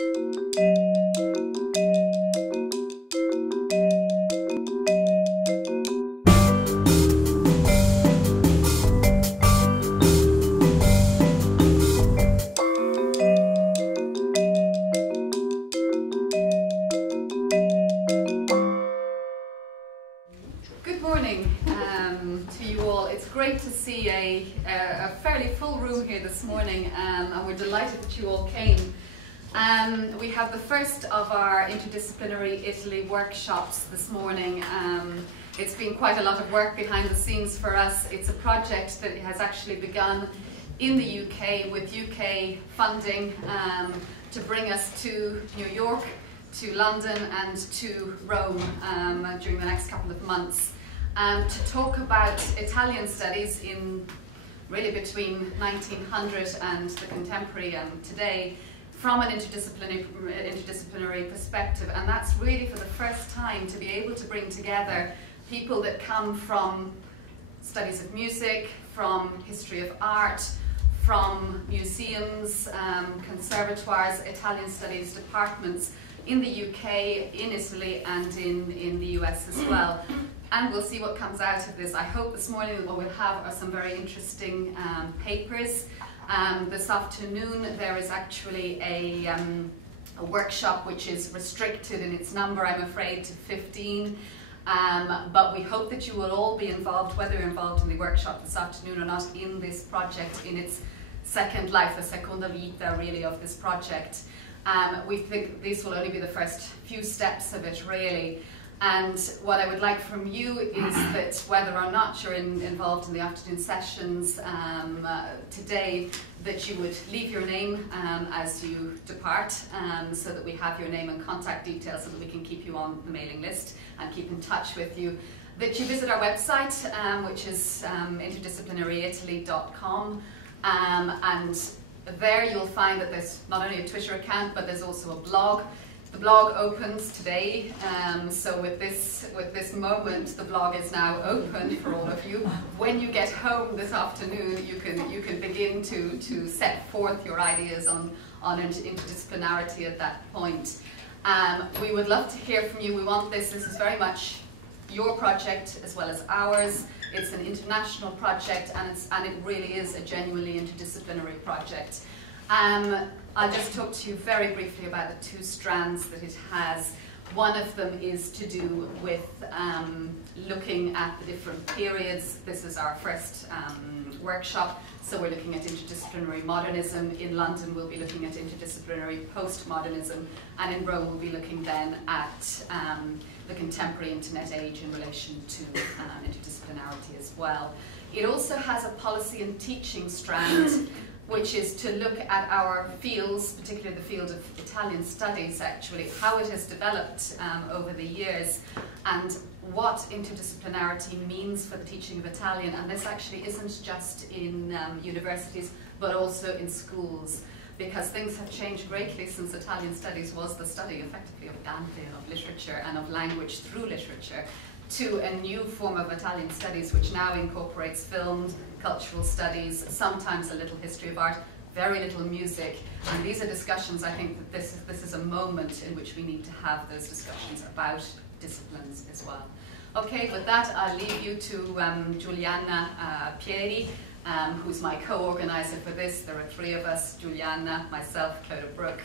A fairly full room here this morning, and we're delighted that you all came. We have the first of our Interdisciplinary Italy workshops this morning. It's been quite a lot of work behind the scenes for us. It's a project that has actually begun in the UK with UK funding to bring us to New York, to London and to Rome during the next couple of months. To talk about Italian studies in really between 1900 and the contemporary and today from an interdisciplinary perspective, and that's really for the first time to be able to bring together people that come from studies of music, from history of art, from museums, conservatoires, Italian studies departments in the UK, in Italy and in the US as well. And we'll see what comes out of this. I hope this morning what we'll have are some very interesting papers. This afternoon there is actually a workshop which is restricted in its number, I'm afraid, to 15. But we hope that you will all be involved, whether you're involved in the workshop this afternoon or not, in this project, in its second life, the seconda vita really of this project. We think these will only be the first few steps of it really. And what I would like from you is that whether or not you're involved in the afternoon sessions today, that you would leave your name as you depart, so that we have your name and contact details so that we can keep you on the mailing list and keep in touch with you. That you visit our website, which is interdisciplinaryitaly.com, and there you'll find that there's not only a Twitter account, but there's also a blog. The blog opens today, so with this moment, the blog is now open for all of you. When you get home this afternoon, you can begin to set forth your ideas on interdisciplinarity at that point. We would love to hear from you. We want this is very much your project as well as ours. It's an international project, and it really is a genuinely interdisciplinary project. I'll just talk to you very briefly about the two strands that it has. One of them is to do with looking at the different periods. This is our first workshop, so we're looking at interdisciplinary modernism. In London we'll be looking at interdisciplinary postmodernism, and in Rome we'll be looking then at the contemporary internet age in relation to interdisciplinarity as well. It also has a policy and teaching strand, which is to look at our fields, particularly the field of Italian studies actually, how it has developed over the years and what interdisciplinarity means for the teaching of Italian. And this actually isn't just in universities, but also in schools, because things have changed greatly since Italian studies was the study effectively of Dante and of literature and of language through literature, to a new form of Italian studies which now incorporates film, cultural studies, sometimes a little history of art, very little music. And these are discussions, I think that this is a moment in which we need to have those discussions about disciplines as well. Okay, with that I'll leave you to Giuliana Pieri, who's my co-organizer for this. There are three of us, Giuliana, myself, Clodagh Brook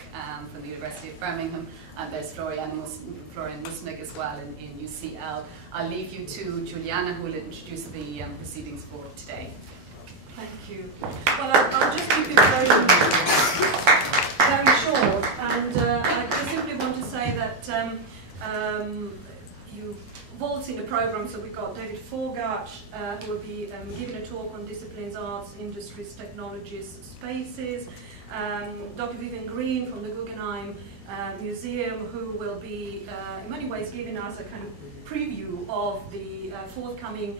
from the University of Birmingham, and there's Florian Musnig as well in UCL. I'll leave you to Giuliana, who will introduce the proceedings for today. Thank you. Well, I'll just keep it very short, and I just simply want to say that you've all seen the program, so we've got David Forgacs, who will be giving a talk on disciplines, arts, industries, technologies, spaces. Dr. Vivien Green from the Guggenheim Museum, who will be in many ways giving us a kind of preview of the forthcoming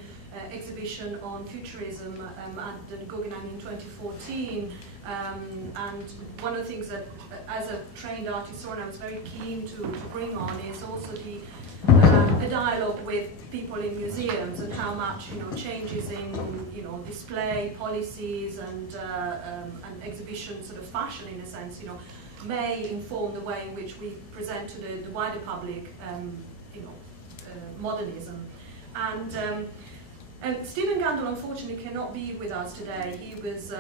exhibition on Futurism at the Guggenheim in 2014. And one of the things that, as a trained art historian, I was very keen to bring on is also the a dialogue with people in museums and how much changes in display policies and exhibition sort of fashion, in a sense, may inform the way in which we present to the wider public, modernism. And Stephen Gundle, unfortunately, cannot be with us today. He was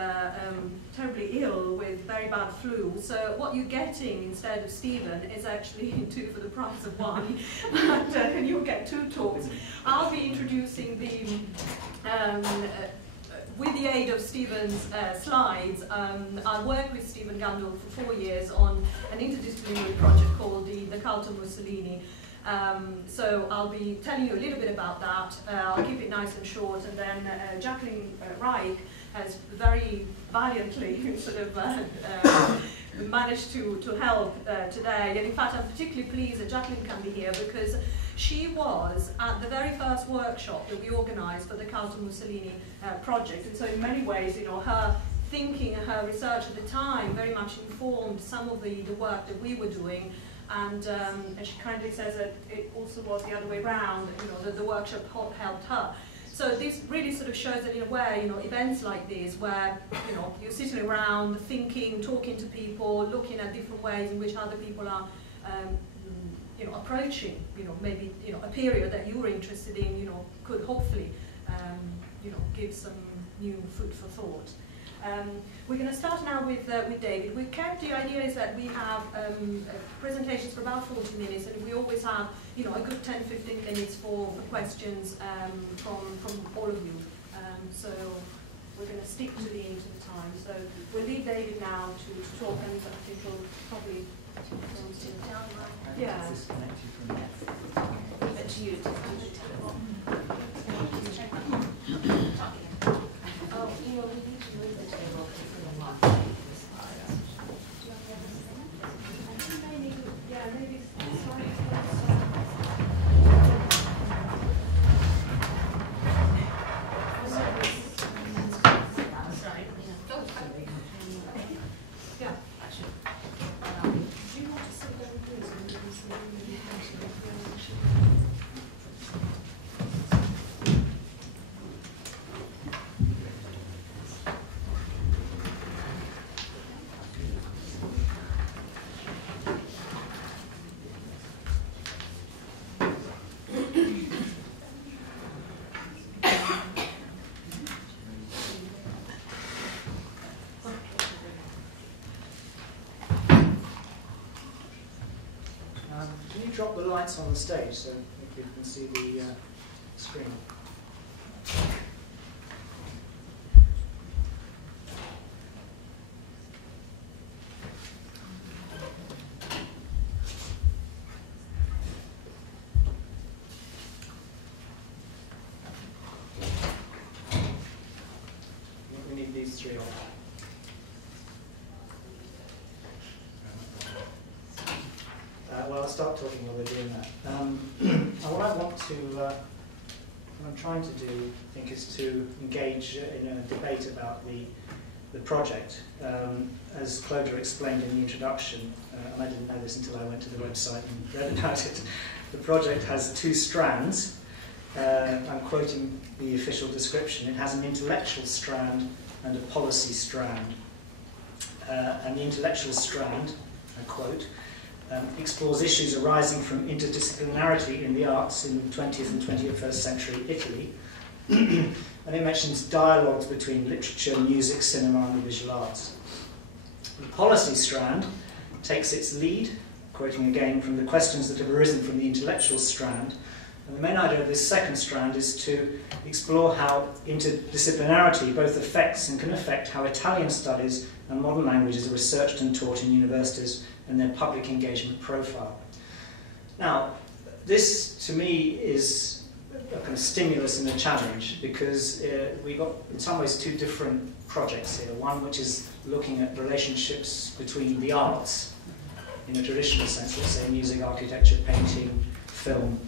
terribly ill with very bad flu. So what you're getting instead of Stephen is actually 2 for the price of 1. And you'll get 2 talks. I'll be introducing the, with the aid of Stephen's slides, I worked with Stephen Gundle for 4 years on an interdisciplinary project called the Cult of Mussolini. So I'll be telling you a little bit about that. I'll keep it nice and short, and then Jacqueline Reich has very valiantly sort of managed to help today. And in fact, I'm particularly pleased that Jacqueline can be here because she was at the very first workshop that we organised for the Cult of Mussolini project. And so in many ways, her thinking and her research at the time very much informed some of the work that we were doing. And she kindly says that it also was the other way around, that the workshop helped her. So this really sort of shows that in a way, events like these where, you're sitting around thinking, talking to people, looking at different ways in which other people are, approaching, maybe, a period that you were interested in, could hopefully, give some new food for thought. We're going to start now with David. The idea is that we have presentations for about 40 minutes, and we always have, a good 10-15 minutes for questions from all of you. So we're going to stick to the time. So we'll leave David now to talk, and I think we'll probably yeah. Oh, we need to move the table because it's a lot. Maybe drop the lights on the stage so you can see the screen. We need these 3 on. Well, I'll start talking while they're doing that. What I'm trying to do, I think, is to engage in a debate about the project. As Clodagh explained in the introduction, and I didn't know this until I went to the website and read about it, the project has 2 strands. I'm quoting the official description. It has an intellectual strand and a policy strand. And the intellectual strand, I quote, explores issues arising from interdisciplinarity in the arts in 20th and 21st century Italy. And it mentions dialogues between literature, music, cinema and the visual arts. The policy strand takes its lead, quoting again from the questions that have arisen from the intellectual strand. And the main idea of this second strand is to explore how interdisciplinarity both affects and can affect how Italian studies and modern languages are researched and taught in universities and their public engagement profile. Now, this to me is a kind of stimulus and a challenge because we've got in some ways 2 different projects here. One which is looking at relationships between the arts in a traditional sense, let's say music, architecture, painting, film,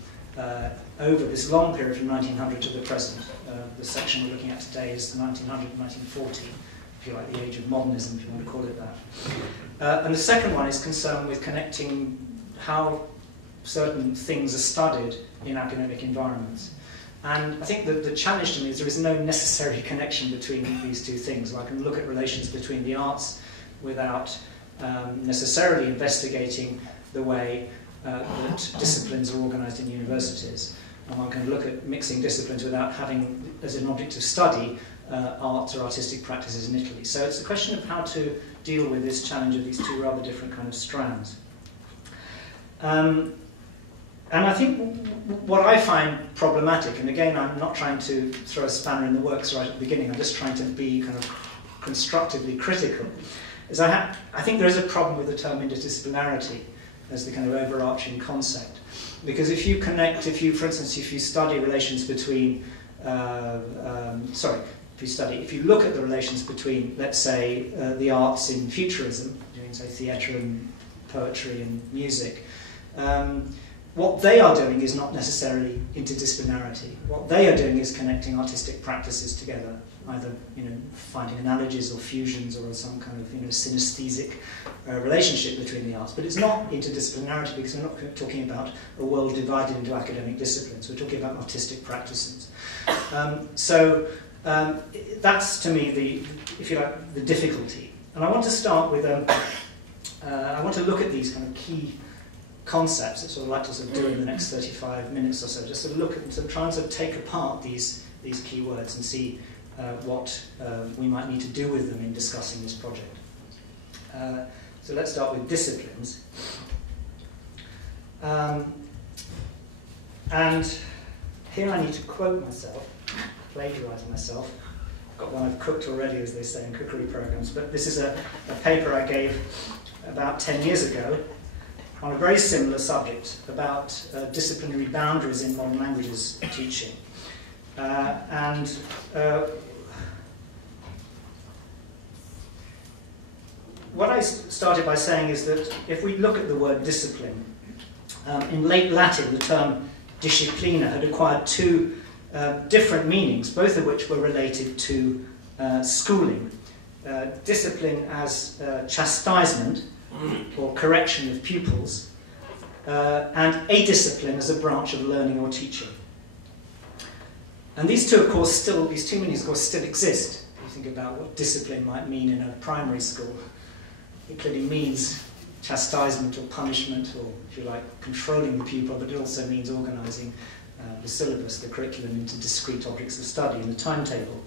over this long period from 1900 to the present. The section we're looking at today is 1900 to 1940. If you like, the age of modernism, if you want to call it that. And the second one is concerned with connecting how certain things are studied in academic environments. And I think that the challenge to me is there is no necessary connection between these 2 things. I can look at relations between the arts without necessarily investigating the way that disciplines are organised in universities. And one can look at mixing disciplines without having as an object of study art or artistic practices in Italy. So it's a question of how to deal with this challenge of these two rather different kind of strands. And I think what I find problematic, and again I'm not trying to throw a spanner in the works right at the beginning, I'm just trying to be kind of constructively critical, is I think there is a problem with the term interdisciplinarity as the kind of overarching concept. Because if you for instance, if you study relations between, if you look at the relations between, let's say, the arts in Futurism, doing, say, theatre and poetry and music, what they are doing is not necessarily interdisciplinarity. What they are doing is connecting artistic practices together, either finding analogies or fusions or some kind of synesthetic relationship between the arts. But it's not interdisciplinarity because we're not talking about a world divided into academic disciplines. We're talking about artistic practices. That's to me the difficulty. And I want to start with I want to look at these kind of key concepts that I'd like to do in the next 35 minutes or so, just to look at them, to try and take apart these key words and see what we might need to do with them in discussing this project. So let's start with disciplines. And here I need to quote myself, plagiarise myself. I've got one I've cooked already, as they say in cookery programs, but this is a paper I gave about 10 years ago on a very similar subject about disciplinary boundaries in modern languages teaching. What I started by saying is that if we look at the word discipline, in late Latin the term disciplina had acquired two different meanings, both of which were related to schooling. Discipline as chastisement or correction of pupils, and adiscipline as a branch of learning or teaching. And these two meanings of course still exist. If you think about what discipline might mean in a primary school, it clearly means chastisement or punishment, or if you like, controlling the pupil, but it also means organising the syllabus, the curriculum, into discrete objects of study in the timetable.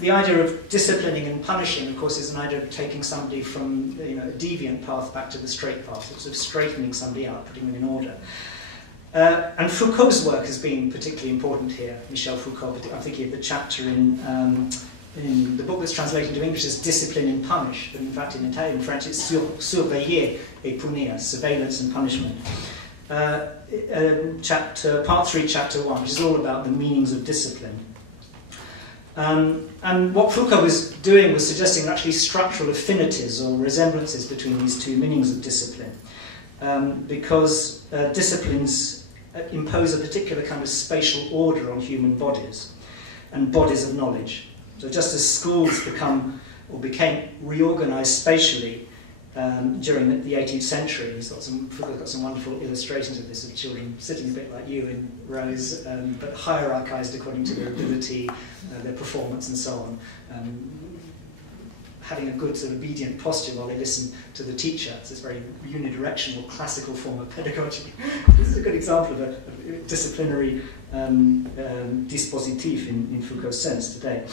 The idea of disciplining and punishing, of course, is an idea of taking somebody from a deviant path back to the straight path, sort of straightening somebody out, putting them in order. And Foucault's work has been particularly important here. Michel Foucault, I'm thinking of the chapter in the book that's translated into English as Discipline and Punish, but in fact in Italian and French it's Surveiller et punir, surveillance and punishment. Part 3, chapter 1, which is all about the meanings of discipline. And what Foucault was doing was suggesting actually structural affinities or resemblances between these two meanings of discipline, because disciplines impose a particular kind of spatial order on human bodies and bodies of knowledge. So just as schools became reorganised spatially during the 18th century, Foucault's got some wonderful illustrations of this, of children sitting a bit like you in rows, but hierarchised according to their ability, their performance and so on, having a good sort of obedient posture while they listen to the teacher. It's this very unidirectional classical form of pedagogy. This is a good example of a disciplinary dispositif in Foucault's sense today.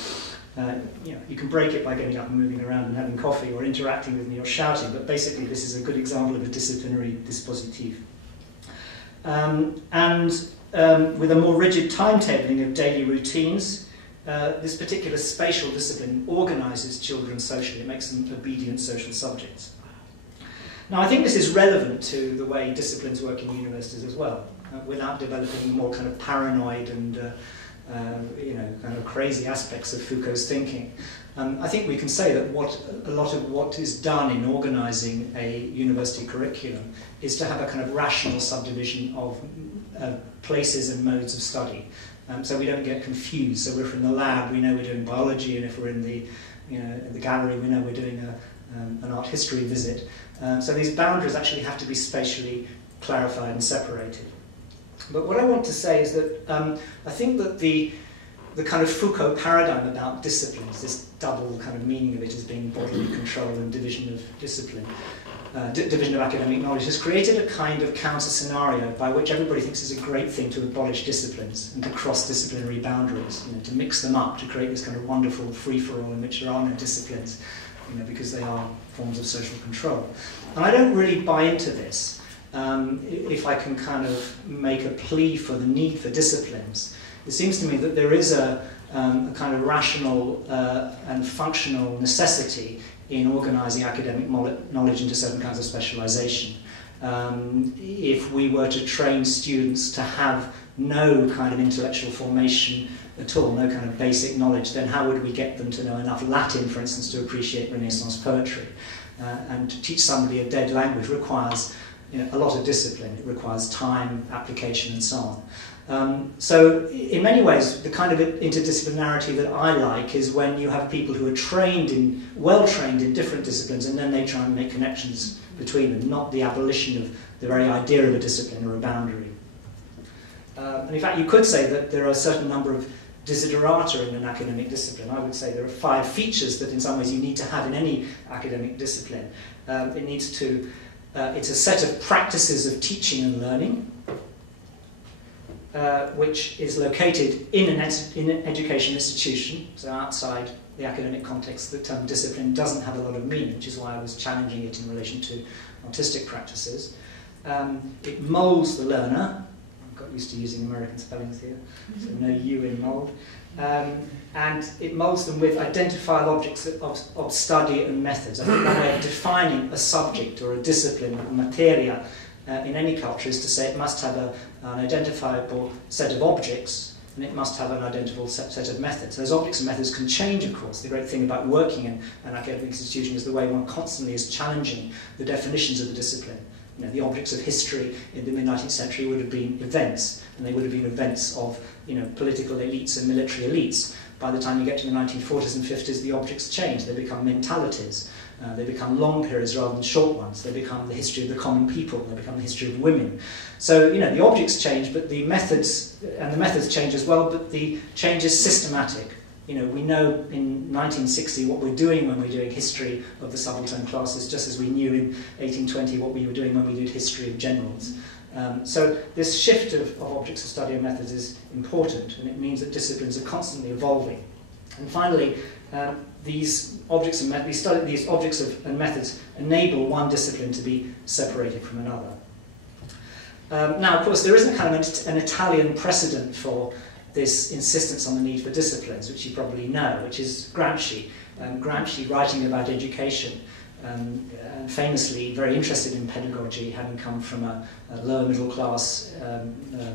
You can break it by getting up and moving around and having coffee or interacting with me or shouting, but basically this is a good example of a disciplinary dispositif. With a more rigid timetabling of daily routines, this particular spatial discipline organises children socially. It makes them obedient social subjects. Now I think this is relevant to the way disciplines work in universities as well, without developing more kind of paranoid and kind of crazy aspects of Foucault's thinking. I think we can say that a lot of what is done in organising a university curriculum is to have a kind of rational subdivision of places and modes of study. So we don't get confused. So if we're in the lab, we know we're doing biology, and if we're in the gallery, we know we're doing an art history visit. So these boundaries actually have to be spatially clarified and separated. But what I want to say is that I think that the the kind of Foucault paradigm about disciplines, this double kind of meaning of it as being bodily control and division of discipline, division of academic knowledge, has created a kind of counter-scenario by which everybody thinks it's a great thing to abolish disciplines and to cross disciplinary boundaries, to mix them up, to create this kind of wonderful free-for-all in which there are no disciplines, because they are forms of social control. And I don't really buy into this. If I can kind of make a plea for the need for disciplines, it seems to me that there is a kind of rational and functional necessity in organising academic knowledge into certain kinds of specialisation. If we were to train students to have no kind of intellectual formation at all, no kind of basic knowledge, then how would we get them to know enough Latin, for instance, to appreciate Renaissance poetry? And to teach somebody a dead language requires a lot of discipline. It requires time, application, and so on. So in many ways, the kind of interdisciplinarity that I like is when you have people who are well trained in different disciplines, and then they try and make connections between them, not the abolition of the very idea of a discipline or a boundary. And in fact, you could say that there are a certain number of desiderata in an academic discipline. I would say there are 5 features that in some ways you need to have in any academic discipline. It's a set of practices of teaching and learning, which is located in an education institution, so outside the academic context. The term discipline doesn't have a lot of meaning, which is why I was challenging it in relation to artistic practices. It moulds the learner. I've got used to using American spellings here, so no U in mould. And it moulds them with identifiable objects of study and methods. I think one way of defining a subject or a discipline, a materia, in any culture is to say it must have an identifiable set of objects, and it must have an identifiable set of methods. Those objects and methods can change, of course. The great thing about working in an academic institution is the way one constantly is challenging the definitions of the discipline. The objects of history in the mid-19th century would have been events, and they would have been events of political elites and military elites. By the time you get to the 1940s and 50s, the objects change. They become mentalities. They become long periods rather than short ones. They become the history of the common people. They become the history of women. So, the objects change, but the methods change as well, but the change is systematic. We know in 1960 what we're doing when we're doing history of the subaltern classes, just as we knew in 1820 what we were doing when we did history of generals. So this shift of objects of study and methods is important, and it means that disciplines are constantly evolving. And finally, these objects and methods enable one discipline to be separated from another. Now, of course, there isn't kind of an Italian precedent for this insistence on the need for disciplines, which you probably know, which is Gramsci. Gramsci, writing about education, famously very interested in pedagogy, having come from a lower middle class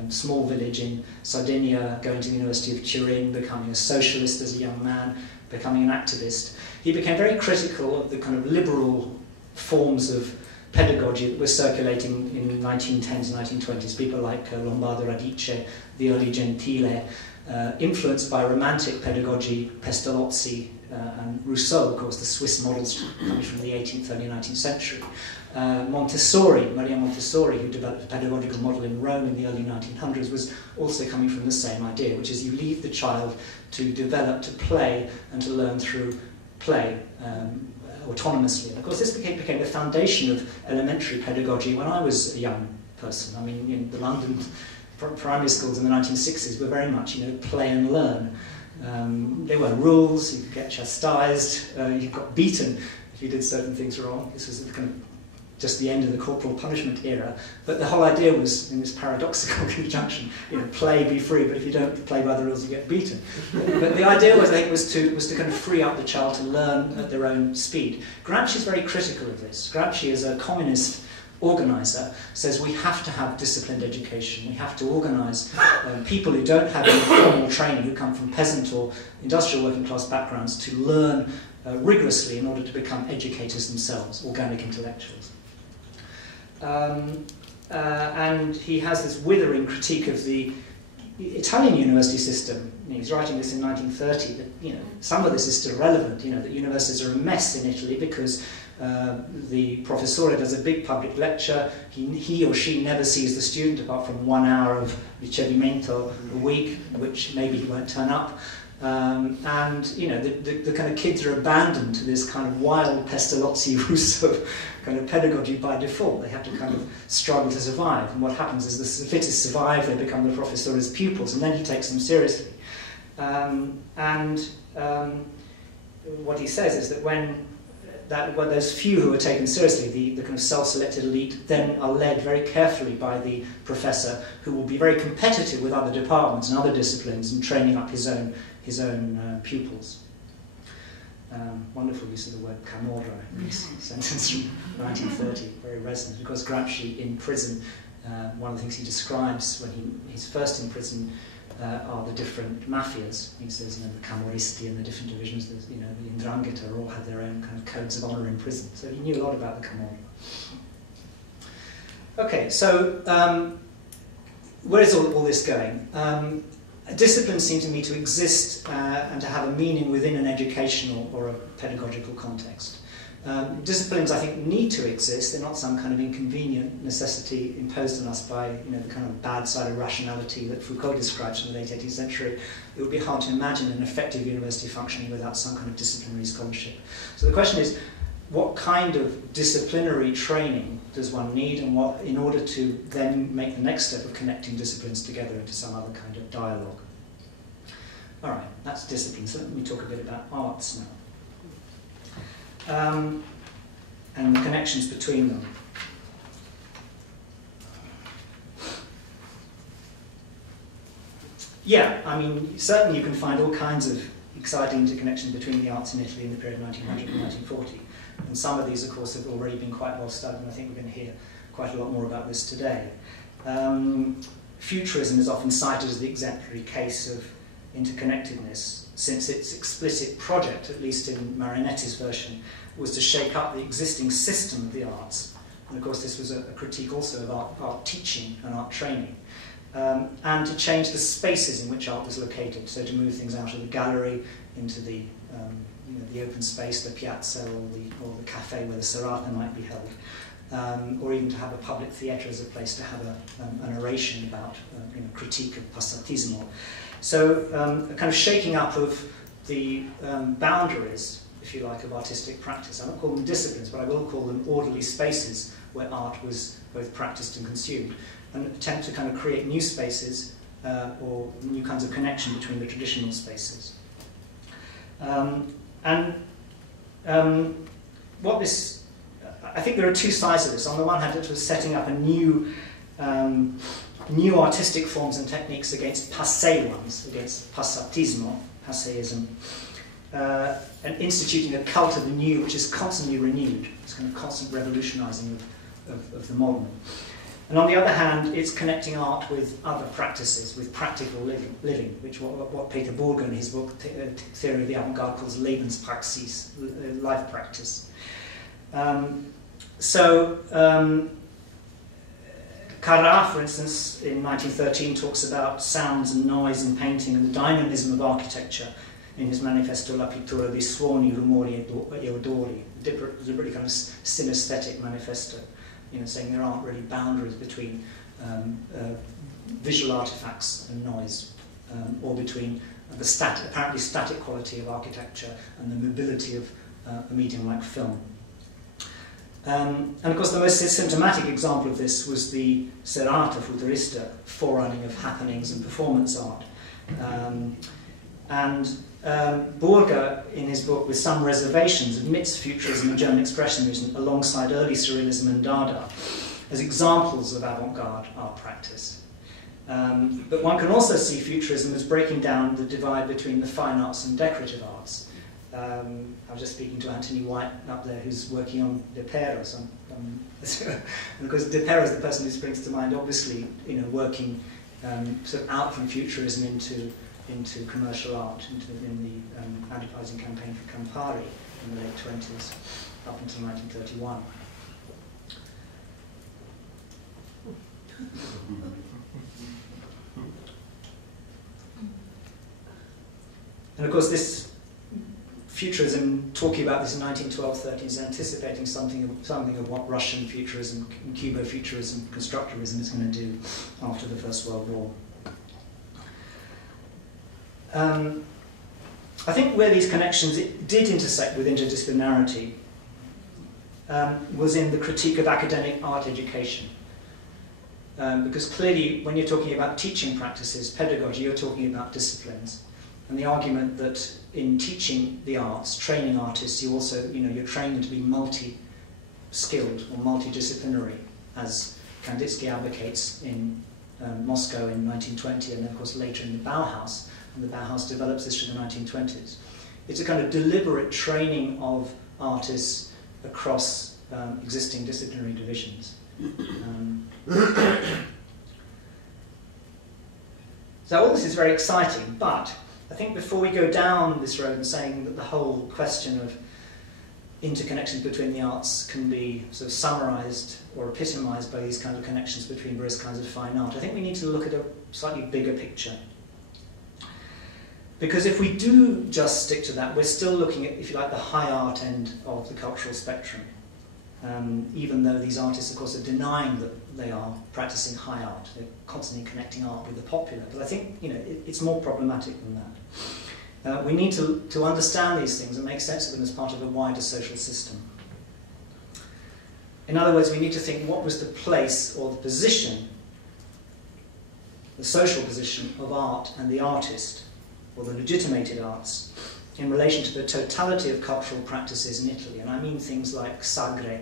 small village in Sardinia, going to the University of Turin, becoming a socialist as a young man, becoming an activist. He became very critical of the kind of liberal forms of pedagogy that were circulating in the 1910s and 1920s, people like Lombardo Radice, the early Gentile, influenced by romantic pedagogy, Pestalozzi and Rousseau, of course, the Swiss models coming from the 18th, early 19th century. Maria Montessori, who developed a pedagogical model in Rome in the early 1900s, was also coming from the same idea, which is you leave the child to develop, to play, and to learn through play, autonomously. And of course, this became the foundation of elementary pedagogy when I was a young person. I mean, the London primary schools in the 1960s were very much, play and learn. There were rules, you could get chastised, you got beaten if you did certain things wrong. This was kind of just the end of the corporal punishment era. But the whole idea was, in this paradoxical conjunction, play, be free, but if you don't play by the rules, you get beaten. But the idea was, I think, was to kind of free up the child to learn at their own speed. Gramsci is very critical of this. Gramsci, as a communist organiser, says we have to have disciplined education. We have to organise people who don't have any formal training, who come from peasant or industrial working class backgrounds, to learn rigorously in order to become educators themselves, organic intellectuals. And he has this withering critique of the Italian university system, he's writing this in 1930, but some of this is still relevant, that universities are a mess in Italy because the professore does a big public lecture, he or she never sees the student apart from 1 hour of ricevimento a week, which maybe he won't turn up. And the kind of kids are abandoned to this kind of wild Pestalozzi-Rousseau kind of pedagogy by default. They have to kind of struggle to survive. And what happens is the fittest survive, they become the professor's pupils, and then he takes them seriously. What he says is that when those few who are taken seriously, the kind of self-selected elite, then are led very carefully by the professor, who will be very competitive with other departments and other disciplines in training up his own pupils. Wonderful use of the word camorra in this sentence from 1930, very resonant. Of course, Gramsci in prison, one of the things he describes when he's first in prison are the different mafias. He says, the Camorristi and the different divisions, the 'Ndrangheta all had their own kind of codes of honour in prison. So he knew a lot about the Camorra. Okay, so where is all this going? Disciplines seem to me to exist and to have a meaning within an educational or a pedagogical context. Disciplines, I think, need to exist. They're not some kind of inconvenient necessity imposed on us by the kind of bad side of rationality that Foucault describes in the late 18th century. It would be hard to imagine an effective university functioning without some kind of disciplinary scholarship. So the question is, what kind of disciplinary training does one need, and what, in order to then make the next step of connecting disciplines together into some other kind of dialogue? All right, that's discipline. So let me talk a bit about arts now. And the connections between them. Yeah, I mean, certainly you can find all kinds of exciting interconnections between the arts in Italy in the period 1900 and 1940. And some of these, of course, have already been quite well studied, and I think we're going to hear quite a lot more about this today. Futurism is often cited as the exemplary case of interconnectedness, since its explicit project, at least in Marinetti's version, was to shake up the existing system of the arts. And of course this was a critique also of art teaching and art training. And to change the spaces in which art was located, so to move things out of the gallery into the open space, the piazza or the cafe where the serata might be held, or even to have a public theatre as a place to have an oration about critique of passatismo. So a kind of shaking up of the boundaries, if you like, of artistic practice. I won't call them disciplines, but I will call them orderly spaces where art was both practiced and consumed, and attempt to kind of create new spaces or new kinds of connection between the traditional spaces. I think there are two sides of this. On the one hand, it was setting up a new artistic forms and techniques against passé ones, against passatismo, passéism, and instituting a cult of the new which is constantly renewed. It's kind of constant revolutionising of the modern. And on the other hand, it's connecting art with other practices, with practical living, which what Peter Burger in his book, Theory of the Avant-Garde, calls Lebenspraxis, life practice. Carrà, for instance, in 1913 talks about sounds and noise in painting and the dynamism of architecture in his manifesto La pittura di suoni, rumori e odori. It was a really kind of synesthetic manifesto, saying there aren't really boundaries between visual artifacts and noise, or between the apparently static quality of architecture and the mobility of a medium like film. And of course the most symptomatic example of this was the serata futurista, forerunning of happenings and performance art. Burger, in his book, with some reservations, admits futurism and German expressionism alongside early surrealism and Dada as examples of avant-garde art practice. But one can also see futurism as breaking down the divide between the fine arts and decorative arts. I was just speaking to Anthony White up there, who's working on De Peros. And of course, De Peros is the person who springs to mind, obviously, working sort of out from futurism into commercial art, in the advertising campaign for Campari in the late 20s, up until 1931. And of course this futurism, talking about this in 1912-13, is anticipating something of what Russian futurism, Cubo-futurism, constructivism is going to do after the First World War. I think where these connections did intersect with interdisciplinarity was in the critique of academic art education. Because clearly, when you're talking about teaching practices, pedagogy, you're talking about disciplines. And the argument that in teaching the arts, training artists, you also, you're trained to be multi-skilled or multidisciplinary, as Kandinsky advocates in Moscow in 1920, and then of course later in the Bauhaus, and the Bauhaus develops this through the 1920s. It's a kind of deliberate training of artists across existing disciplinary divisions. So all this is very exciting, but I think before we go down this road and saying that the whole question of interconnections between the arts can be sort of summarised or epitomised by these kind of connections between various kinds of fine art, I think we need to look at a slightly bigger picture. Because if we do just stick to that, we're still looking at, if you like, the high art end of the cultural spectrum. Even though these artists, of course, are denying that they are practicing high art. They're constantly connecting art with the popular. But I think, it's more problematic than that. We need to understand these things and make sense of them as part of a wider social system. In other words, we need to think what was the place or the position, the social position of art and the artist, or the legitimated arts, in relation to the totality of cultural practices in Italy. And I mean things like sagre,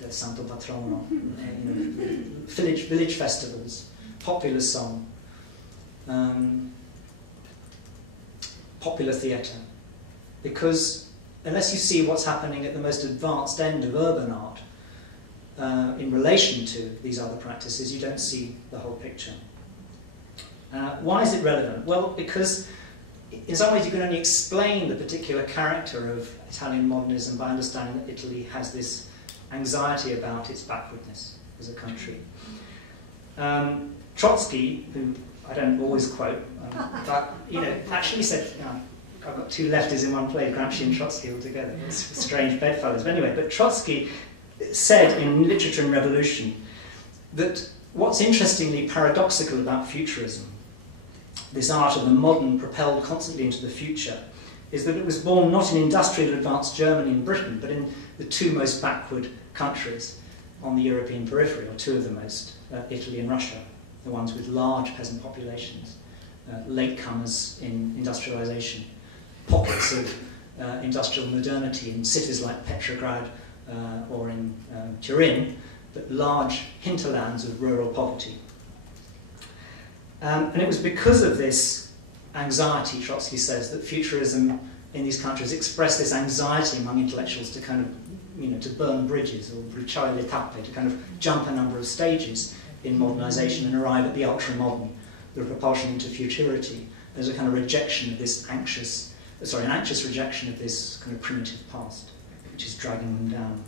del Santo Patrono, village festivals, popular song, popular theatre. Because unless you see what's happening at the most advanced end of urban art in relation to these other practices, you don't see the whole picture. Why is it relevant? Well, because in some ways you can only explain the particular character of Italian modernism by understanding that Italy has this anxiety about its backwardness as a country. Trotsky, who I don't always quote, but actually said, I've got two lefties in one place, Gramsci and Trotsky all together. It's strange bedfellows. But anyway, but Trotsky said in Literature and Revolution that what's interestingly paradoxical about futurism, this art of the modern propelled constantly into the future, is that it was born not in industrial advanced Germany and Britain, but in the two most backward countries on the European periphery, or two of the most, Italy and Russia, the ones with large peasant populations, latecomers in industrialization, pockets of industrial modernity in cities like Petrograd or in Turin, but large hinterlands of rural poverty. And it was because of this anxiety, Trotsky says, that futurism in these countries expressed this anxiety among intellectuals to kind of, to burn bridges, or bruciare le tappe, to kind of jump a number of stages in modernisation and arrive at the ultra-modern, the propulsion into futurity. There's a kind of rejection of this an anxious rejection of this kind of primitive past, which is dragging them down.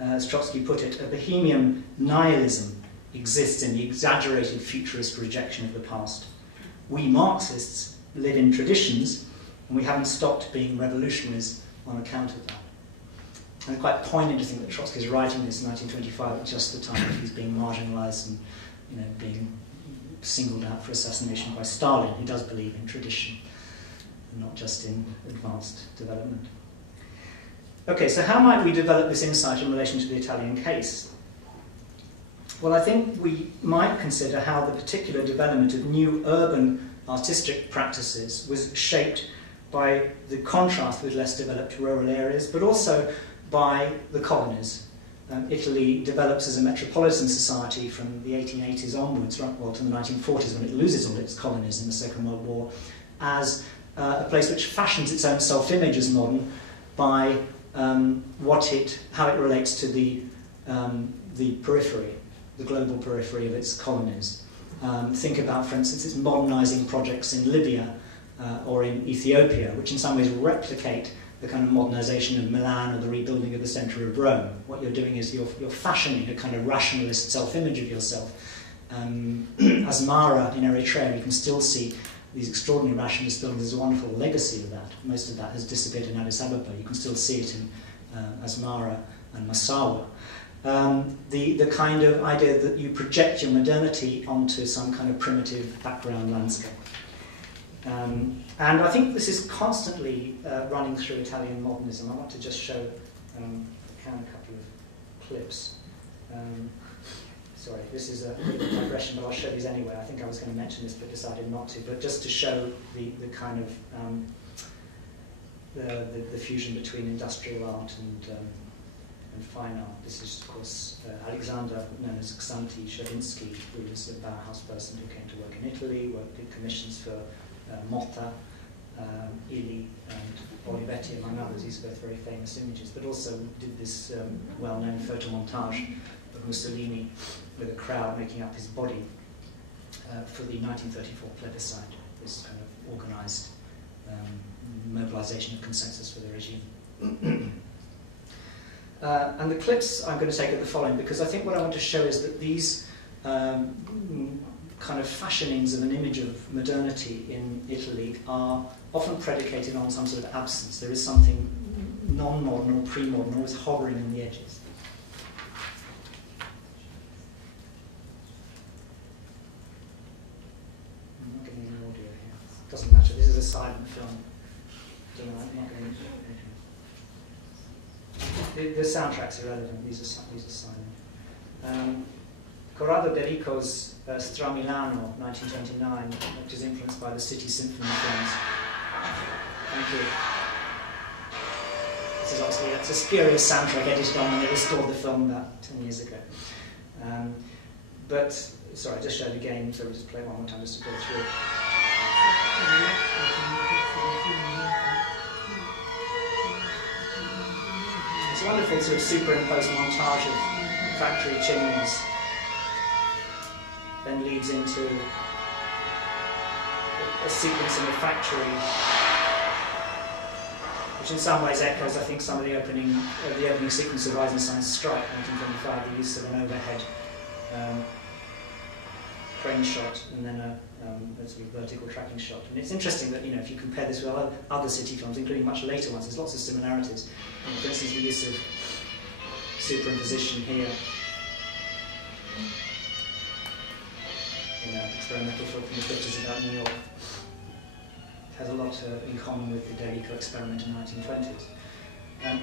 As Trotsky put it, a Bohemian nihilism exists in the exaggerated futurist rejection of the past. We Marxists live in traditions, and we haven't stopped being revolutionaries on account of that. And it's quite poignant to think that Trotsky is writing this in 1925 at just the time that he's being marginalised and being singled out for assassination by Stalin, who does believe in tradition, and not just in advanced development. Okay, so how might we develop this insight in relation to the Italian case? Well, I think we might consider how the particular development of new urban artistic practices was shaped by the contrast with less developed rural areas, but also by the colonies. Italy develops as a metropolitan society from the 1880s onwards, well, to the 1940s, when it loses all its colonies in the Second World War, as a place which fashions its own self-image as modern by how it relates to the periphery, the global periphery of its colonies. Think about, for instance, its modernising projects in Libya or in Ethiopia, which in some ways replicate the kind of modernisation of Milan or the rebuilding of the centre of Rome. What you're doing is you're fashioning a kind of rationalist self-image of yourself Asmara in Eritrea, you can still see these extraordinary rationalist buildings. There's a wonderful legacy of that. Most of that has disappeared in Addis Ababa. You can still see it in Asmara and Massawa. The kind of idea that you project your modernity onto some kind of primitive background landscape. And I think this is constantly running through Italian modernism. I want to just show a couple of clips. Sorry, this is a digression, but I'll show these anyway. I think I was going to mention this, but decided not to. But just to show the kind of the fusion between industrial art and fine art. This is, of course, Alexander, known as Xanthi Shavinsky, who was a Bauhaus person who came to work in Italy, did commissions for Motta, Ili, and Olivetti, among others. These are both very famous images, but also did this well-known photomontage of Mussolini with a crowd making up his body for the 1934 plebiscite, this kind of organised mobilisation of consensus for the regime. And the clips I'm going to take are the following, because I think what I want to show is that these kind of fashionings of an image of modernity in Italy are often predicated on some sort of absence. There is something non-modern or pre-modern, always hovering in the edges. I'm not getting any audio here. Doesn't matter. This is a silent film. I'm not getting the soundtrack's irrelevant. These are silent. Corrado De Rico's Stramilano, 1929, which is influenced by the City Symphony films. Thank you. This is obviously a spurious soundtrack edited on when they restored the film about 10 years ago. But, sorry, I just showed again, so we'll just play it one more time just to go through. It's a wonderful sort of superimposed montage of factory chimneys. Then leads into a sequence in the factory, which in some ways echoes, I think, some of the opening sequence of Eisenstein's Strike, 1925, the use of an overhead crane shot and then a sort of vertical tracking shot. And it's interesting that, if you compare this with other city films, including much later ones, there's lots of similarities. For instance, the use of superimposition here. Experimental film from the 50s about New York. It has a lot in common with the De Rico experiment in the 1920s.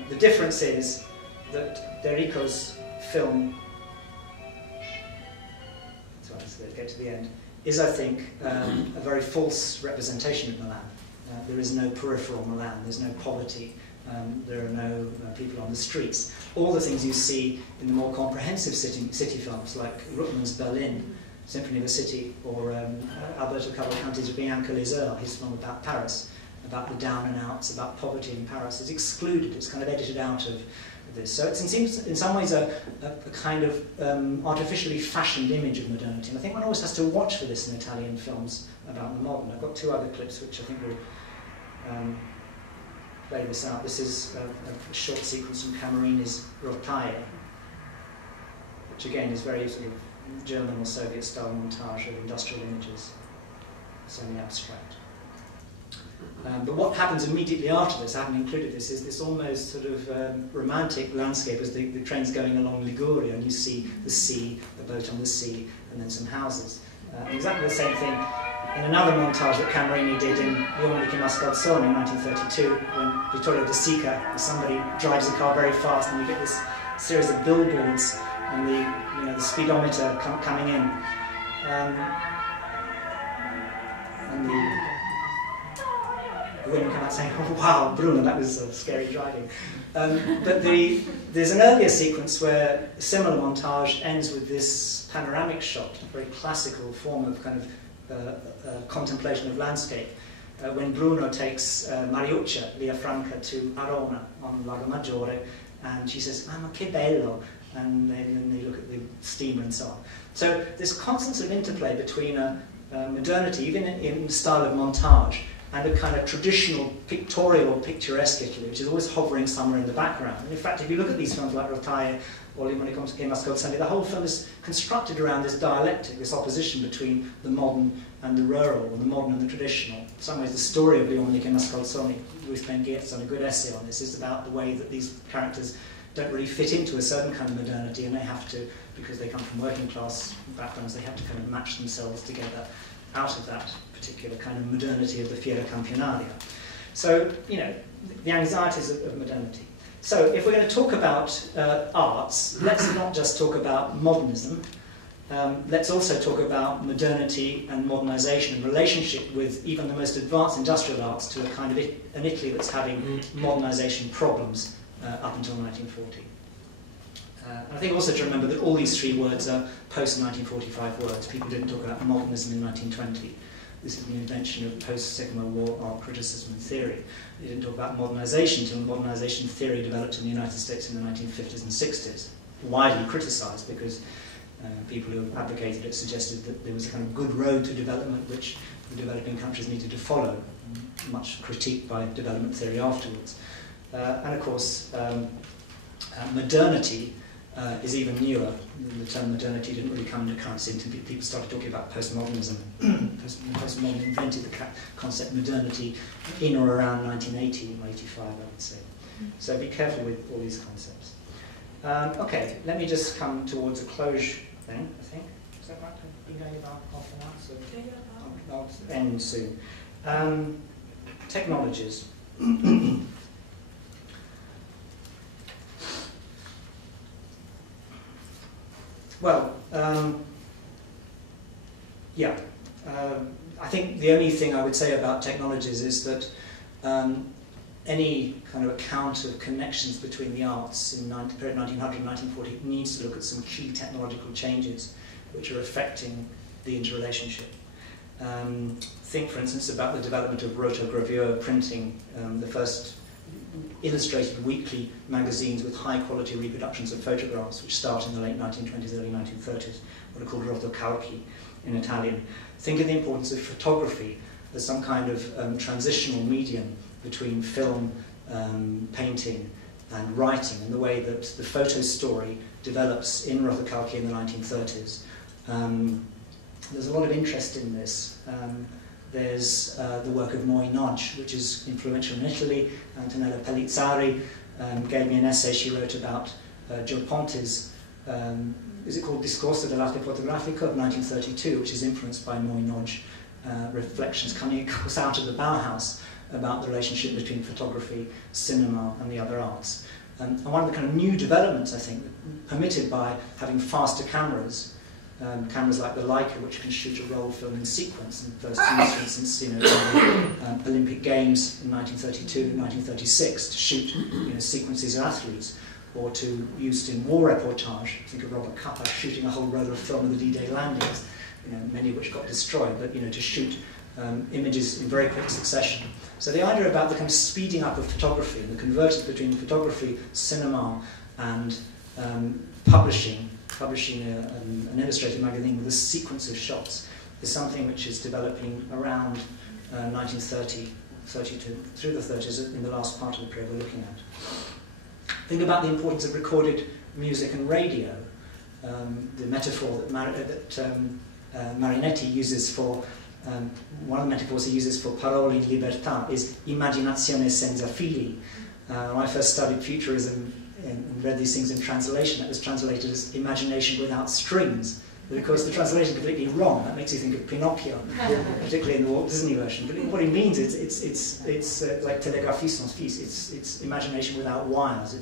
The difference is that De Rico's film, so let's get to the end, is, I think, a very false representation of Milan. There is no peripheral Milan, there's no poverty, there are no people on the streets. All the things you see in the more comprehensive city films, like Ruttmann's Berlin, Symphony of the City, or Alberto Cavalcanti's Bianca les Heures, his film about Paris, about the down and outs, about poverty in Paris, is excluded, it's kind of edited out of this. So it seems in some ways a kind of artificially fashioned image of modernity, and I think one always has to watch for this in Italian films about the modern. I've got two other clips which I think will play this out. This is a short sequence from Camerini's Rotaie, which again is very sort of German or Soviet style montage of industrial images, semi-abstract. But what happens immediately after this, I haven't included this, is this almost sort of romantic landscape as the train's going along Liguria, and you see the sea, the boat on the sea, and then some houses. Exactly the same thing in another montage that Camerini did in Gli Uomini che Mascalzone in 1932, when Vittorio De Sica, somebody drives the car very fast, and you get this series of billboards and the speedometer coming in, and the women come out saying, "Oh wow, Bruno, that was scary driving." But there's an earlier sequence where a similar montage ends with this panoramic shot, a very classical form of kind of contemplation of landscape, when Bruno takes Mariuccia, Lia Franca, to Arona on Lago Maggiore, and she says, "Ah, ma che bello," and then they look at the steamer and so on. So this constant sort of interplay between modernity, even in the style of montage, and a kind of traditional pictorial or picturesque Italy, which is always hovering somewhere in the background. And in fact, if you look at these films like Rotaille or Limonicom, the whole film is constructed around this dialectic, this opposition between the modern and the rural, or the modern and the traditional. In some ways, the story of Limonicom e Mascalzoni, Luis Benguet's done a good essay on this, is about the way that these characters don't really fit into a certain kind of modernity, and they have to, because they come from working class backgrounds, they have to kind of match themselves together out of that particular kind of modernity of the Fiera Campionaria. So, you know, the anxieties of modernity. So, if we're going to talk about arts, let's not just talk about modernism. Let's also talk about modernity and modernization in relationship with even the most advanced industrial arts to a kind of an Italy that's having modernization problems up until 1940. I think also to remember that all these three words are post-1945 words. People didn't talk about modernism in 1920. This is the invention of post-Second World War art criticism and theory. They didn't talk about modernization until modernization theory developed in the United States in the 1950s and 60s. Widely criticized because people who advocated it suggested that there was a kind of good road to development which the developing countries needed to follow, much critiqued by development theory afterwards. And of course, modernity is even newer. The term modernity didn't really come into currency until people started talking about postmodernism. Postmodern invented the concept modernity in or around 1980 or 85, I would say. So be careful with all these concepts. Okay, let me just come towards a close then, I think. Is that right? I've been going about half an hour, so I'll end soon. Technologies. Well, yeah, I think the only thing I would say about technologies is that any kind of account of connections between the arts in the period 1900-1940 needs to look at some key technological changes which are affecting the interrelationship. Think, for instance, about the development of rotogravure printing, the first illustrated weekly magazines with high-quality reproductions of photographs, which start in the late 1920s, early 1930s, what are called rotocalchi in Italian. Think of the importance of photography as some kind of transitional medium between film, painting, and writing, and the way that the photo story develops in rotocalchi in the 1930s. There's a lot of interest in this. There's the work of Noi Naj, which is influential in Italy. Antonella Pellizzari gave me an essay she wrote about Gil Ponte's, is it called Discorso dell'arte fotografica of 1932, which is influenced by Noi Naj reflections coming, of course, out of the Bauhaus about the relationship between photography, cinema, and the other arts. And one of the kind of new developments, I think, permitted by having faster cameras, cameras like the Leica, which can shoot a roll film in sequence, and first used, for instance, in the Olympic Games in 1932 and 1936 to shoot sequences of athletes, or to used in war reportage. Think of Robert Capa shooting a whole roll of film of the D-Day landings, many of which got destroyed, but to shoot images in very quick succession. So the idea about the kind of speeding up of photography and the convergence between photography, cinema, and publishing an illustrated magazine with a sequence of shots is something which is developing around 1930 through the 30s in the last part of the period we're looking at. Think about the importance of recorded music and radio. The metaphor that Marinetti uses for, one of the metaphors he uses for parole in libertà is immaginazione senza fili. When I first studied futurism and read these things in translation, it was translated as imagination without strings. But of course the translation is completely wrong. That makes you think of Pinocchio, particularly in the Walt Disney version. But what he means is it's like télégraphie sans fil. It's imagination without wires.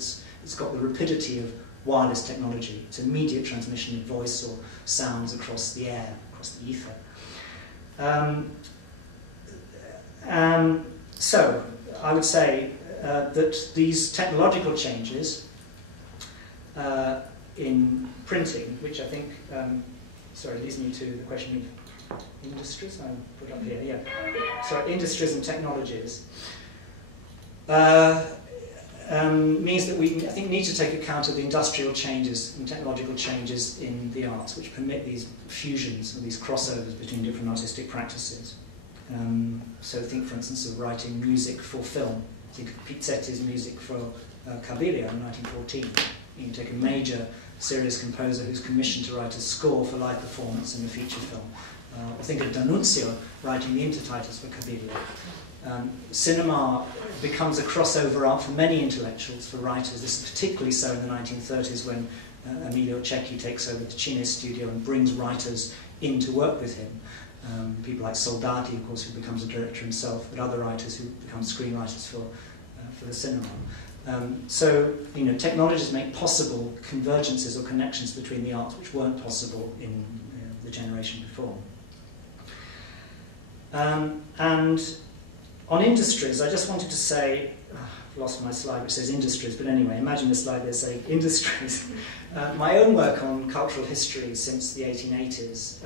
It's got the rapidity of wireless technology. It's immediate transmission of voice or sounds across the air, across the ether. So I would say that these technological changes in printing, which I think, leads me to the question of industries. I put up here, yeah. Sorry, industries and technologies means that we, I think, need to take account of the industrial changes and technological changes in the arts, which permit these fusions and these crossovers between different artistic practices. So think, for instance, of writing music for film. Think of Pizzetti's music for Cabiria in 1914. You can take a major, serious composer who's commissioned to write a score for live performance in a feature film. Or think of D'Annunzio writing the intertitles for Cabiria. Cinema becomes a crossover art for many intellectuals, for writers. This is particularly so in the 1930s when Emilio Cecchi takes over the Cine studio and brings writers in to work with him. People like Soldati, of course, who becomes a director himself, but other writers who become screenwriters for the cinema. So, you know, technologies make possible convergences or connections between the arts which weren't possible in the generation before. And on industries, I just wanted to say, I've lost my slide which says industries, but anyway, imagine a slide there saying industries. My own work on cultural history since the 1880s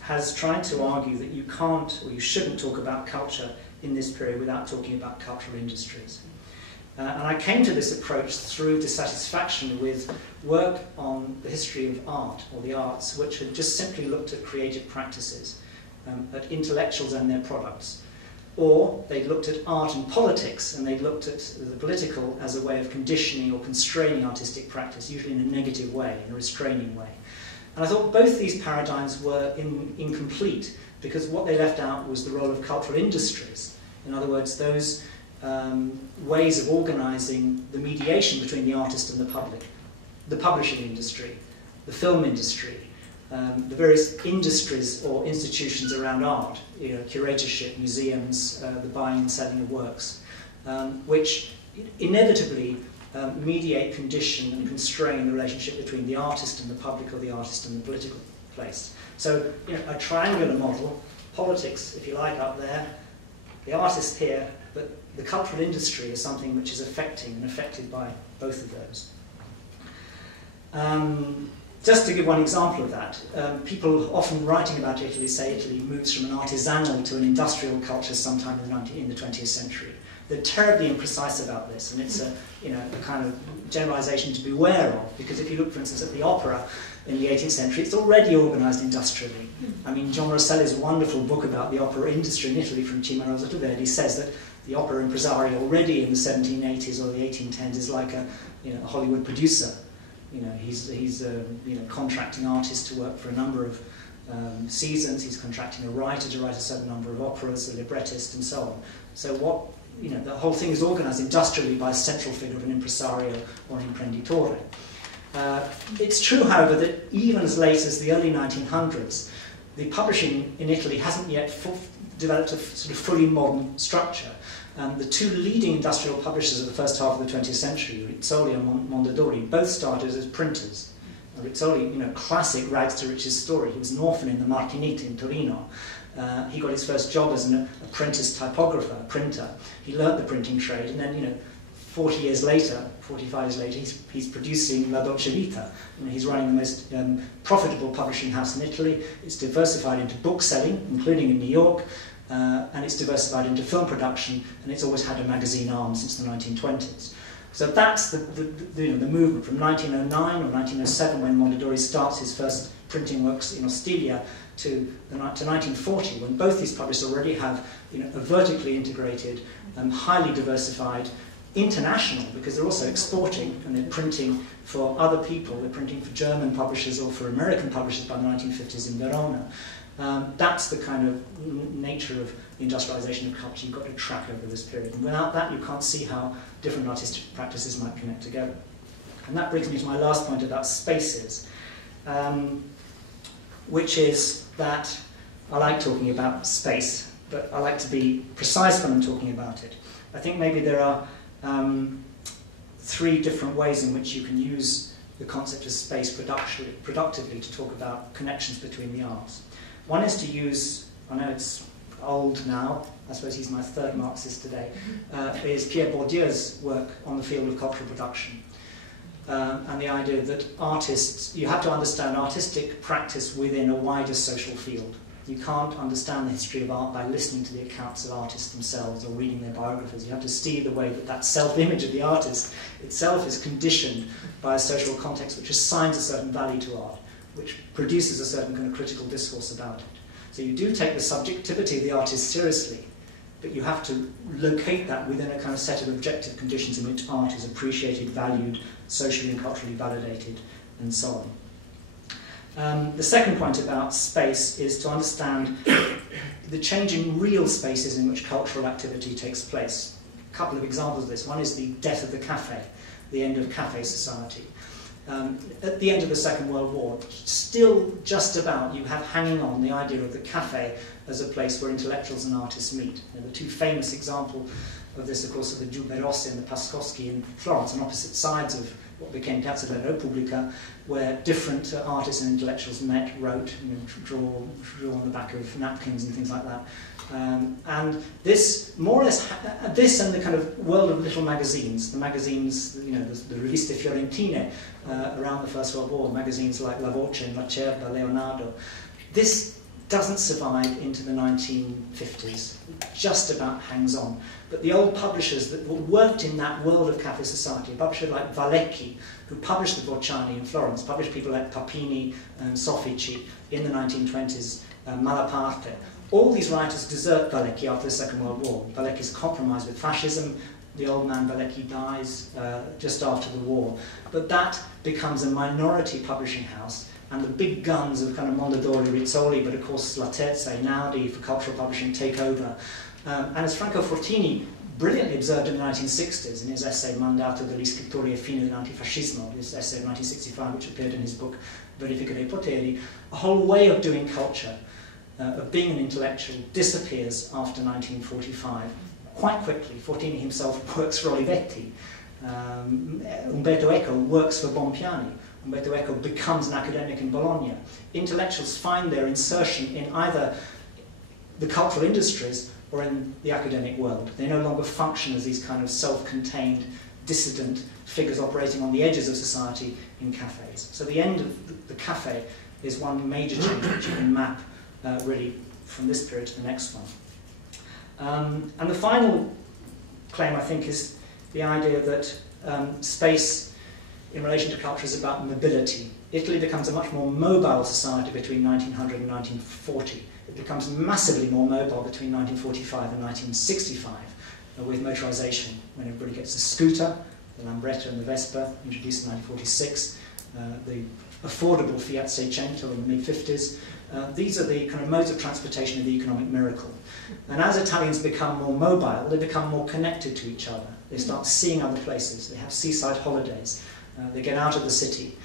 has tried to argue that you can't or you shouldn't talk about culture in this period without talking about cultural industries. And I came to this approach through dissatisfaction with work on the history of art, or the arts, which had just simply looked at creative practices, at intellectuals and their products. Or they'd looked at art and politics, and they'd looked at the political as a way of conditioning or constraining artistic practice, usually in a negative way, in a restraining way. And I thought both these paradigms were incomplete, because what they left out was the role of cultural industries. In other words, those ways of organising the mediation between the artist and the public, the publishing industry, the film industry, the various industries or institutions around art, you know, curatorship, museums, the buying and selling of works, which inevitably mediate, condition and constrain the relationship between the artist and the public, or the artist and the political place. So, you know, a triangular model, politics, if you like, up there, the artist here, but the cultural industry is something which is affecting and affected by both of those. Just to give one example of that, people often writing about Italy say Italy moves from an artisanal to an industrial culture sometime in the 20th century. They're terribly imprecise about this, and it's a kind of generalisation to beware of, because if you look, for instance, at the opera in the 18th century, it's already organised industrially. I mean, John Rosselli's wonderful book about the opera industry in Italy, From Cimarosa to Verdi, says that the opera impresario already in the 1780s or the 1810s is like a Hollywood producer. You know, he's contracting artists to work for a number of seasons. He's contracting a writer to write a certain number of operas, a librettist, and so on. So the whole thing is organised industrially by a central figure of an impresario or an imprenditore. It's true, however, that even as late as the early 1900s, the publishing in Italy hasn't yet developed a sort of fully modern structure. The two leading industrial publishers of the first half of the 20th century, Rizzoli and Mondadori, both started as printers. Rizzoli, classic rags to riches story. He was an orphan in the Martinite in Torino. He got his first job as an apprentice typographer, printer. He learnt the printing trade, and then, 45 years later, he's producing La Dolce Vita. He's running the most profitable publishing house in Italy. It's diversified into bookselling, including in New York, and it's diversified into film production, and it's always had a magazine arm since the 1920s. So that's the movement from 1909 or 1907, when Mondadori starts his first printing works in Ostiglia, to 1940, when both these publishers already have a vertically integrated, highly diversified, international, because they're also exporting and they're printing for other people. They're printing for German publishers or for American publishers by the 1950s in Verona. That's the kind of nature of the industrialization of culture you've got to track over this period. And without that, you can't see how different artistic practices might connect together. And that brings me to my last point about spaces, which is that I like talking about space, but I like to be precise when I'm talking about it. I think maybe there are three different ways in which you can use the concept of space productively to talk about connections between the arts. One is to use, I know it's old now, I suppose he's my third Marxist today, is Pierre Bourdieu's work on the field of cultural production. And the idea that artists, you have to understand artistic practice within a wider social field. You can't understand the history of art by listening to the accounts of artists themselves or reading their biographies. You have to see the way that that self-image of the artist itself is conditioned by a social context which assigns a certain value to art, which produces a certain kind of critical discourse about it. So you do take the subjectivity of the artist seriously, but you have to locate that within a kind of set of objective conditions in which art is appreciated, valued, socially and culturally validated, and so on. The second point about space is to understand the change in real spaces in which cultural activity takes place. A couple of examples of this. One is the death of the cafe, the end of cafe society. At the end of the Second World War, still just about you have hanging on the idea of the cafe as a place where intellectuals and artists meet. The two famous examples of this, of course, are the Giuliana and the Pascoschi in Florence, on opposite sides of what became Piazza della Repubblica, where different artists and intellectuals met, wrote, drew on the back of napkins and things like that. And this, more or less, this and the kind of world of little magazines, the magazines, the Riviste Fiorentine around the First World War, magazines like La Voce, Macerba, Leonardo, this doesn't survive into the 1950s. It just about hangs on. But the old publishers that worked in that world of cafe society, a publisher like Valecchi, who published the Bocciani in Florence, published people like Papini and Soffici in the 1920s, Malaparte. All these writers desert Valecchi after the Second World War. Valecchi's compromised with fascism. The old man Valecchi dies just after the war. But that becomes a minority publishing house, and the big guns of kind of Mondadori, Rizzoli, but of course La Terza, Einaudi for cultural publishing take over. And as Franco Fortini brilliantly observed in the 1960s in his essay Mandato degli scrittori e fine dell'antifascismo, his essay of 1965, which appeared in his book Verifica dei Poteri, a whole way of doing culture, of being an intellectual, disappears after 1945. Quite quickly, Fortini himself works for Olivetti. Umberto Eco works for Bompiani. Umberto Eco becomes an academic in Bologna. Intellectuals find their insertion in either the cultural industries or in the academic world. They no longer function as these kind of self-contained, dissident figures operating on the edges of society in cafes. So the end of the cafe is one major change which you can map really from this period to the next one. And the final claim, I think, is the idea that space in relation to culture is about mobility. Italy becomes a much more mobile society between 1900 and 1940. It becomes massively more mobile between 1945 and 1965 with motorization, when everybody gets a scooter, the Lambretta and the Vespa, introduced in 1946, the affordable Fiat Seicento in the mid-50s. These are the kind of modes of transportation of the economic miracle. And as Italians become more mobile, they become more connected to each other. They start seeing other places. They have seaside holidays. They get out of the city.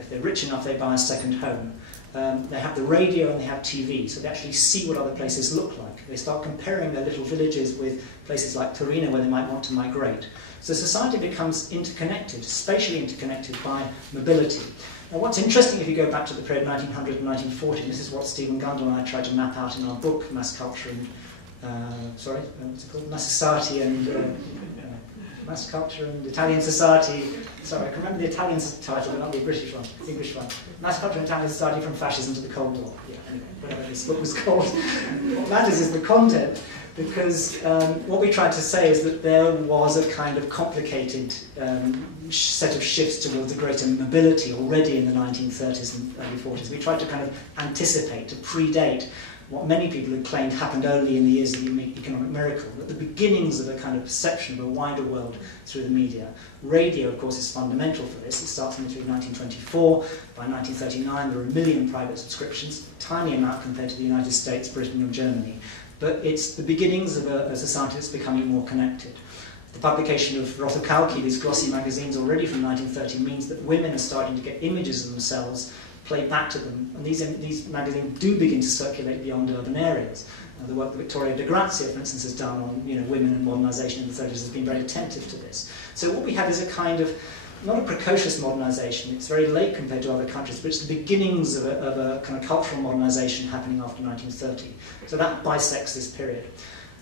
If they're rich enough, they buy a second home. They have the radio and they have TV, so they actually see what other places look like. They start comparing their little villages with places like Torino where they might want to migrate. So society becomes interconnected, spatially interconnected by mobility. Now what's interesting if you go back to the period 1900 and 1940, this is what Stephen Gundle and I tried to map out in our book, Mass Culture and, what's it called? Mass Society and, Mass Culture and Italian Society. Sorry, I can remember the Italian title, but not the British one, the English one. Mass Culture and Italian Society from Fascism to the Cold War. Yeah, anyway, whatever this book was called. What matters is the content, because what we tried to say is that there was a kind of complicated set of shifts towards a greater mobility already in the 1930s and early 40s. We tried to kind of anticipate, to predate what many people had claimed happened only in the years of the economic miracle, at the beginnings of a kind of perception of a wider world through the media. Radio, of course, is fundamental for this. It starts in 1924. By 1939, there are 1 million private subscriptions, a tiny amount compared to the United States, Britain, and Germany. But it's the beginnings of a society that's becoming more connected. The publication of Rotocalchi, these glossy magazines already from 1930, means that women are starting to get images of themselves played back to them, and these magazines do begin to circulate beyond urban areas. The work that Vittorio de Grazia, for instance, has done on women and modernisation in the 30s has been very attentive to this. So what we have is a kind of, not a precocious modernisation, it's very late compared to other countries, but it's the beginnings of a kind of cultural modernisation happening after 1930. So that bisects this period.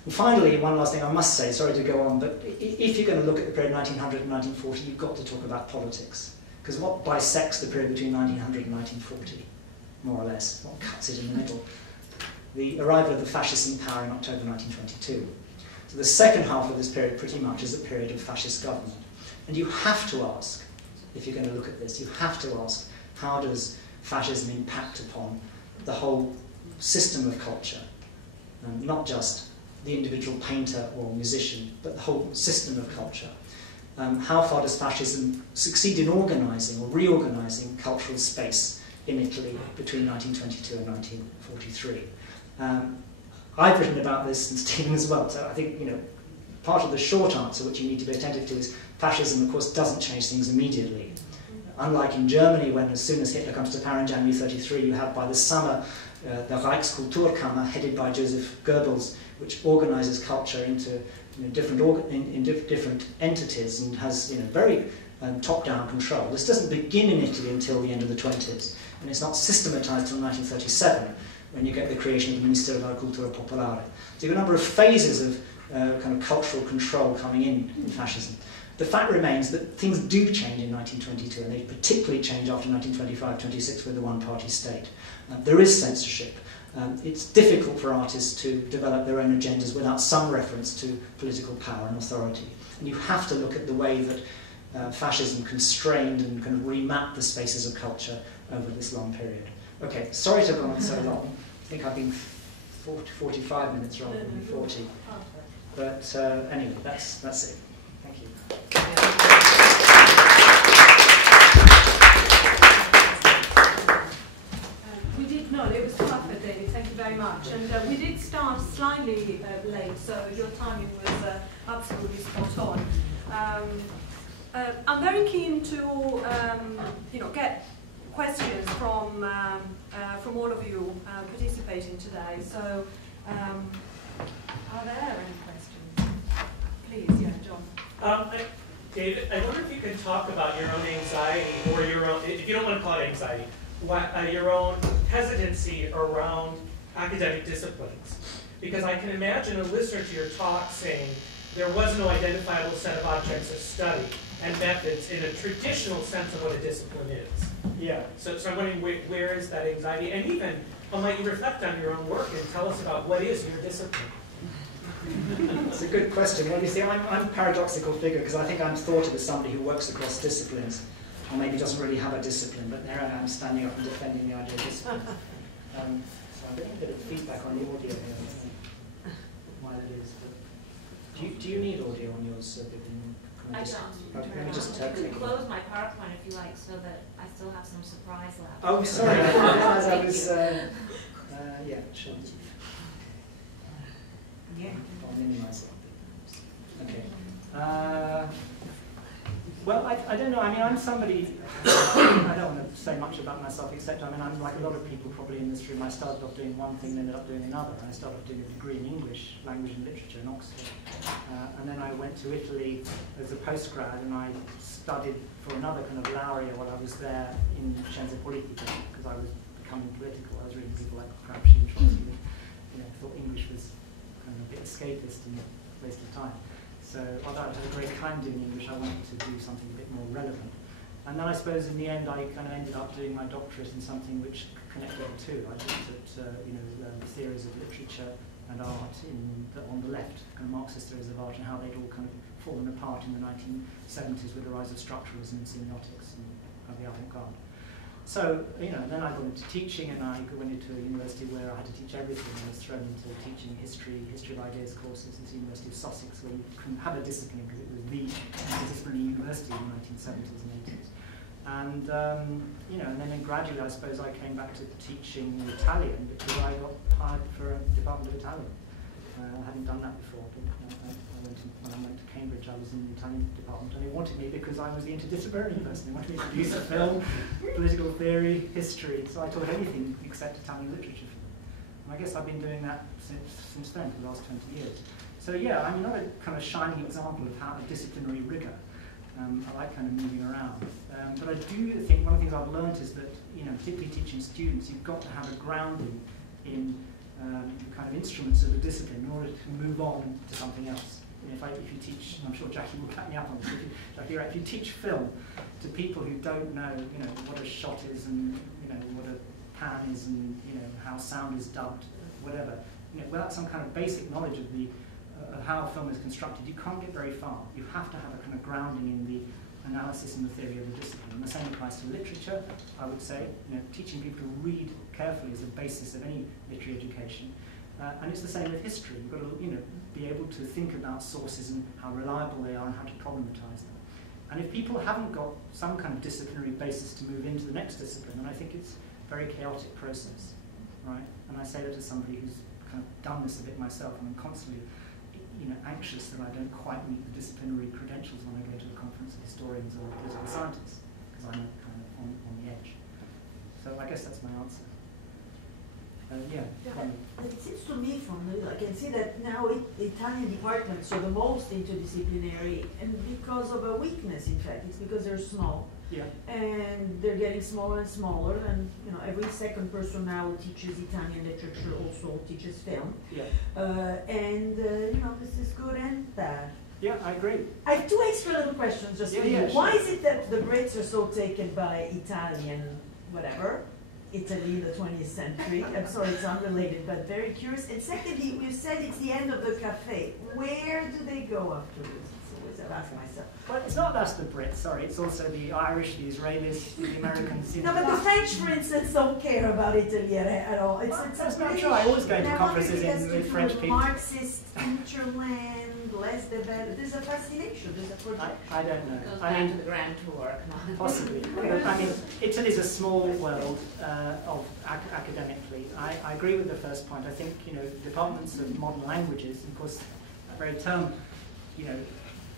And finally, one last thing I must say, sorry to go on, but if you're going to look at the period 1900 and 1940, you've got to talk about politics. Because what bisects the period between 1900 and 1940, more or less, what cuts it in the middle? The arrival of the fascists in power in October 1922. So the second half of this period pretty much is a period of fascist government. And you have to ask, if you're going to look at this, you have to ask, how does fascism impact upon the whole system of culture, not just the individual painter or musician, but the whole system of culture. How far does fascism succeed in organising or reorganising cultural space in Italy between 1922 and 1943? I've written about this, and Stephen as well, so I think, you know, part of the short answer which you need to be attentive to is fascism, of course, doesn't change things immediately. Unlike in Germany, when as soon as Hitler comes to power in January 1933, you have by the summer the Reichskulturkammer, headed by Joseph Goebbels, which organises culture into, you know, different entities and has, you know, very top-down control. This doesn't begin in Italy until the end of the 20s, and it's not systematised until 1937, when you get the creation of the Ministero della Cultura Popolare. So you have a number of phases of kind of cultural control coming in fascism. The fact remains that things do change in 1922, and they particularly change after 1925-26 with the one-party state. There is censorship. It's difficult for artists to develop their own agendas without some reference to political power and authority. And you have to look at the way that fascism constrained and kind of remapped the spaces of culture over this long period. Okay, sorry to have gone on so long. I think I've been 45 minutes rather than 40. But anyway, that's it. Thank you. We did know it was perfect, David. Thank you very much. And we did start slightly late, so your timing was absolutely spot on. I'm very keen to get questions from all of you participating today. So, are there any questions? Please, yeah, John. David, I wonder if you can talk about your own anxiety, or your own, if you don't want to call it anxiety, your own hesitancy around academic disciplines. Because I can imagine a listener to your talk saying there was no identifiable set of objects of study and methods in a traditional sense of what a discipline is. Yeah. So I'm wondering where is that anxiety, and even how might you reflect on your own work and tell us about what is your discipline? It's a good question. Well, you see, I'm a paradoxical figure because I think I'm thought of as somebody who works across disciplines, or maybe doesn't really have a discipline, but there I am standing up and defending the idea of discipline. So I'm getting a bit of feedback on the audio here. I don't know why that is. But do you need audio on yours? I don't. Let me just I can close my PowerPoint if you like, so that I still have some surprise left. Oh, sorry. I didn't realize I was. Yeah, sure. Yeah. I'll minimize it. Okay. Well, I don't know. I mean, I'm somebody. I don't want to say much about myself, except I mean, I'm like a lot of people probably in this room. I started off doing one thing, ended up doing another. I started off doing a degree in English, language and literature in Oxford, and then I went to Italy as a postgrad, and I studied for another kind of laurea while I was there in Scienze Politiche, because I was becoming political. I was reading people like Gramsci and Trotsky. You know, thought English was kind of a bit escapist and a waste of time. So although I had a great time doing English, I wanted to do something a bit more relevant. And then I suppose in the end I kind of ended up doing my doctorate in something which connected the two. I looked at the theories of literature and art on the left, kind of Marxist theories of art, and how they'd all kind of fallen apart in the 1970s with the rise of structuralism and semiotics and the avant-garde. So, then I got into teaching, and I went into a university where I had to teach everything. I was thrown into teaching history of ideas courses at the University of Sussex, where you couldn't have a discipline because it was the interdisciplinary university in the 1970s and 80s. And, and then gradually, I suppose, I came back to teaching Italian because I got hired for a department of Italian. I hadn't done that before, but when I went to Cambridge, I was in the Italian department, and they wanted me because I was the interdisciplinary person. They wanted me to produce a film, political theory, history, so I taught everything except Italian literature for them. And I guess I've been doing that since then, for the last 20 years. So yeah, I'm another kind of shining example of how a disciplinary rigour. I like kind of moving around. But I do think one of the things I've learned is that, particularly teaching students, you've got to have a grounding in the kind of instruments of the discipline in order to move on to something else. If you teach, and I'm sure Jackie will back me up on this, if you teach film to people who don't know, what a shot is and what a pan is and how sound is dubbed, whatever, without some kind of basic knowledge of how a film is constructed, you can't get very far. You have to have a kind of grounding in the analysis and the theory of the discipline. And the same applies to literature, I would say. Teaching people to read carefully is the basis of any literary education. And it's the same with history. You've got to be able to think about sources and how reliable they are and how to problematize them. And if people haven't got some kind of disciplinary basis to move into the next discipline, then I think it's a very chaotic process, right? And I say that as somebody who's kind of done this a bit myself. I'm constantly anxious that I don't quite meet the disciplinary credentials when I go to the conference of historians or political scientists, because I'm kind of on the edge. So I guess that's my answer. It seems to me I can see that now Italian departments are the most interdisciplinary, and because of a weakness, in fact, it's because they're small. Yeah. And they're getting smaller and smaller, and every second person now who teaches Italian literature also teaches film. Yeah. This is good and bad. Yeah, I agree. I have two extra little questions just for you. Yeah, Why sure. is it that the Brits are so taken by Italian, whatever, Italy in the 20th century? I'm sorry, it's unrelated, but very curious. And secondly, you said it's the end of the cafe. Where do they go afterwards? It's always I've asked myself. Well, it's not just the Brits, sorry. It's also the Irish, the Israelis, the Americans. No, but the French, for instance, don't care about Italy at all. That's not true. I always go to conferences with French people. Marxist, hinterland, less developed. There's a fascination. There's a project. I don't know. Goes back to the Grand Tour. Possibly. But, Italy's a small world academically. I agree with the first point. I think departments of modern languages, of course, that very term,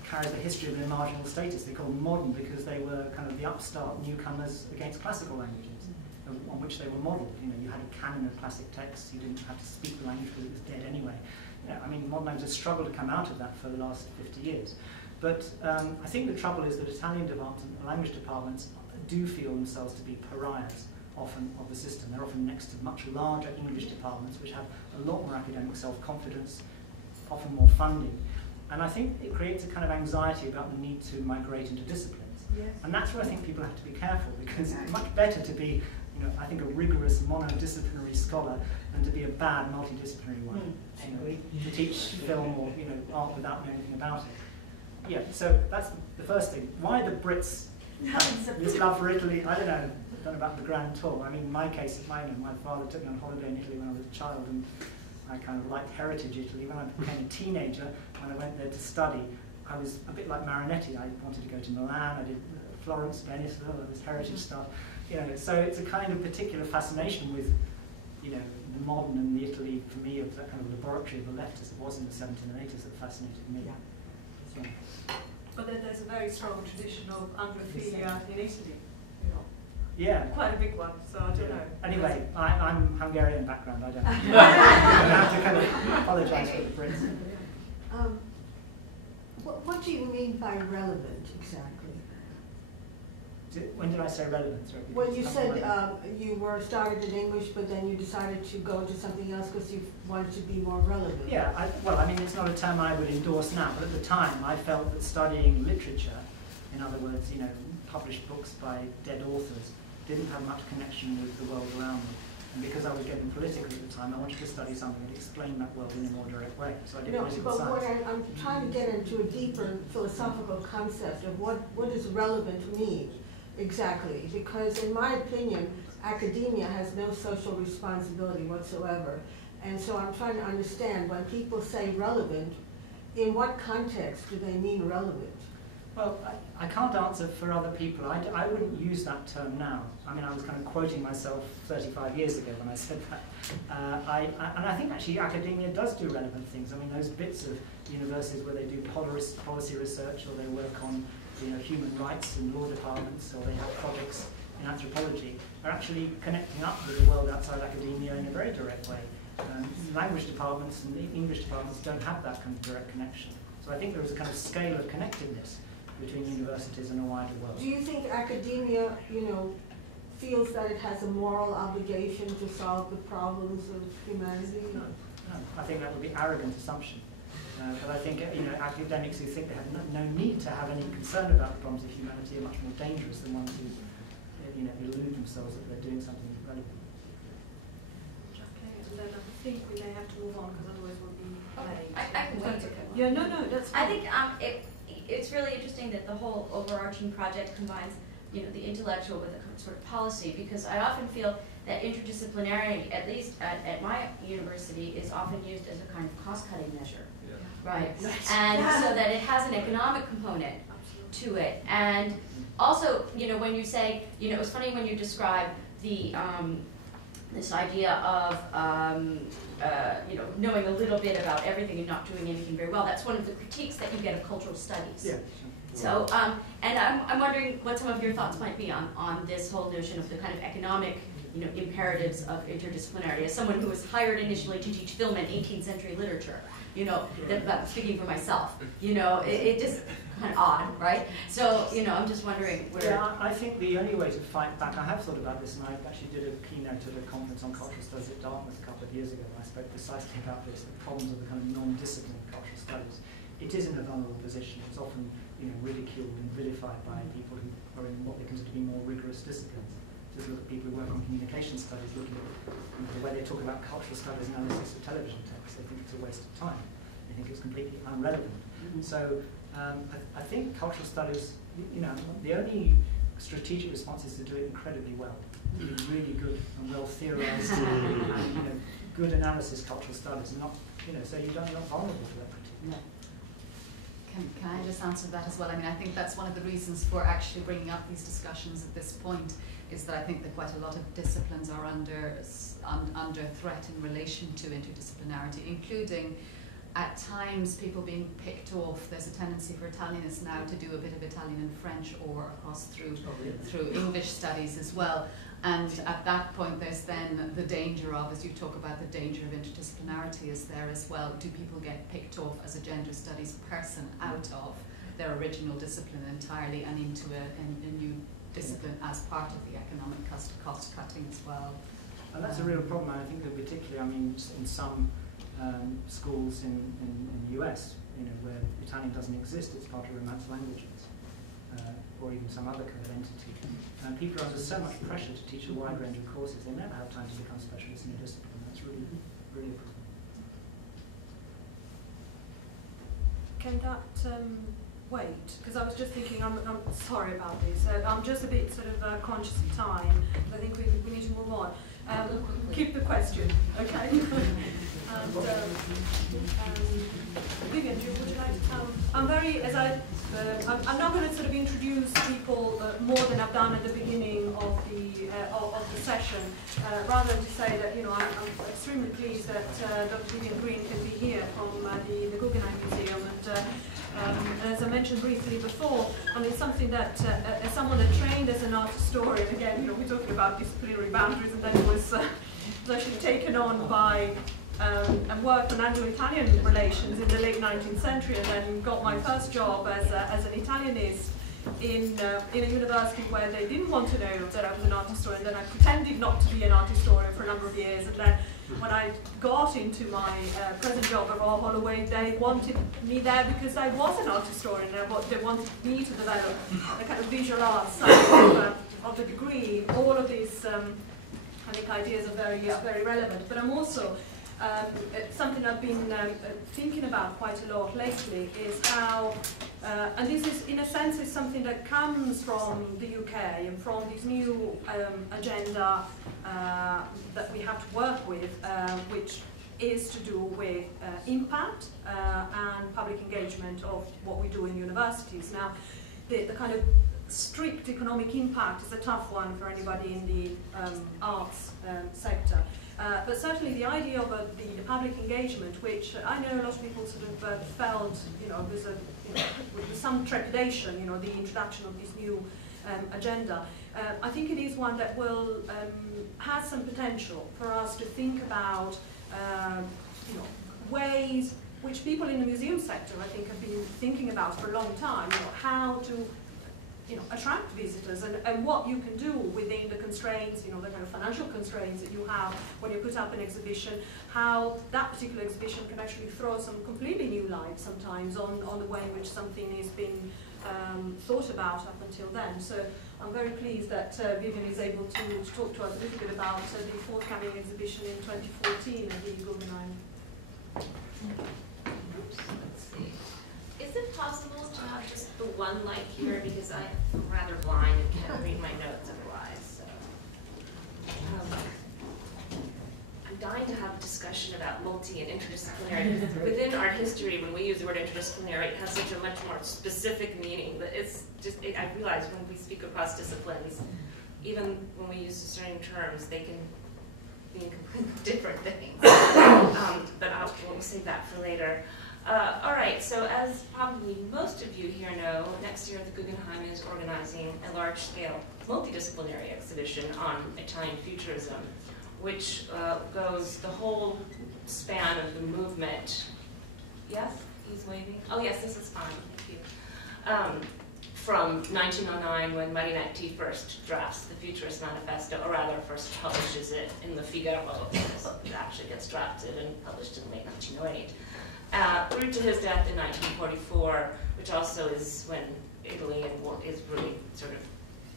carries a history of their marginal status. They call them modern because they were kind of the upstart newcomers against classical languages, on which they were modelled. You had a canon of classic texts. You didn't have to speak the language because it was dead anyway. Modern languages struggled to come out of that for the last 50 years. But I think the trouble is that Italian language departments do feel themselves to be pariahs, often, of the system. They're often next to much larger English departments, which have a lot more academic self-confidence, often more funding. And I think it creates a kind of anxiety about the need to migrate into disciplines. Yes. And that's where I think people have to be careful, because it's much better to be, I think, a rigorous monodisciplinary scholar than to be a bad multidisciplinary one. To teach film or art without knowing anything about it. Yeah, so that's the first thing. Why the Brits have this love for Italy? I don't know about the Grand Tour. In my case, my father took me on holiday in Italy when I was a child, and I kind of liked heritage Italy. When I became a teenager, when I went there to study, I was a bit like Marinetti. I wanted to go to Milan. I did Florence, Venice, all this heritage stuff. So it's a kind of particular fascination with, the modern and the Italy, for me, of that kind of laboratory of the left as it was in the 1780s that fascinated me. Yeah. But then there's a very strong tradition of Anglophilia in Italy. Yeah. Quite a big one, so I don't know. Anyway, I'm Hungarian background, I don't know. I have to kind of apologise for the Brits. What do you mean by relevant, exactly? When did I say relevant? Sorry, Well, you said you were started in English, but then you decided to go to something else because you wanted to be more relevant. Yeah, it's not a term I would endorse now, but at the time I felt that studying literature, in other words, published books by dead authors, didn't have much connection with the world around me. And because I was getting political at the time, I wanted to study something that explained that world in a more direct way. So I did political but science. what I'm trying to get into a deeper philosophical concept of what does relevant mean exactly. Because in my opinion, academia has no social responsibility whatsoever. And so I'm trying to understand when people say relevant, in what context do they mean relevant? Well, I can't answer for other people. I wouldn't use that term now. I was kind of quoting myself 35 years ago when I said that. And I think actually academia does do relevant things. Those bits of universities where they do policy research, or they work on human rights in law departments, or they have projects in anthropology, are actually connecting up with the world outside academia in a very direct way. Language departments and English departments don't have that kind of direct connection. So I think there is a kind of scale of connectedness between universities and a wider world. Do you think academia, feels that it has a moral obligation to solve the problems of humanity? No. I think that would be an arrogant assumption. But I think academics who think they have no need to have any concern about the problems of humanity are much more dangerous than ones who elude themselves that they're doing something relevant. Okay, and then I think we may have to move on because otherwise we'll be late. I can wait. Yeah, no, that's fine. I think it's really interesting that the whole overarching project combines, you know, the intellectual with a sort of policy, because I often feel that interdisciplinary, at least at my university, is often used as a kind of cost-cutting measure. Right, and so that it has an economic component to it. And also, you know, when you say, you know, it was funny when you describe the this idea of you know, knowing a little bit about everything and not doing anything very well. That's one of the critiques that you get of cultural studies. Yeah. So, and I'm wondering what some of your thoughts might be on this whole notion of the kind of economic, you know, imperatives of interdisciplinarity. As someone who was hired initially to teach film and 18th century literature, you know, that speaking for myself, you know, it just kind of odd, right? So, you know, I'm just wondering where... Yeah, I think the only way to fight back, I have thought about this, and I actually did a keynote at a conference on cultural studies at Dartmouth a couple of years ago, and I spoke precisely about this, the problems of the kind of non-disciplined cultural studies. It is in a vulnerable position. It's often, you know, ridiculed and vilified by people who are in what they consider to be more rigorous disciplines. Just look at people who work on communication studies, looking at the way they talk about cultural studies analysis of television text. They think it's a waste of time. They think it's completely irrelevant. So I think cultural studies, you know, the only strategic response is to do it incredibly well. Really good and well theorized and, you know, good analysis cultural studies, and not, you know, so you're not vulnerable to that critique. No. Can I just answer that as well? I mean, I think that's one of the reasons for actually bringing up these discussions at this point, is that I think that quite a lot of disciplines are under threat in relation to interdisciplinarity, including at times people being picked off. There's a tendency for Italianists now to do a bit of Italian and French, or across through English studies as well. And at that point, there's then the danger of, as you talk about the danger of interdisciplinarity is there as well. Do people get picked off as a gender studies person out of their original discipline entirely and into a new discipline as part of the economic cost cutting as well? And that's a real problem. I think that particularly, I mean, in some schools in the US, you know, where Italian doesn't exist, it's part of Romance languages, or even some other kind of entity. And people are under so much pressure to teach a wide range of courses, they never have time to become specialists in a discipline. That's really, really a problem. Can that wait? Because I was just thinking, I'm sorry about this. I'm just a bit sort of conscious of time. I think we need to move on. Keep the question, okay? And Vivien, would you like to tell? I'm very, I'm not going to sort of introduce people more than I've done at the beginning of the session, rather than to say that, you know, I'm extremely pleased that Dr. Vivien Green can be here from the Guggenheim Museum, and as I mentioned briefly before, I mean, something that as someone that trained as an art historian, again, you know, we're talking about disciplinary boundaries, and then it was actually taken on by and worked on Anglo-Italian relations in the late 19th century, and then got my first job as an Italianist in a university where they didn't want to know that I was an art historian. Then I pretended not to be an art historian for a number of years, and then when I got into my present job at Royal Holloway, they wanted me there because I was an art historian, and they wanted me to develop the kind of visual arts side of the degree. All of these I think ideas are very relevant, but I'm also something I've been thinking about quite a lot lately is how, and this is in a sense is something that comes from the UK and from this new agenda that we have to work with, which is to do with impact and public engagement of what we do in universities. Now, the kind of strict economic impact is a tough one for anybody in the arts sector. But certainly the idea of the public engagement, which I know a lot of people sort of felt, you know, there's with some trepidation, you know, the introduction of this new agenda. I think it is one that will has some potential for us to think about, you know, ways which people in the museum sector, I think, have been thinking about for a long time. You know, how to, you know, attract visitors, and what you can do within the constraints, you know, the kind of financial constraints that you have when you put up an exhibition, how that particular exhibition can actually throw some completely new light sometimes on the way in which something has been thought about up until then. So I'm very pleased that Vivien is able to talk to us a little bit about the forthcoming exhibition in 2014 at the Guggenheim. Oops, let's see. Is it possible to have just the one light here because I'm rather blind and can't read my notes otherwise. So. I'm dying to have a discussion about multi and interdisciplinary. Within art history, when we use the word interdisciplinary, it has such a much more specific meaning that it's just, I realize when we speak across disciplines, even when we use certain terms, they can mean completely different things. But we'll save that for later. All right, so as probably most of you here know, next year the Guggenheim is organizing a large-scale multidisciplinary exhibition on Italian Futurism, which goes the whole span of the movement. Yes, he's waving. Oh yes, this is fine, thank you. From 1909, when Marinetti first drafts the Futurist Manifesto, or rather first publishes it in the Figaro, it actually gets drafted and published in late 1908. Through to his death in 1944, which also is when Italy is really sort of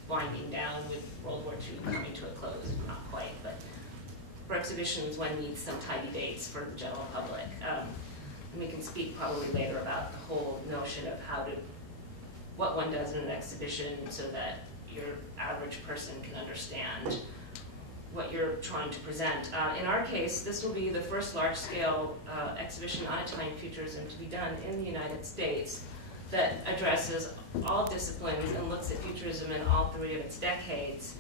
winding down with World War II coming to a close, not quite, but for exhibitions one needs some tidy dates for the general public. And we can speak probably later about the whole notion of what one does in an exhibition so that your average person can understand what you're trying to present. In our case, this will be the first large-scale exhibition on Italian Futurism to be done in the United States that addresses all disciplines and looks at futurism in all three of its decades.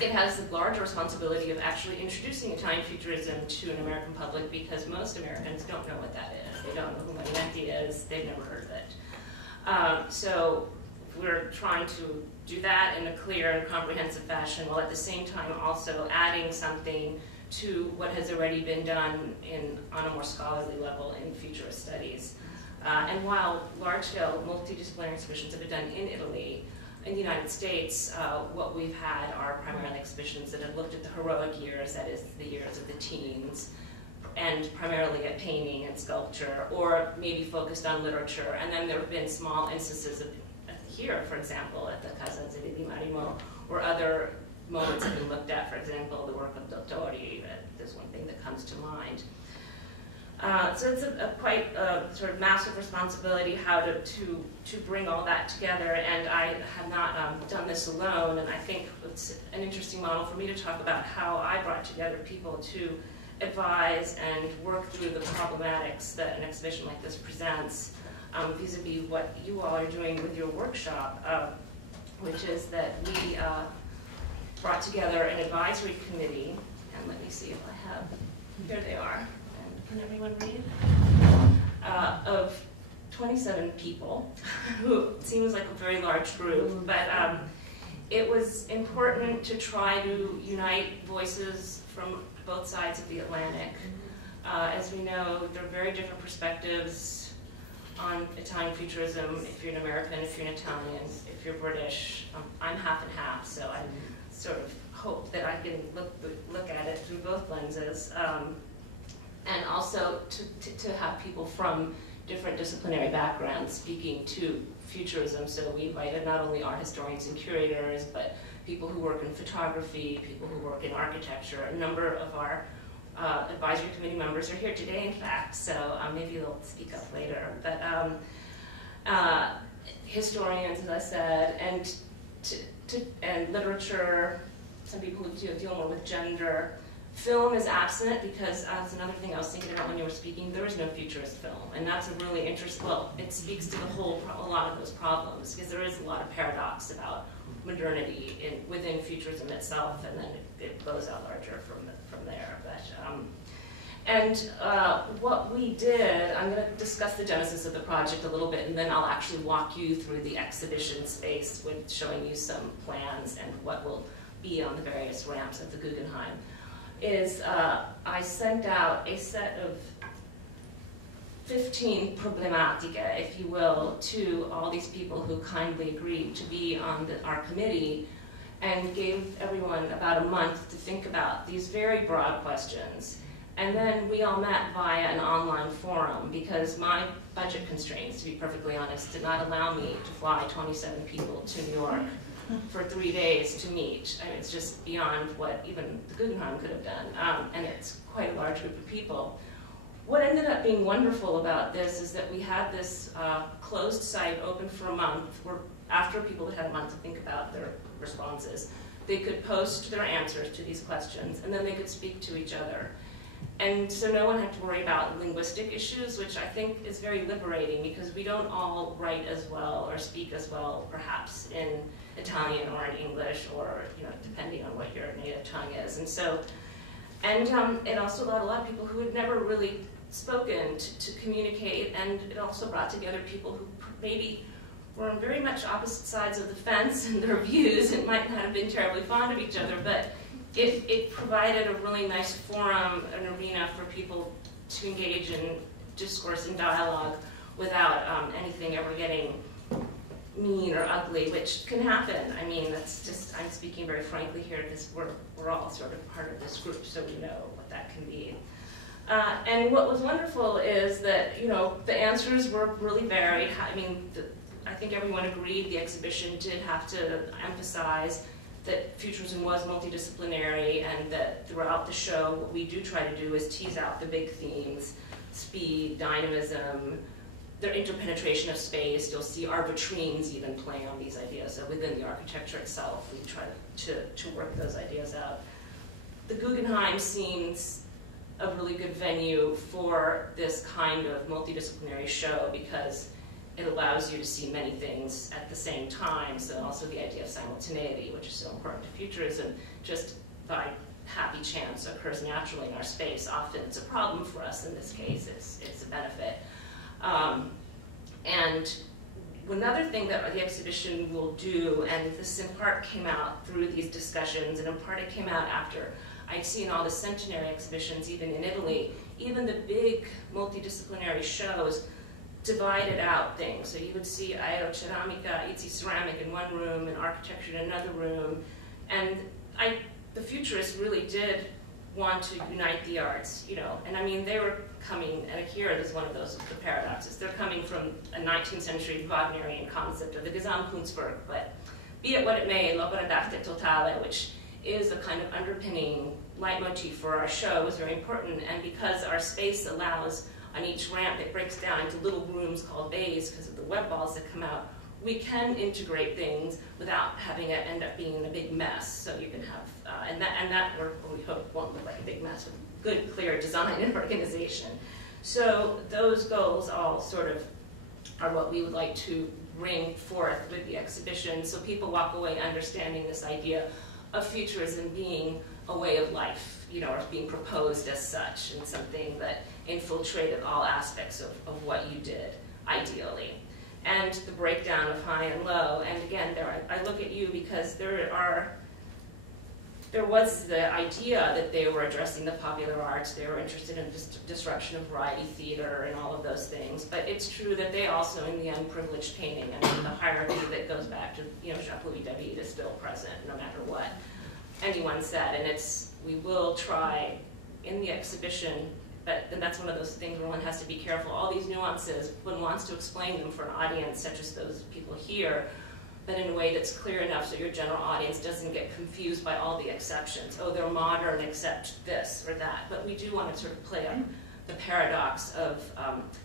It has the larger responsibility of actually introducing Italian Futurism to an American public because most Americans don't know what that is. They don't know who Marinetti is. They've never heard of it. So we're trying to do that in a clear and comprehensive fashion while at the same time also adding something to what has already been done on a more scholarly level in futurist studies. And while large-scale multidisciplinary exhibitions have been done in Italy, in the United States, what we've had are primarily exhibitions that have looked at the heroic years, that is, the years of the teens, and primarily at painting and sculpture, or maybe focused on literature. And then there have been small instances of, here, for example, at the Casa Zerilli-Marimò, or other moments have been looked at, for example, the work of totale. There's one thing that comes to mind. So it's a quite sort of massive responsibility how to bring all that together, and I have not done this alone, and I think it's an interesting model for me to talk about how I brought together people to advise and work through the problematics that an exhibition like this presents, vis-a-vis what you all are doing with your workshop, which is that we brought together an advisory committee, and let me see if I have, here they are. Can everyone read? Of 27 people, who seems like a very large group, but it was important to try to unite voices from both sides of the Atlantic. As we know, there are very different perspectives on Italian Futurism. If you're an American, if you're an Italian, if you're British, I'm half and half, so I sort of hope that I can look at it through both lenses. And also to have people from different disciplinary backgrounds speaking to futurism. So we invited not only art historians and curators, but people who work in photography, people who work in architecture. A number of our advisory committee members are here today, in fact, so maybe they'll speak up later. But historians, as I said, and literature, some people who deal more with gender. Film is absent because, that's another thing I was thinking about when you were speaking, there is no futurist film. And that's a really interesting, well, it speaks to a lot of those problems, because there is a lot of paradox about modernity within futurism itself, and then it goes out larger from there. But, what we did, I'm going to discuss the genesis of the project a little bit, and then I'll actually walk you through the exhibition space with showing you some plans and what will be on the various ramps of the Guggenheim. Is I sent out a set of 15 problematica, if you will, to all these people who kindly agreed to be on our committee, and gave everyone about a month to think about these very broad questions. And then we all met via an online forum, because my budget constraints, to be perfectly honest, did not allow me to fly 27 people to New York for 3 days to meet. I mean, it's just beyond what even the Guggenheim could have done, and it's quite a large group of people. what ended up being wonderful about this is that we had this closed site open for a month, where after people had had a month to think about their responses, they could post their answers to these questions, and then they could speak to each other. And so no one had to worry about linguistic issues, which I think is very liberating, because we don't all write as well or speak as well, perhaps, in Italian or in English, or depending on what your native tongue is. And so, it also allowed a lot of people who had never really spoken to communicate, and it also brought together people who maybe were on very much opposite sides of the fence in their views and might not have been terribly fond of each other, but it provided a really nice forum, an arena for people to engage in discourse and dialogue without anything ever getting mean or ugly, which can happen. I mean, that's just, I'm speaking very frankly here, because we're all sort of part of this group, so we know what that can be. And what was wonderful is that, the answers were really varied. I mean, I think everyone agreed the exhibition did have to emphasize that futurism was multidisciplinary, and that throughout the show, what we do try to do is tease out the big themes: speed, dynamism, their interpenetration of space. You'll see our vitrines even play on these ideas. So within the architecture itself, we try to work those ideas out. The Guggenheim seems a really good venue for this kind of multidisciplinary show, because it allows you to see many things at the same time. So also the idea of simultaneity, which is so important to futurism, just by happy chance occurs naturally in our space. Often it's a problem for us. In this case, it's a benefit. And another thing that the exhibition will do, and this in part came out through these discussions, and in part it came out after I'd seen all the centenary exhibitions, even in Italy, even the big multidisciplinary shows divided out things. So you would see aeroceramica, you'd see ceramic in one room and architecture in another room. And the futurists really did want to unite the arts, and I mean, they were coming, and here is one of those the paradoxes. They're coming from a 19th century Wagnerian concept of the Gesamtkunstwerk, but be it what it may, l'opera d'arte totale, which is a kind of underpinning leitmotif for our show, is very important. And because our space allows, on each ramp, it breaks down into little rooms called bays because of the web balls that come out, we can integrate things without having it end up being a big mess. So you can have, and that we hope won't look like a big mess, with good, clear design and organization. So those goals all sort of are what we would like to bring forth with the exhibition, so people walk away understanding this idea of futurism being a way of life, or being proposed as such, and something that infiltrated all aspects of what you did, ideally. And the breakdown of high and low. And again, I look at you because there was the idea that they were addressing the popular arts. They were interested in disruption of variety theater and all of those things. But it's true that they also, in the end, privileged painting. I mean, the hierarchy that goes back to Jacques-Louis David is still present, no matter what anyone said. And we will try in the exhibition. But then that's one of those things where one has to be careful. All these nuances, one wants to explain them for an audience such as those people here, but in a way that's clear enough so your general audience doesn't get confused by all the exceptions. Oh, they're modern except this or that. But we do want to sort of play up the paradox of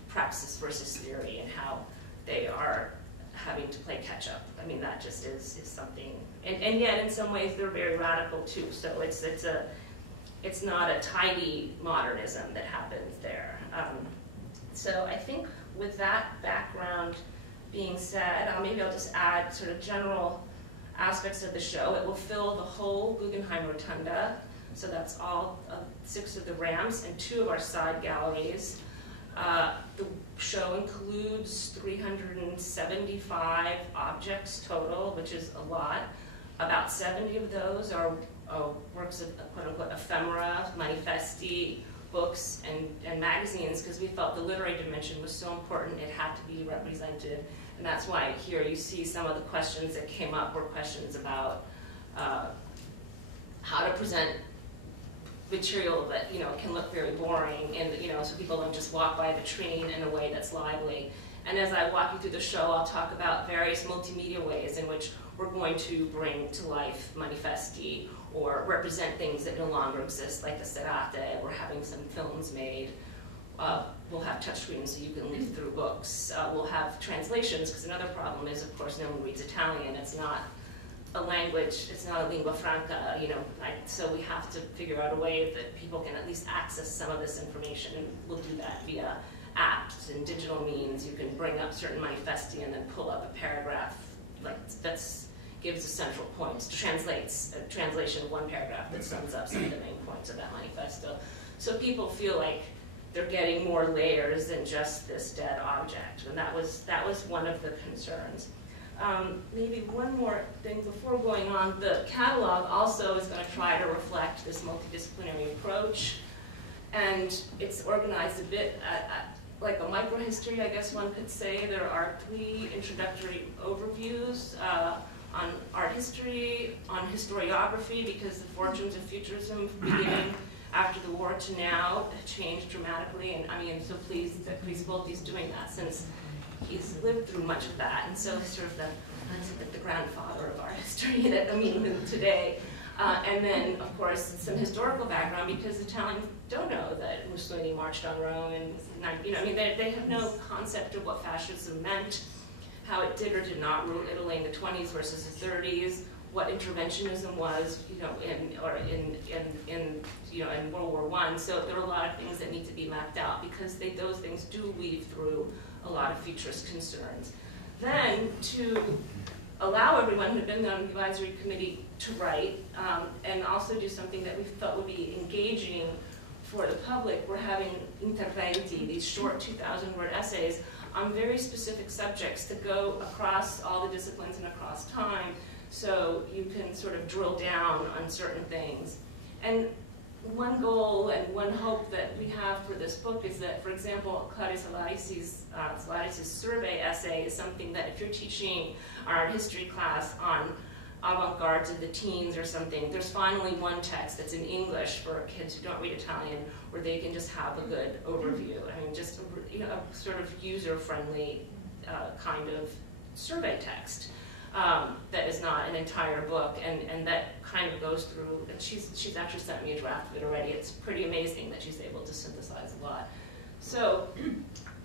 praxis versus theory, and how they are having to play catch up. I mean, that just is something. And yet, in some ways, they're very radical too. So it's not a tidy modernism that happens there. So I think with that background being said, maybe I'll just add sort of general aspects of the show. It will fill the whole Guggenheim Rotunda, so that's all 6 of the ramps and 2 of our side galleries. The show includes 375 objects total, which is a lot. About 70 of those are works of quote-unquote ephemera, manifesti, books, and magazines, because we felt the literary dimension was so important, it had to be represented. And that's why here you see some of the questions that came up were questions about how to present material that can look very boring, and so people don't just walk by a vitrine in a way that's lively. And as I walk you through the show, I'll talk about various multimedia ways in which we're going to bring to life manifesti, or represent things that no longer exist, like the serate. We're having some films made. We'll have touchscreens so you can leaf through books. We'll have translations, because another problem is, of course, no one reads Italian. It's not a language, it's not a lingua franca, you know, so we have to figure out a way that people can at least access some of this information, and we'll do that via apps and digital means. You can bring up certain manifesti and then pull up a paragraph, like that's gives essential points, translates a translation of one paragraph that sums up some of the main points of that manifesto. So people feel like they're getting more layers than just this dead object, and that was one of the concerns. Maybe one more thing before going on, the catalog also is going to try to reflect this multidisciplinary approach, and it's organized a bit like a microhistory, I guess one could say. There are 3 introductory overviews on art history, on historiography, because the fortunes of futurism beginning after the war to now have changed dramatically, and I mean, I'm so pleased that Chris Volti's doing that, since he's lived through much of that, and so he's sort of the grandfather of art history that, I mean, today. And then, of course, some historical background, because Italians don't know that Mussolini marched on Rome, and, you know, I mean, they have no concept of what fascism meant, how it did or did not rule Italy in the 20s versus the 30s, what interventionism was, you know, in World War I. So there are a lot of things that need to be mapped out, because those things do weave through a lot of futurist concerns. Then, to allow everyone who had been on the advisory committee to write, and also do something that we felt would be engaging for the public, we're having interventi, these short 2,000-word essays on very specific subjects that go across all the disciplines and across time, so you can sort of drill down on certain things. And one goal and one hope that we have for this book is that, for example, Claudia Salaris's survey essay is something that if you're teaching our history class on avant-gardes of the teens or something, there's finally one text that's in English for kids who don't read Italian, where they can just have a good overview. I mean, just a sort of user-friendly kind of survey text. That is not an entire book, and that kind of goes through, and she's actually sent me a draft of it already. It's pretty amazing that she's able to synthesize a lot. So,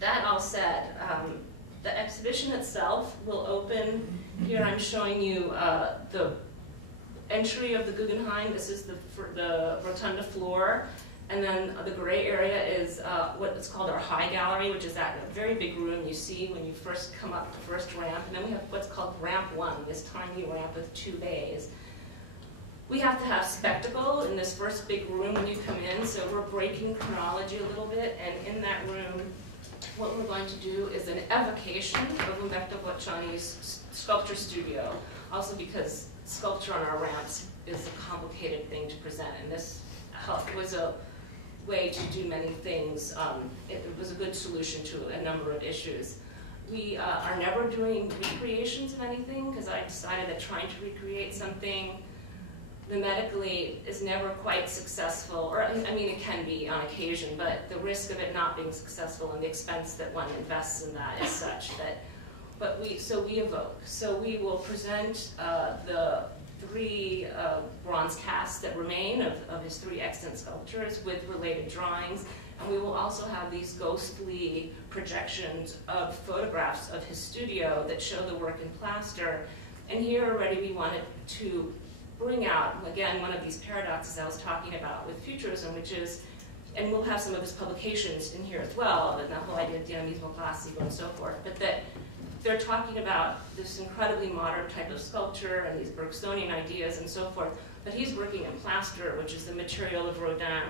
that all said, the exhibition itself will open, here I'm showing you the entry of the Guggenheim. This is the rotunda floor. And then the gray area is what is called our high gallery, which is that very big room you see when you first come up the first ramp. And then we have what's called ramp 1, this tiny ramp with 2 bays. We have to have spectacle in this first big room when you come in, so we're breaking chronology a little bit. And in that room, what we're going to do is an evocation of Umberto Boccioni's sculpture studio, also because sculpture on our ramps is a complicated thing to present, and this was a way to do many things. It was a good solution to a number of issues. We are never doing recreations of anything, because I decided that trying to recreate something mimetically is never quite successful, or I mean it can be on occasion, but the risk of it not being successful and the expense that one invests in that is such that, so we evoke. So we will present the 3 bronze casts that remain of his 3 extant sculptures with related drawings, and we will also have these ghostly projections of photographs of his studio that show the work in plaster. And here already we wanted to bring out, again, one of these paradoxes I was talking about with futurism, which is, and we'll have some of his publications in here as well, and the whole idea of dinamismo classico and so forth, but that they're talking about this incredibly modern type of sculpture and these Bergsonian ideas and so forth, but he's working in plaster, which is the material of Rodin.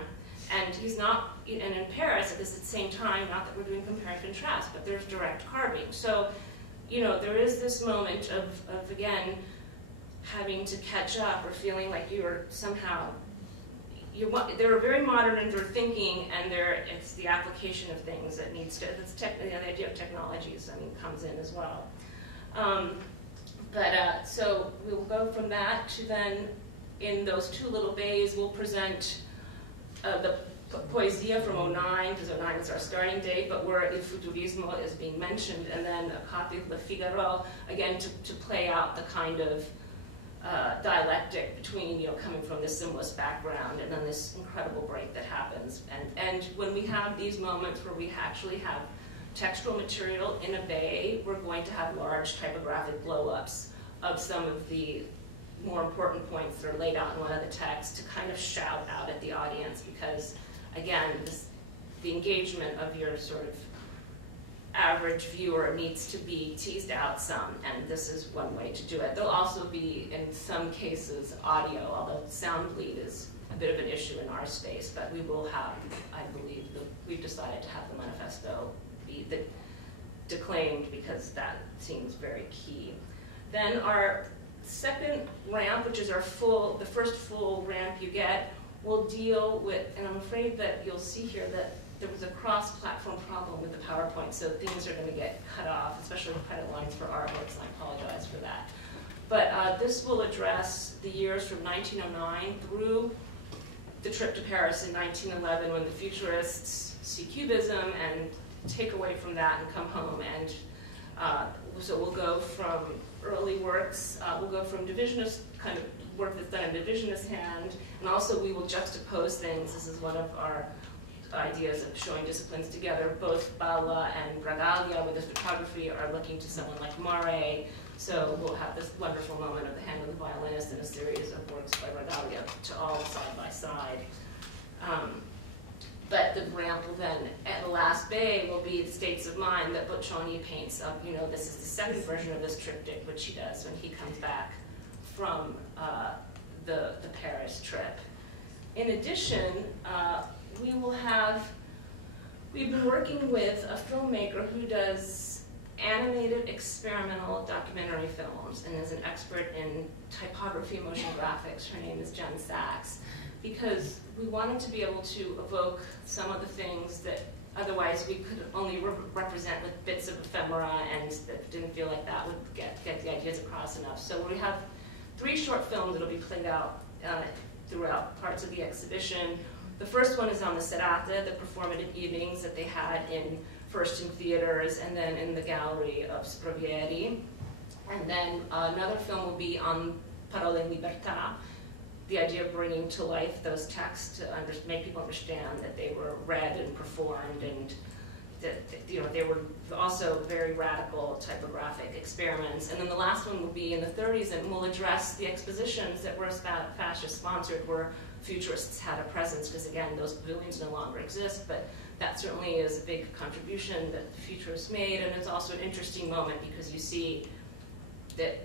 And he's not, and in Paris at the same time, not that we're doing compare and contrast, but there's direct carving. So, you know, there is this moment of again, having to catch up or feeling like you're somehow, they're very modern in their thinking, and it's the application of things that needs to, the idea of technologies, I mean, comes in as well. So we'll go from that to then, in those 2 little bays, we'll present the Poesia from 09, because 09 is our starting date, but where Il Futurismo is being mentioned, and then a copy of Le Figaro, again, to play out the kind of dialectic between, coming from this symbolist background and then this incredible break that happens. And when we have these moments where we actually have textual material in a bay, we're going to have large typographic blow-ups of some of the more important points that are laid out in one of the texts to kind of shout out at the audience, because, again, the engagement of your sort of average viewer needs to be teased out some, and this is one way to do it. There'll also be, in some cases, audio, although sound bleed is a bit of an issue in our space, but we will have, I believe, we've decided to have the manifesto be declaimed because that seems very key. Then our second ramp, which is the first full ramp you get, will deal with, and I'm afraid that you'll see here that there was a cross-platform problem with the PowerPoint, so things are going to get cut off, especially credit lines for artworks, and I apologize for that. But this will address the years from 1909 through the trip to Paris in 1911, when the futurists see Cubism and take away from that and come home. And so we'll go from early works, we'll go from divisionist kind of work that's done in divisionist hand, and also we will juxtapose things. This is one of our ideas of showing disciplines together. Both Balla and Bragalia with his photography are looking to someone like Mare, so we'll have this wonderful moment of the hand of the violinist and a series of works by Bragalia to all side by side. But the ramp will then, at the last bay, will be the states of mind that Boccioni paints up. This is the second version of this triptych, which he does when he comes back from the Paris trip. In addition, we've been working with a filmmaker who does animated experimental documentary films and is an expert in typography, motion graphics. Her name is Jen Sachs, because we wanted to be able to evoke some of the things that otherwise we could only represent with bits of ephemera, and that didn't feel like that would get the ideas across enough. So we have 3 short films that will be played out throughout parts of the exhibition. The first one is on the serate, the performative evenings that they had first in theaters and then in the gallery of Sprovieri. And then another film will be on Parole in Libertà, the idea of bringing to life those texts to make people understand that they were read and performed, and that they were also very radical typographic experiments. And then the last one will be in the 30s, and will address the expositions that were fascist sponsored, where futurists had a presence, because again, those pavilions no longer exist, but that certainly is a big contribution that the futurists made. And it's also an interesting moment because you see that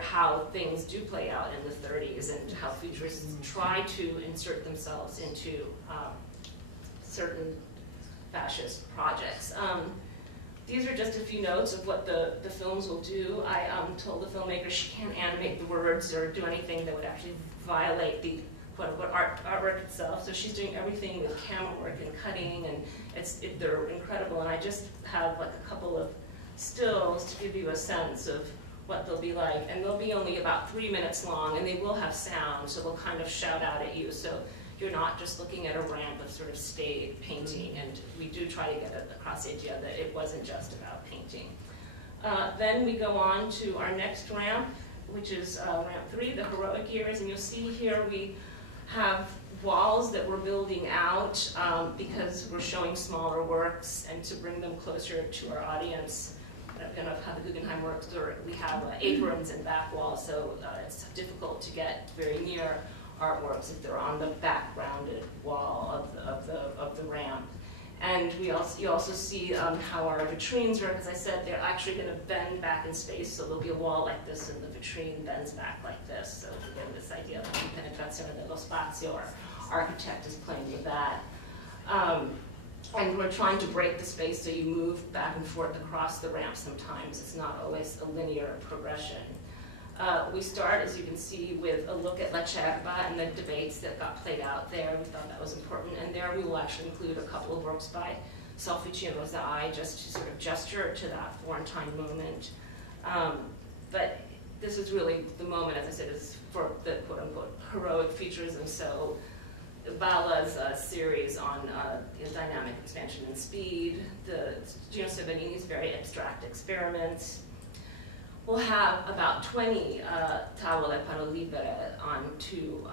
how things do play out in the 30s and how futurists try to insert themselves into certain fascist projects. These are just a few notes of what the films will do. I told the filmmaker she can't animate the words or do anything that would actually violate the quote-unquote artwork itself, so she's doing everything with camera work and cutting, and they're incredible. And I just have like a couple of stills to give you a sense of what they'll be like, and they'll be only about 3 minutes long, and they will have sound, so they'll kind of shout out at you, so you're not just looking at a ramp of sort of staid painting, and we do try to get across the idea that it wasn't just about painting. Then we go on to our next ramp, which is ramp 3, the heroic years, and you'll see here we have walls that we're building out because we're showing smaller works and to bring them closer to our audience. I don't know how the Guggenheim works, or we have aprons and back walls, so it's difficult to get very near artworks if they're on the backgrounded wall of the ramp. And you also see how our vitrines work. As I said, they're actually going to bend back in space, so there'll be a wall like this, and the vitrine bends back like this. So again, this idea of penetrazione dello spazio, our architect is playing with that. And we're trying to break the space so you move back and forth across the ramp sometimes. It's not always a linear progression. We start, as you can see, with a look at La Cerba and the debates that got played out there. We thought that was important. And there we will actually include a couple of works by Solfici and Rosai, just to sort of gesture to that foreign time moment. But this is really the moment, as I said, is for the quote-unquote heroic futurism. So Balla's series on dynamic expansion and speed, Gino Severini's very abstract experiments. we'll have about 20 tavole parole libere on 2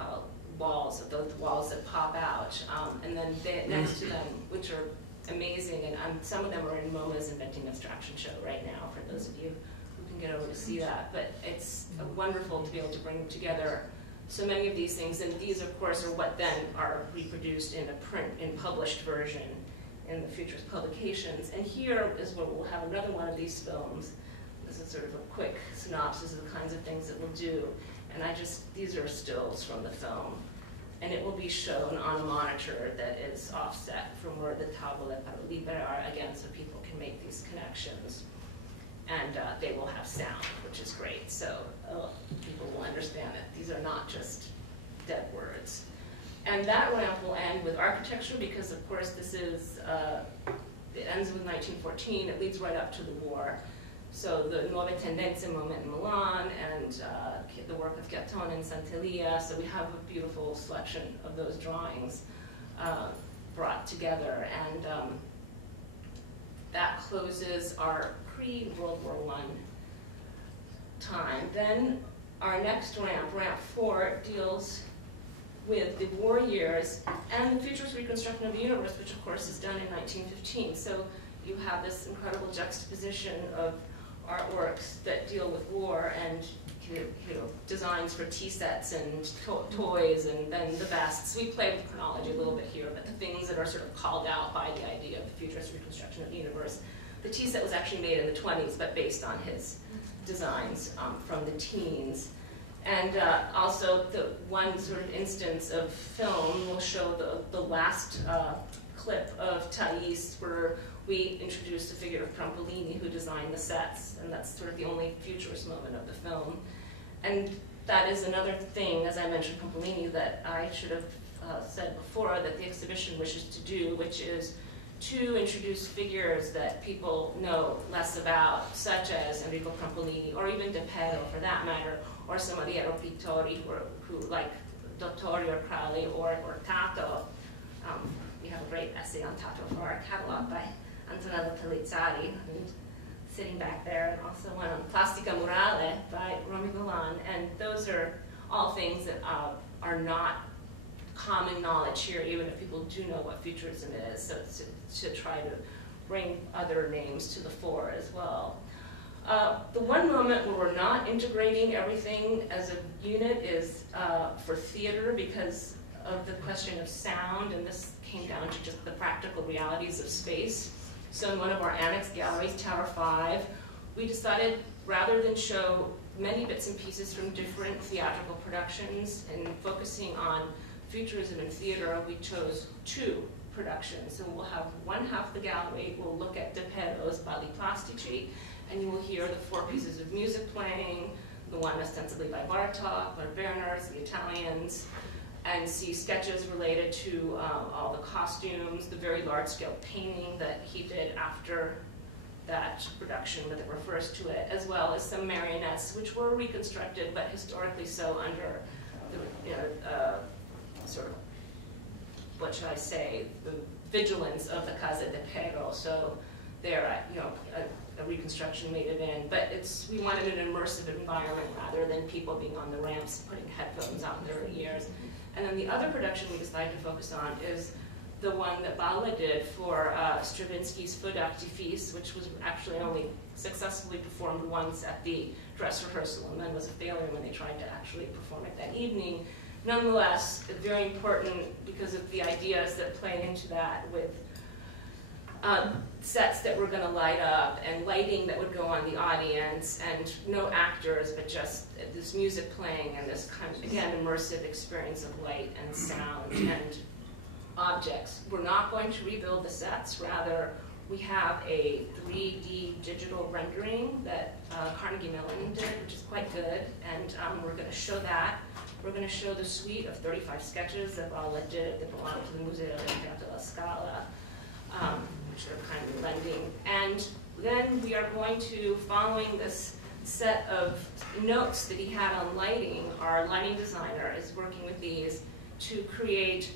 walls, of those walls that pop out, and then next to them, which are amazing, and some of them are in MoMA's Inventing Abstraction show right now, for those of you who can get over to see that. But it's wonderful to be able to bring together so many of these things, and these, of course, are what then are reproduced in a published version in the Futurist publications. And here is where we'll have another one of these films. This is sort of a quick synopsis of the kinds of things that we'll do. And these are stills from the film. And it will be shown on a monitor that is offset from where the tavole parole libere are, again, so people can make these connections. And they will have sound, which is great. So people will understand that these are not just dead words. And that ramp will end with architecture because, of course, this is, it ends with 1914. It leads right up to the war. So the Nuove Tendenze moment in Milan and the work of Gattone and Santelia. So we have a beautiful selection of those drawings brought together. And that closes our pre-World War I time. Then our next ramp, ramp 4, deals with the war years and the Futurist reconstruction of the universe, which of course is done in 1915. So you have this incredible juxtaposition of artworks that deal with war and designs for tea sets and toys, and then the vests. We play with chronology a little bit here, but the things that are sort of called out by the idea of the Futurist reconstruction of the universe. The tea set was actually made in the 20s, but based on his designs from the teens. And also, the one sort of instance of film will show the last clip of Thais, where we introduced the figure of Trampolini, who designed the sets, and that's sort of the only Futurist moment of the film. And that is another thing, as I mentioned, Trampolini, that I should have said before, that the exhibition wishes to do, which is to introduce figures that people know less about, such as Enrico Trampolini, or even Geppetto, for that matter, or some of the Ero pittori who like Dottori or Crowley or Tato. We have a great essay on Tato for our catalog by Antonello Pellizzari, who's sitting back there, and also one on Plastica Murale by Romy Golan. And those are all things that are not common knowledge here, even if people do know what Futurism is, so to try to bring other names to the fore as well. The one moment where we're not integrating everything as a unit is for theater, because of the question of sound, and this came down to just the practical realities of space. So in one of our annex galleries, Tower 5, we decided, rather than show many bits and pieces from different theatrical productions and focusing on Futurism and theater, we chose 2 productions. So we'll have one half of the gallery, we'll look at Geppetto's Balli Plastici, and you will hear the 4 pieces of music playing, the one ostensibly by Bartók, by Werners, the Italians, and see sketches related to all the costumes, the very large-scale painting that he did after that production that refers to it, as well as some marionettes, which were reconstructed, but historically so under the, sort of, what should I say, the vigilance of the Casa de Pero. So they're, a reconstruction made it in, but we wanted an immersive environment rather than people being on the ramps putting headphones on in their ears. And then the other production we decided to focus on is the one that Balla did for Stravinsky's Feu d'Artifice, which was actually only successfully performed once at the dress rehearsal, and then was a failure when they tried to actually perform it that evening. Nonetheless, very important because of the ideas that play into that, with sets that were going to light up and lighting that would go on the audience, and no actors, but just this music playing and this kind of, again, immersive experience of light and sound and objects. We're not going to rebuild the sets, rather we have a 3D digital rendering that Carnegie Mellon did, which is quite good, and we're going to show that. We're going to show the suite of 35 sketches that Balla did that belong to the Museo del Teatro della Scala, which are kind of blending. And then we are going to, following this set of notes that he had on lighting, our lighting designer is working with these to create,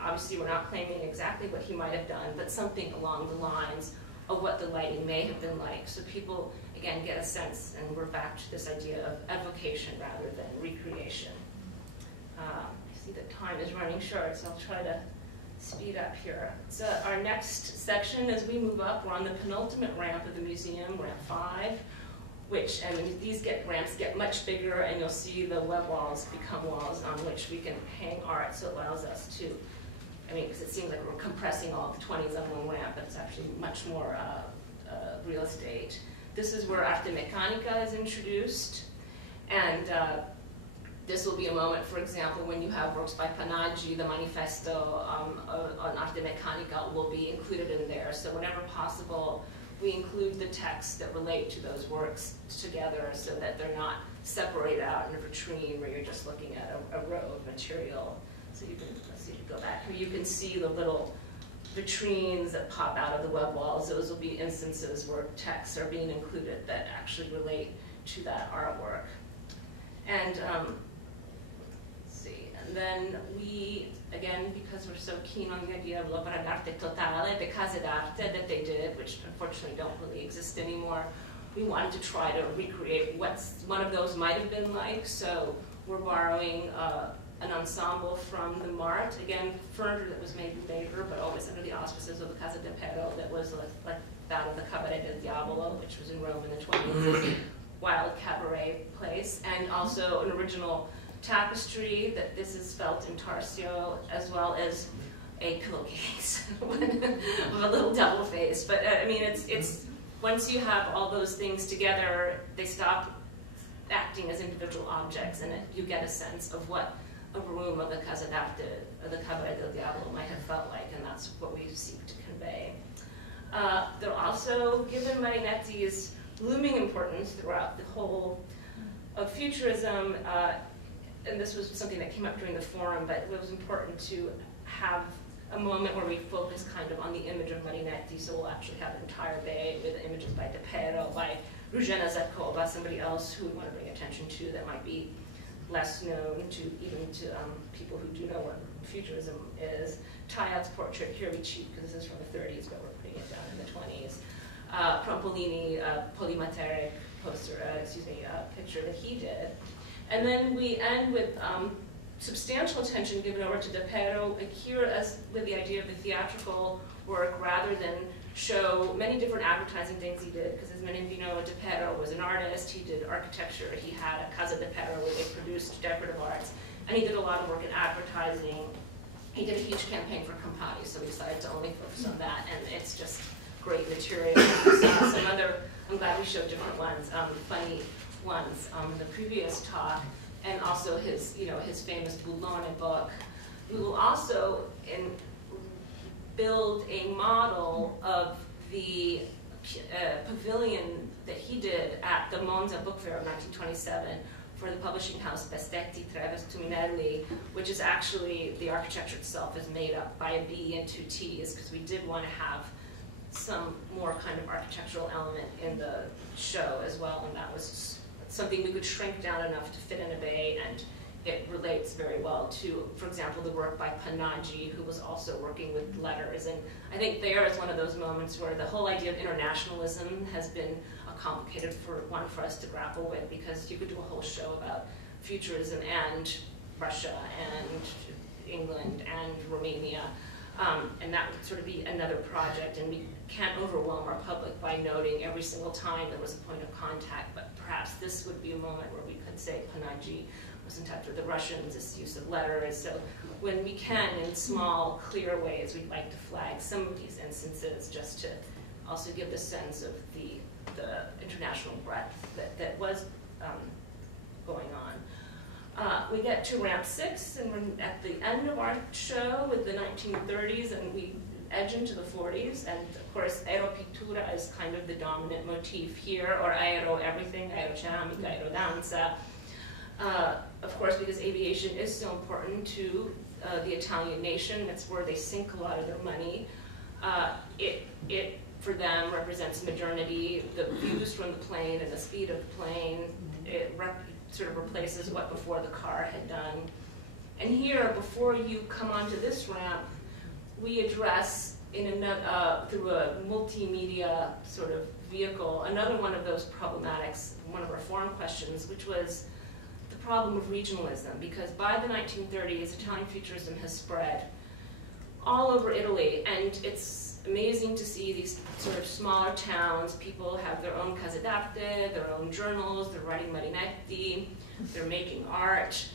obviously we're not claiming exactly what he might have done, but something along the lines of what the lighting may have been like. So people, again, get a sense, and we're back to this idea of evocation rather than recreation. I see that time is running short, so I'll try to speed up here. So our next section, as we move up, we're on the penultimate ramp of the museum, ramp 5, which, and these ramps get much bigger, and you'll see the web walls become walls on which we can hang art, so it allows us to, I mean, because it seems like we're compressing all the 20s on one ramp, but it's actually much more real estate. This is where Arte Meccanica is introduced, and this will be a moment, for example, when you have works by Panaggi, the Manifesto on Arte Meccanica will be included in there. So whenever possible, we include the texts that relate to those works together so that they're not separated out in a vitrine where you're just looking at a row of material. So you can, let's see, go back here, you can see the little vitrines that pop out of the web walls. Those will be instances where texts are being included that actually relate to that artwork. And and then we, again, because we're so keen on the idea of l'opera d'arte totale, the Casa d'arte that they did, which unfortunately don't really exist anymore, we wanted to try to recreate what one of those might have been like. So we're borrowing an ensemble from the Mart, again, furniture that was made later, but always under the auspices of the Casa de Pero, that was like that of the Cabaret del Diavolo, which was in Rome in the 20s, wild cabaret place, and also an original tapestry that this is felt in Tarsia, as well as a pillowcase with a little double face. But I mean, it's once you have all those things together, they stop acting as individual objects, and you get a sense of what a room of the Casa d'Arte, or the Cabaret del Diavolo, might have felt like, and that's what we seek to convey. They're also, given Marinetti's looming importance throughout the whole of Futurism, and this was something that came up during the forum, but it was important to have a moment where we focus kind of on the image of Marinetti, so we'll actually have an entire bay with images by De Pero, by Ruggena Zaccova, somebody else who we want to bring attention to that might be less known to even to people who do know what Futurism is. Tayat's portrait, here we cheat because this is from the 30s, but we're putting it down in the 20s. Prompolini, polymateric poster, picture that he did. And then we end with substantial attention given over to De Pero, here as with the idea of the theatrical work, rather than show many different advertising things he did, because as many of you know, De Pero was an artist, he did architecture, he had a Casa de Pero where they produced decorative arts, and he did a lot of work in advertising. He did a huge campaign for Campari, so we decided to only focus on that, and it's just great material. Some other, I'm glad we showed different ones, funny ones in the previous talk, and also his, his famous Boulogne book. We will also build a model of the pavilion that he did at the Monza Book Fair of 1927 for the publishing house Bestetti Treves Tuminelli, which is actually, the architecture itself is made up by a B and 2 T's, because we did want to have some more kind of architectural element in the show as well, and that was something we could shrink down enough to fit in a bay, and it relates very well to, for example, the work by Panaggi, who was also working with letters. And I think there is one of those moments where the whole idea of internationalism has been a complicated one for us to grapple with, because you could do a whole show about Futurism and Russia and England and Romania. And that would sort of be another project, and we can't overwhelm our public by noting every single time there was a point of contact, but perhaps this would be a moment where we could say Panaggi was in touch with the Russians, this use of letters. So when we can, in small, clear ways, we'd like to flag some of these instances just to also give the sense of the international breadth that was going on. We get to ramp 6, and we're at the end of our show with the 1930s, and we edge into the 40s, and of course aeropictura is kind of the dominant motif here, or aero everything, aeroceramica, aerodanza. Of course, because aviation is so important to the Italian nation, that's where they sink a lot of their money. It for them represents modernity, the views from the plane and the speed of the plane. It sort of replaces what before the car had done. And here, before you come onto this ramp, we address in through a multimedia sort of vehicle another one of those problematics, one of our forum questions, which was the problem of regionalism, because by the 1930s, Italian Futurism has spread all over Italy, and it's amazing to see these sort of smaller towns. People have their own Casa d'arte, their own journals, they're writing marinetti, they're making art.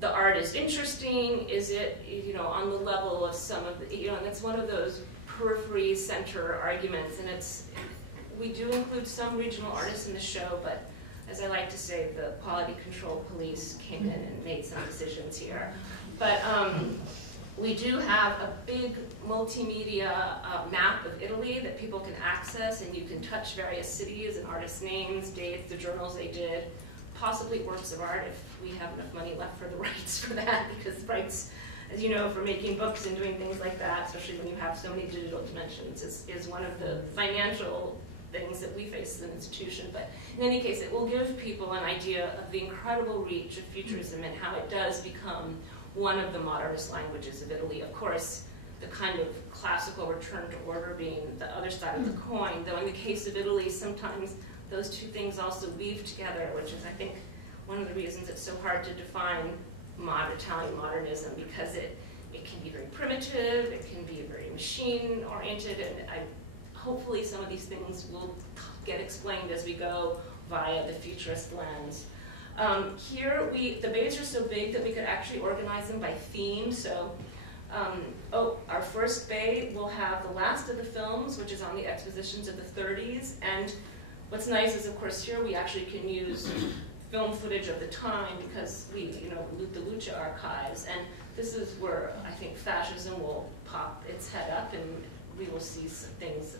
The art is interesting. Is it, you know, on the level of some of the, you know, and it's one of those periphery center arguments, and we do include some regional artists in the show, but as I like to say, the quality control police came in and made some decisions here. But we do have a big multimedia map of Italy that people can access, and you can touch various cities and artists' names, dates, the journals they did, possibly works of art if we have enough money left for the rights for that, because rights, as you know, for making books and doing things like that, especially when you have so many digital dimensions, is one of the financial things that we face as an institution. But in any case, it will give people an idea of the incredible reach of Futurism and how it does become one of the modernist languages of Italy. Of course, the kind of classical return to order being the other side of the coin, though in the case of Italy, sometimes those two things also weave together, which is, I think, one of the reasons it's so hard to define Italian modernism, because it can be very primitive, it can be very machine-oriented, and hopefully some of these things will get explained as we go via the futurist lens. Here, the bays are so big that we could actually organize them by theme. So, our first bay will have the last of the films, which is on the expositions of the 30s. And what's nice is, of course, here we actually can use film footage of the time, because we, you know, the Lucha archives. And this is where I think fascism will pop its head up, and we will see some things,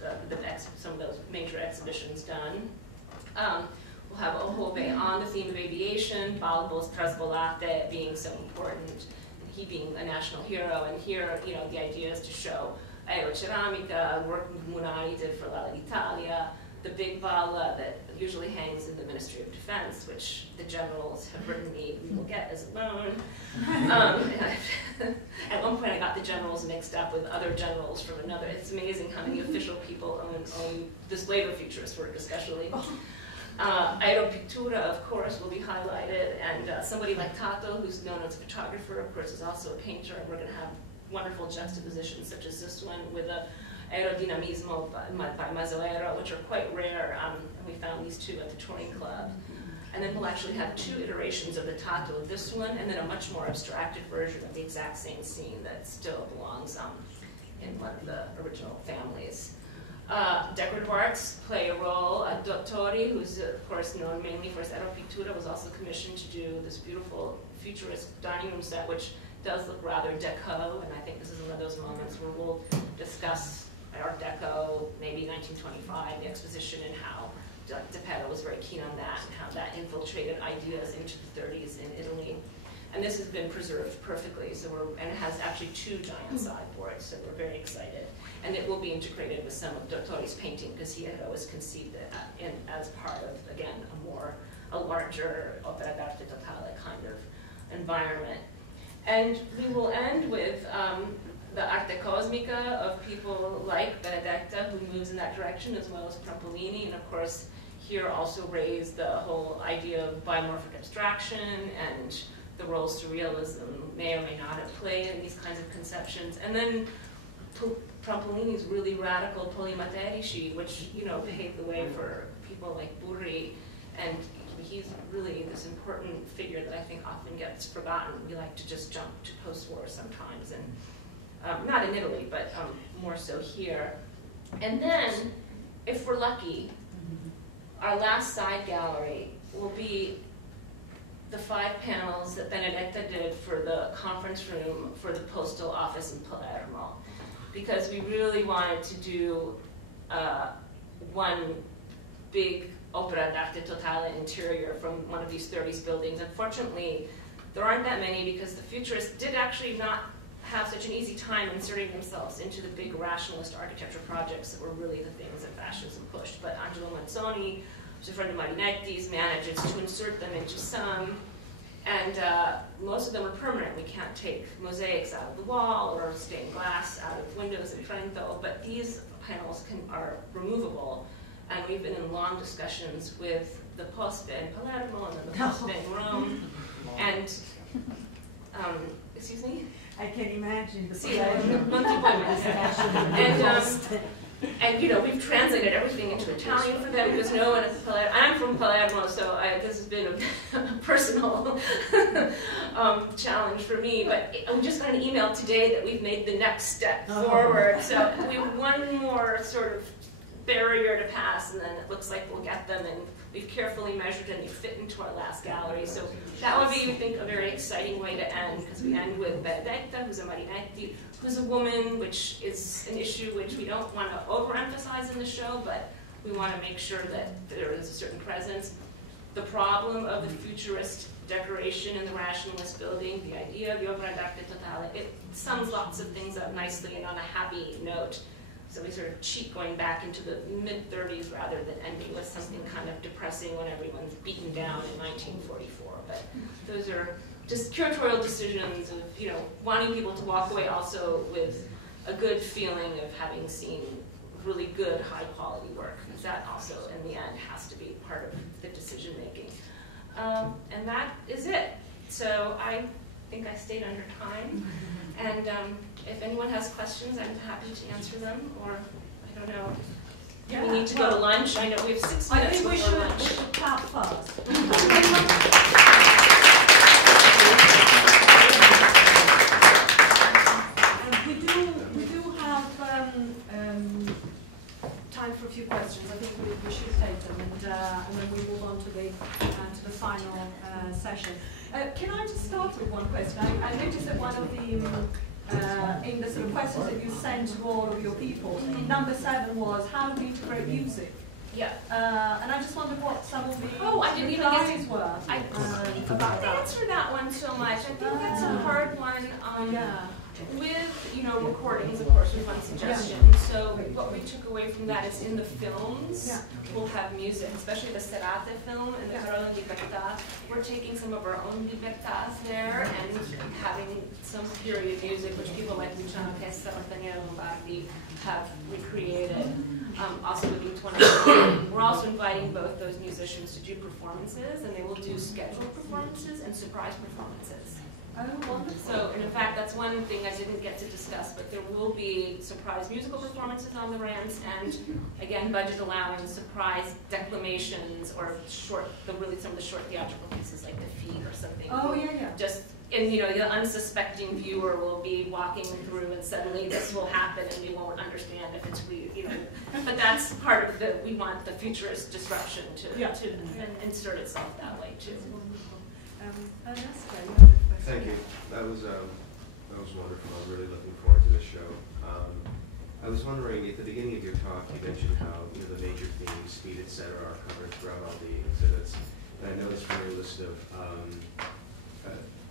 some of those major exhibitions done. We'll have a whole bay on the theme of aviation, Balbo's Trasvolate being so important, he being a national hero, and here, you know, the idea is to show aeroceramica, work Munari did for l'Italia, the big balla that usually hangs in the Ministry of Defense, which the generals have written me, we will get as a loan. At one point I got the generals mixed up with other generals from another. It's amazing how many official people own this later futurist work, especially. Aeropittura, of course, will be highlighted, and somebody like Tato, who's known as a photographer, of course, is also a painter, and we're going to have wonderful juxtapositions such as this one with a Aerodinamismo by Mazzoero, which are quite rare, and we found these two at the touring club. And then we'll actually have two iterations of the Tato of this one, and then a much more abstracted version of the exact same scene that still belongs in one of the original families. Decorative arts play a role. Dottori, who's of course known mainly for his Aeropittura, was also commissioned to do this beautiful futurist dining room set, which does look rather deco, and I think this is one of those moments where we'll discuss Art Deco, maybe 1925, the exposition, and how Geppetto was very keen on that, and how that infiltrated ideas into the 30s in Italy. And this has been preserved perfectly, so and it has actually two giant sideboards, so we're very excited. And it will be integrated with some of Dottori's painting, because he had always conceived it as part of, again, a larger opera d'arte totale kind of environment. And we will end with the arte cosmica of people like Benedetta, who moves in that direction, as well as Prampolini, and of course here also raise the whole idea of biomorphic abstraction and the role surrealism may or may not have played in these kinds of conceptions. And then Prampolini's really radical polimaterici, which, you know, paved the way for people like Burri, and he's really this important figure that I think often gets forgotten. We like to just jump to post-war sometimes, and not in Italy, but more so here. And then, if we're lucky, our last side gallery will be the 5 panels that Benedetta did for the conference room for the postal office in Palermo, because we really wanted to do one big opera d'arte totale interior from one of these 30s buildings. Unfortunately, there aren't that many, because the futurists did actually not have such an easy time inserting themselves into the big rationalist architecture projects that were really the things that fascism pushed. But Angelo Manzoni, who's a friend of Marinetti's, manages to insert them into some, and most of them are permanent. We can't take mosaics out of the wall or stained glass out of windows in Trento, but these panels are removable. and we've been in long discussions with the Poste in Palermo and then the Poste in Rome, and excuse me? I can imagine the and you know, we've translated everything into Italian for them because no one at Palermo, I'm from Palermo, so this has been a personal challenge for me, but we just got an email today that we've made the next step forward, so we have one more sort of barrier to pass, and then it looks like we'll get them, and we've carefully measured and they fit into our last gallery. So that would be, we think, a very exciting way to end, because we end with Benedetta, who's a Marinetti, who's a woman, which is an issue which we don't want to overemphasize in the show, but we want to make sure that there is a certain presence. The problem of the futurist decoration in the rationalist building, the idea of the opera d'arte totale, it sums lots of things up nicely and on a happy note. So we sort of cheat going back into the mid-30s rather than ending with something kind of depressing when everyone's beaten down in 1944. But those are just curatorial decisions of, you know, wanting people to walk away also with a good feeling of having seen really good, high-quality work. Because that also, in the end, has to be part of the decision-making. And that is it. So I think I stayed under time. And if anyone has questions, I'm happy to answer them, or I don't know. Yeah, we need to go to lunch. I know we have 6 minutes I think we before lunch. should clap first. We do have time for a few questions. I think we should take them, and then we move on to the final session. Can I just start with one question? I noticed that one of the, in the sort of questions that you sent to all of your people, number 7 was how to integrate music. Yeah. And I just wondered what some of the I didn't even get to were. I didn't answer that one so much. I think that's a hard one. With, you know, recordings, of course, with one suggestion. So what we took away from that is in the films, we'll have music, especially the Serate film and the Parola Libertà. We're taking some of our own libertàs there and having some period music, which people like Luciano Kessa or Daniele Lombardi have recreated. Also moving to one we're also inviting both those musicians to do performances, and they will do scheduled performances and surprise performances. Oh, wonderful. So, and in fact, that's one thing I didn't get to discuss, but there will be surprise musical performances on the ramps, and again, budget allowing, surprise declamations, or short, some of the short theatrical pieces like The Feet or something. Oh, yeah. Just, and you know, the unsuspecting viewer will be walking through, and suddenly this will happen, and we won't understand if it's you know. But that's part of we want the futurist disruption to insert itself that way too. Thank you. That was wonderful. I'm really looking forward to this show. I was wondering, at the beginning of your talk, you mentioned how the major themes, speed, etc., are covered throughout all the exhibits. And I noticed from your list of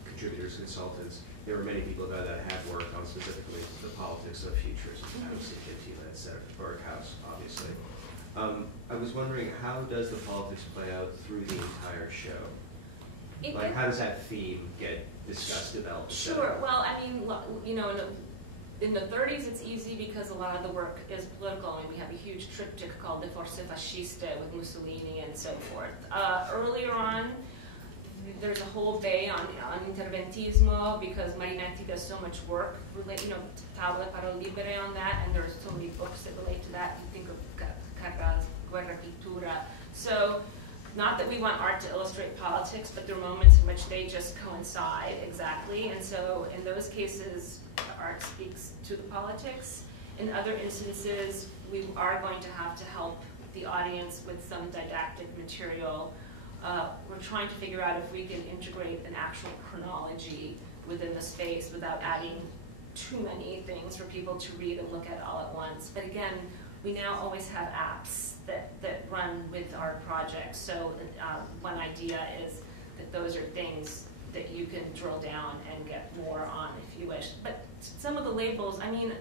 contributors, consultants, there were many people that had worked on specifically the politics of futurism, etc., Forgacs, obviously. I was wondering, how does the politics play out through the entire show? Like, how does that theme get discussed, developed? Sure. Well, I mean, you know, in the 30s, it's easy because a lot of the work is political, and we have a huge triptych called the Forze Fasciste with Mussolini and so forth. Earlier on, there's a whole bay on interventismo because Marinetti does so much work, Tavola Parole Libere on that, and there's so many books that relate to that. You think of Casa's Guerra Pittura. So, not that we want art to illustrate politics, but there are moments in which they just coincide exactly. And so in those cases, art speaks to the politics. In other instances, we are going to have to help the audience with some didactic material. We're trying to figure out if we can integrate an actual chronology within the space without adding too many things for people to read and look at all at once. But again, we now always have apps that run with our projects. So one idea is that those are things that you can drill down and get more on if you wish. But some of the labels, I mean,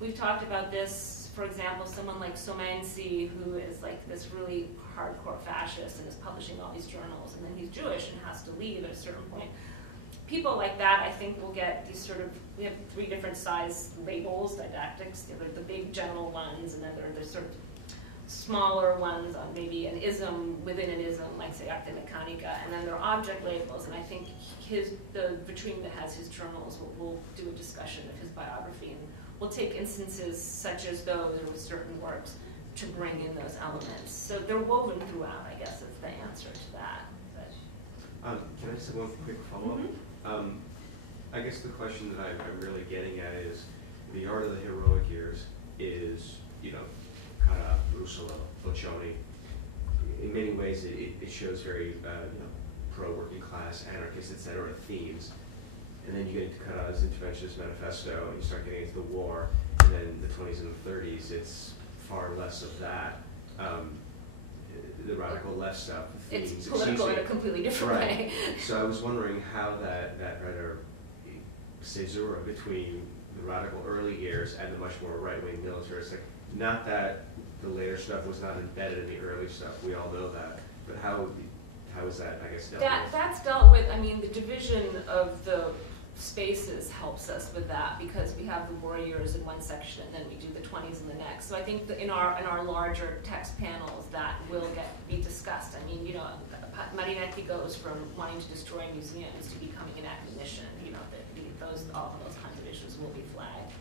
we've talked about this, for example, someone like Somensi, who is like this really hardcore fascist and is publishing all these journals, and then he's Jewish and has to leave at a certain point. People like that, I think, will get these sort of, we have 3 different size labels, didactics, the big general ones, and then there's sort of smaller ones on maybe an ism within an ism, like say Arte Mechanica, and then there are object labels, and I think the vitrine that has his journals will do a discussion of his biography, and we'll take instances such as those or with certain works to bring in those elements. So they're woven throughout, I guess, is the answer to that. But. Can I just have one quick follow-up? Mm-hmm. I guess the question that I'm really getting at is the art of the heroic years is, you know, Cara, Russolo, Boccioni. In many ways, it shows very, you know, pro-working class, anarchist, etc. themes. And then you get into Cara's Interventionist Manifesto, and you start getting into the war, and then the 20s and the 30s, it's far less of that. The radical left stuff. It's political in a completely different way. So I was wondering how that rather caesura between the radical early years and the much more right-wing militaristic, not that the later stuff was not embedded in the early stuff, we all know that, but how is that, I guess, dealt with? That's dealt with, I mean, the division of the spaces helps us with that, because we have the war years in one section and then we do the 20s in the next. So I think that in our larger text panels that will be discussed. I mean, you know, Marinetti goes from wanting to destroy museums to becoming an academician. You know, all of those kinds of issues will be flagged,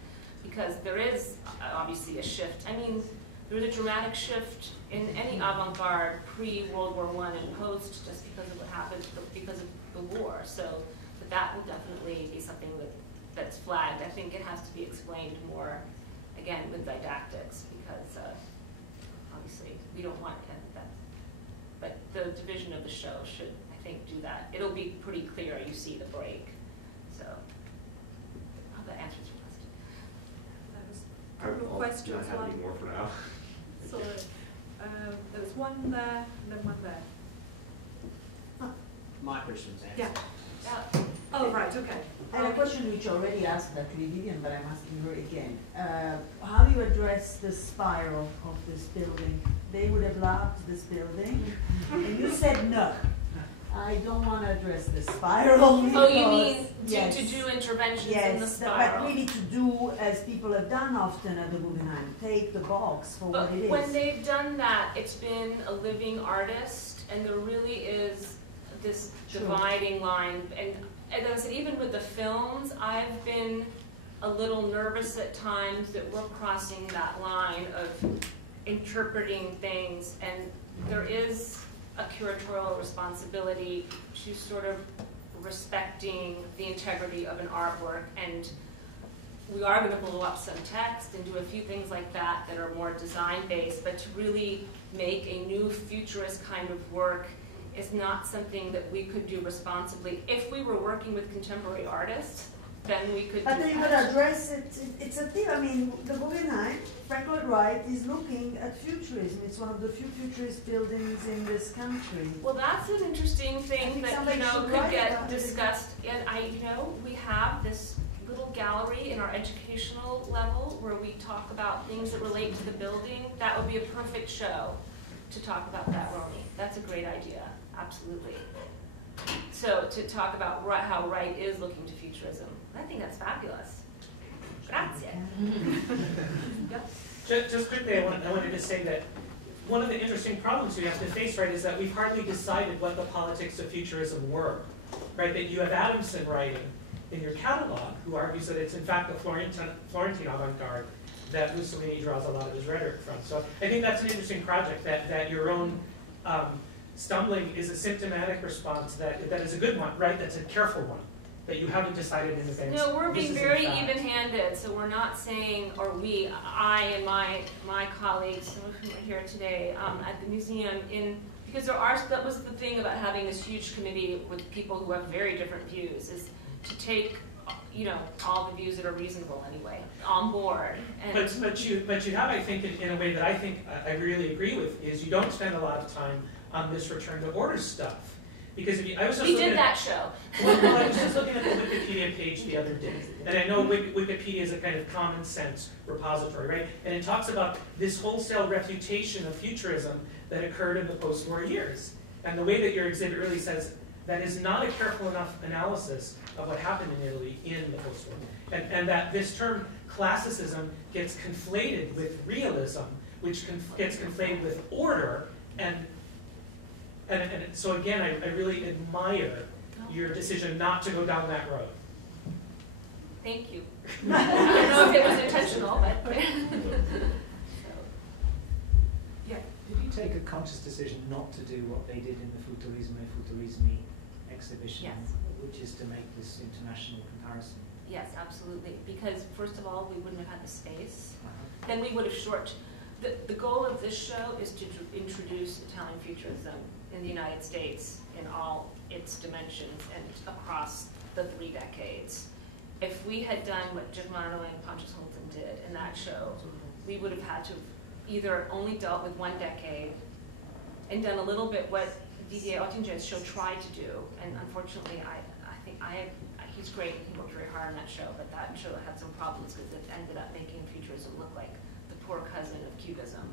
because there is obviously a shift. I mean, there was a dramatic shift in any avant-garde pre-World War I and post, just because of what happened, because of the war. So that will definitely be something that's flagged. I think it has to be explained more, again, with didactics, because obviously we don't want that. But the division of the show should, I think, do that. It'll be pretty clear. You see the break. So I hope that answers your question. There was a I'll couple of questions. not have any more for now. So there was one there, and then one there. My question's answered. Yeah. Oh, right, okay. I have a question which already asked actually Vivien, but I'm asking her again. How do you address the spiral of this building? They would have loved this building, and you said no. I don't want to address the spiral. Oh, you mean yes, to do interventions yes, in the spiral? but really to do as people have done often at the Guggenheim, take the box for But what it is. when they've done that, it's been a living artist, and there really is this dividing line. And as I said, even with the films, I've been a little nervous at times that we're crossing that line of interpreting things, and there is a curatorial responsibility to sort of respecting the integrity of an artwork, and we are going to blow up some text and do a few things like that that are more design-based, but to really make a new futurist kind of work is not something that we could do responsibly. If we were working with contemporary artists, then we could But do then you that. gotta address it. It's a thing. I mean, the Guggenheim, Frank Lloyd Wright is looking at futurism. It's one of the few futurist buildings in this country. Well, that's an interesting thing that, somebody you know, should could write get about it. discussed. And we have this little gallery in our educational level where we talk about things that relate to the building. That would be a perfect show to talk about that, Roni. That's a great idea, absolutely. So to talk about how Wright is looking to futurism. I think that's fabulous. Grazie. Just quickly, I wanted to say that one of the interesting problems we have to face, right, is that we've hardly decided what the politics of futurism were, right? That you have Adamson writing in your catalog, who argues that it's in fact the Florentine avant-garde that Mussolini draws a lot of his rhetoric from. So I think that's an interesting project, that your own stumbling is a symptomatic response that is a good one, right? That's a careful one, that you haven't decided in advance. No, we're This being is very in fact. even-handed, so we're not saying, or I and my colleagues, some of whom are here today at the museum, because that was the thing about having this huge committee with people who have very different views, is to take, all the views that are reasonable anyway, on board. And But you have, I think, in a way that I think I really agree with, is you don't spend a lot of time on this return to order stuff. Because I was just we looking did that show. Well, I was just looking at the Wikipedia page the other day, and I know Wikipedia is a kind of common sense repository, right? And it talks about this wholesale refutation of futurism that occurred in the post-war years. And the way that your exhibit really says that is not a careful enough analysis of what happened in Italy in the post-war. And that this term classicism gets conflated with realism, which gets conflated with order, and so again, I really admire your decision not to go down that road. Thank you. I don't know if it was intentional, but yeah. Did you take a conscious decision not to do what they did in the Futurismi exhibition, yes, which is to make this international comparison? Yes, absolutely. Because first of all, we wouldn't have had the space. Uh-huh. Then we would have the goal of this show is to introduce Italian Futurism in the United States in all its dimensions and across the 3 decades. If we had done what Giuliana and Pontius Holton did in that show, we would have had to have either only dealt with 1 decade and done a little bit what Didier Oettinger's show tried to do. And unfortunately, he's great and he worked very hard on that show, but that show had some problems because it ended up making Futurism look like the poor cousin of Cubism.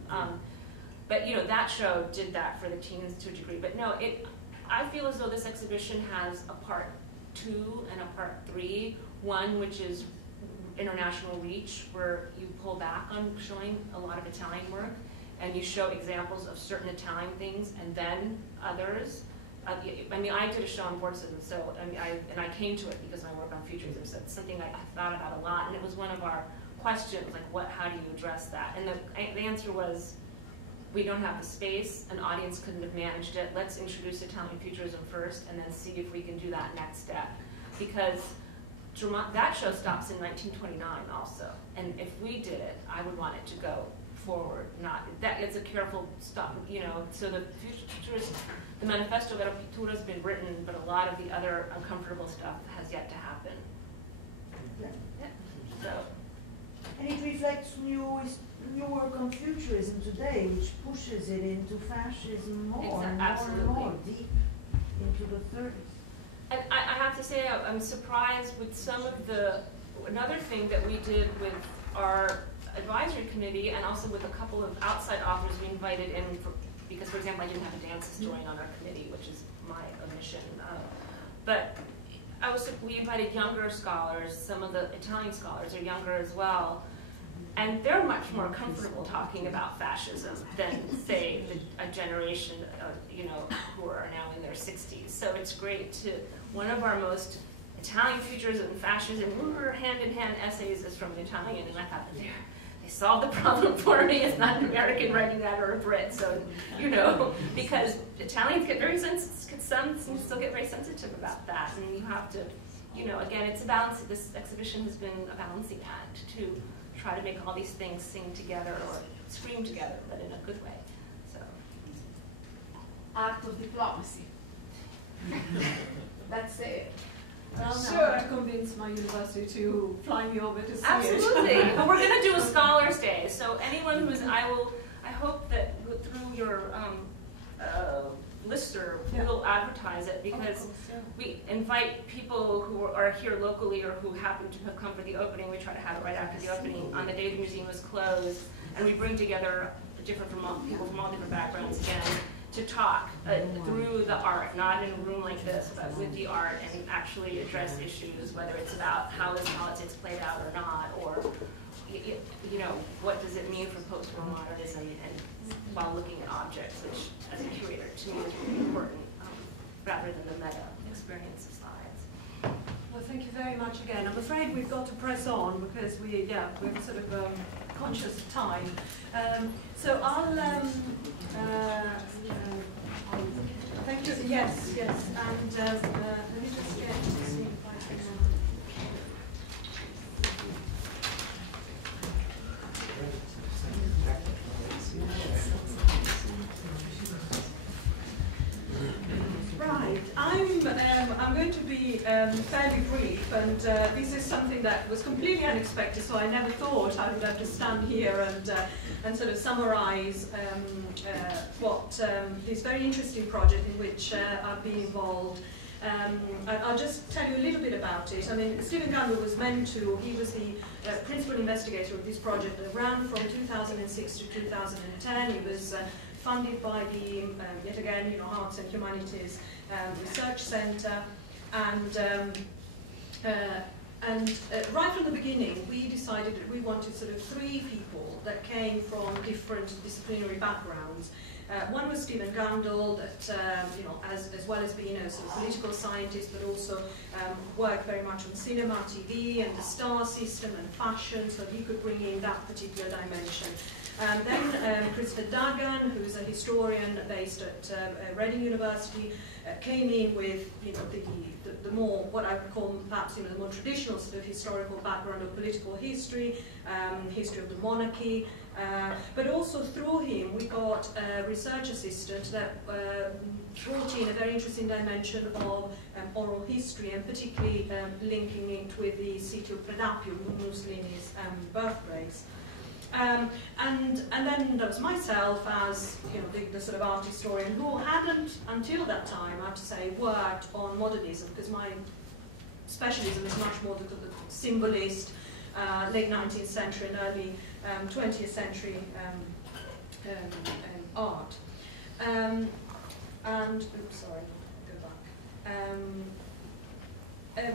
But you know, that show did that for the teens to a degree. But no, I feel as though this exhibition has a part 2 and a part 3. One, which is international reach, where you pull back on showing a lot of Italian work, and you show examples of certain Italian things, and then others. I mean, I did a show on Forgacs, so I came to it because of my work on Futurism. So it's something I thought about a lot, and it was one of our questions, like, how do you address that? And the answer was, we don't have the space, an audience couldn't have managed it. Let's introduce Italian Futurism first, and then see if we can do that next step, because that show stops in 1929 also, and if we did it, I would want it to go forward. Not that it's a careful stop, you know. So the Manifesto della Pittura has been written, but a lot of the other uncomfortable stuff has yet to happen. Yeah. Yeah. So. And it reflects new work on Futurism today, which pushes it into fascism more and more deep into the 30s. And I have to say, I'm surprised with some of another thing that we did with our advisory committee, and also with a couple of outside authors we invited in, because, for example, I didn't have a dance historian on our committee, which is my omission. But we invited younger scholars. Some of the Italian scholars are younger as well. And they're much more comfortable talking about fascism than, say, a generation, who are now in their 60s. So it's great to, one of our most Italian Futurism and Fascism, hand-in-hand essays is from an Italian, and I thought, they solved the problem for me. It's not an American writing that or a Brit. So, because Italians get very sensitive, some still get very sensitive about that. And you have to, again, it's a balance. This exhibition has been a balancing act to try to make all these things sing together or scream together, but in a good way. So, act of diplomacy. That's it. Well, sure, I convinced my university to fly me over to see absolutely. it. But we're going to do a Scholars Day, so anyone who's, I hope that through your listserv, we'll advertise it, because we invite people who are here locally or who happen to have come for the opening. We try to have it right after the opening on the day the museum is closed, and we bring together people from all different backgrounds again to talk through the art, not in a room like this, but with the art, and actually address issues, whether it's about how is politics played out or not, or what does it mean for post-war modernism, and while looking at objects, which as a curator to me is really important, rather than the meta experience of slides. Well, thank you very much again. I'm afraid we've got to press on because we're sort of conscious of time. So I'll thank you. Yes, and let me just get to see if I can. Right, I'm going to be fairly brief, and this is something that was completely unexpected, so I never thought I would have to stand here and sort of summarize what this very interesting project in which I've been involved. I'll just tell you a little bit about it. I mean, Stephen Gundle was he was the principal investigator of this project that ran from 2006 to 2010. He was funded by the, yet again, Arts and Humanities Research Center, and And right from the beginning, we decided that we wanted sort of 3 people that came from different disciplinary backgrounds. One was Stephen Gundle, that you know, as well as being a sort of political scientist, but also worked very much on cinema, TV, and the star system and fashion, so he could bring in that particular dimension. Then Christopher Duggan, who's a historian based at Reading University, came in with, you know, the more, what I would call perhaps, you know, the more traditional sort of historical background of political history, history of the monarchy, but also through him we got a research assistant that brought in a very interesting dimension of oral history, and particularly linking it with the city of Predappio, Mussolini's birthplace. And then there was myself as, you know, the sort of art historian who hadn't, until that time, I have to say, worked on modernism, because my specialism is much more the symbolist, late 19th century and early 20th century art. And, oops, sorry, go back.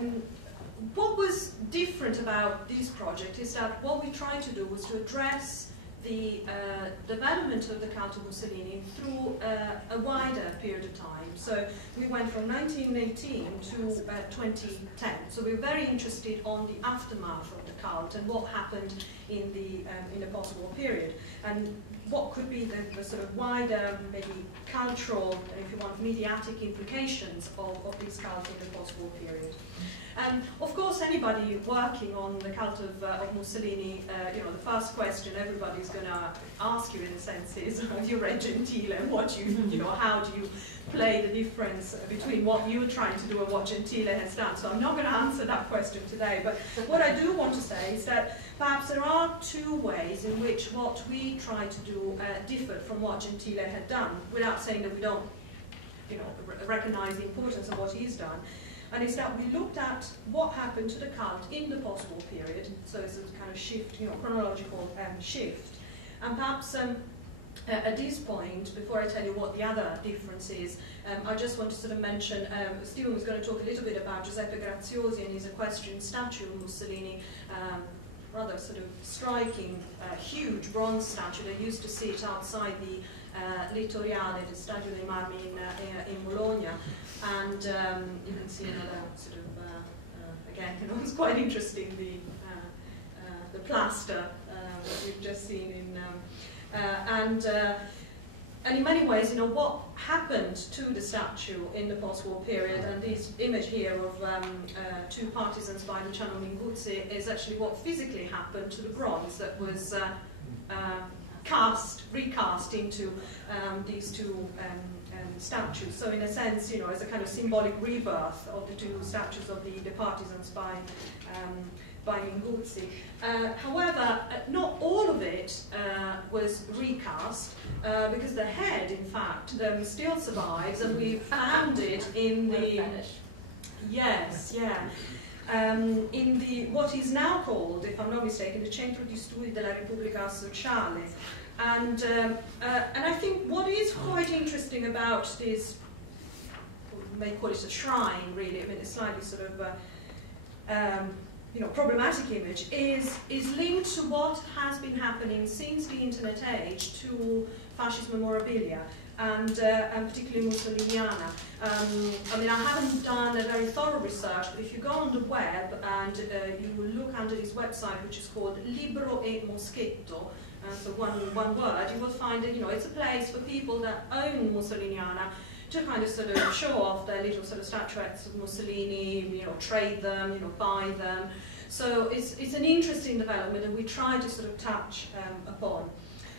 What was different about this project is that what we tried to do was to address the development of the cult of Mussolini through a wider period of time. So we went from 1918 to 2010. So we were very interested on the aftermath of the cult and what happened in the post-war period, and what could be the sort of wider, maybe cultural, if you want, mediatic implications of this cult in the post-war period. Of course, anybody working on the cult of Mussolini, you know, the first question everybody's going to ask you, in a sense, is, have you read Gentile, and what you know, how do you play the difference between what you're trying to do and what Gentile has done? So I'm not going to answer that question today, but what I do want to say is that perhaps there are 2 ways in which what we try to do differed from what Gentile had done, without saying that we don't, you know, recognize the importance of what he's done. And it's that we looked at what happened to the cult in the post-war period, so it's a kind of shift, you know, chronological shift. And perhaps at this point, before I tell you what the other difference is, I just want to sort of mention, Stephen was going to talk a little bit about Giuseppe Graziosi and his equestrian statue of Mussolini, rather sort of striking, huge bronze statue. They used to see it outside the Littoriale, the Zerilli-Marimò in Bologna. And you can see another sort of, again, you know, it's quite interesting, the plaster that we've just seen in, and in many ways, you know, what happened to the statue in the post-war period, and this image here of 2 partisans by Luciano Minguzzi is actually what physically happened to the bronze that was recast into these 2 statues. So in a sense, you know, as a kind of symbolic rebirth of the 2 statues of the partisans by Minguzzi. However, not all of it was recast, because the head, in fact, still survives, and we found it in the... Yes, yeah. In the what is now called, if I'm not mistaken, the Centro di Studi della Repubblica Sociale. And I think what is quite interesting about this, we may call it a shrine, really, I mean, it's slightly sort of, you know, problematic image, is linked to what has been happening since the internet age to fascist memorabilia, and particularly Mussoliniana. I mean, I haven't done a very thorough research, but if you go on the web and you look under this website, which is called Libro e Moschetto, so one word, you will find that, you know, it's a place for people that own Mussoliniana to kind of sort of show off their little sort of statuettes of Mussolini, you know, trade them, you know, buy them. So it's an interesting development, and we try to sort of touch upon.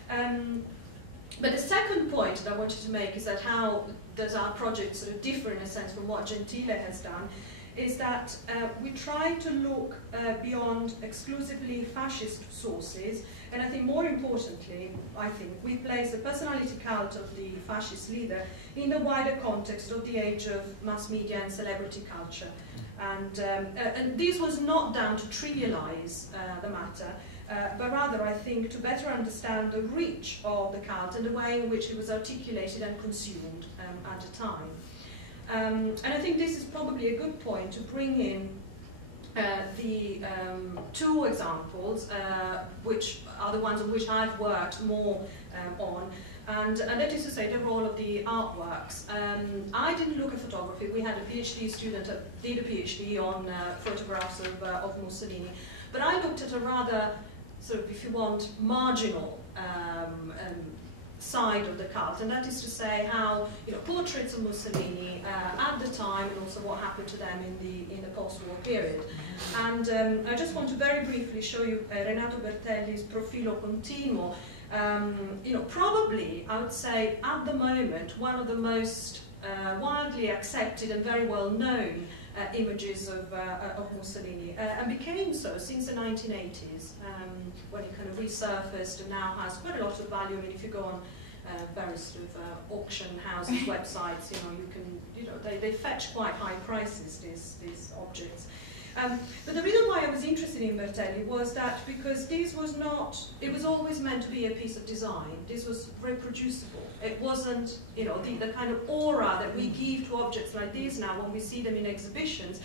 But the second point that I wanted to make is that how does our project sort of differ, in a sense, from what Gentile has done, is that we try to look beyond exclusively fascist sources, and I think more importantly, we place the personality cult of the fascist leader in the wider context of the age of mass media and celebrity culture. And this was not done to trivialize the matter, but rather, I think, to better understand the reach of the cult and the way in which it was articulated and consumed at the time. And I think this is probably a good point to bring in the two examples, which are the ones on which I've worked more on, and that is to say the role of the artworks. I didn't look at photography. We had a PhD student that did a PhD on photographs of Mussolini, but I looked at a rather, sort of, if you want, marginal side of the cult, and that is to say how, you know, portraits of Mussolini at the time, and also what happened to them in the post-war period. And I just want to very briefly show you Renato Bertelli's Profilo Continuo. You know, probably I would say at the moment one of the most widely accepted and very well known images of Mussolini, and became so since the 1980s, when he kind of resurfaced and now has quite a lot of value. I mean, if you go on various sort of auction houses, websites, you know, you can, you know, they fetch quite high prices, these objects. But the reason why I was interested in Bertelli was that because this was not, it was always meant to be a piece of design. This was reproducible. It wasn't, you know, the kind of aura that we give to objects like this now when we see them in exhibitions.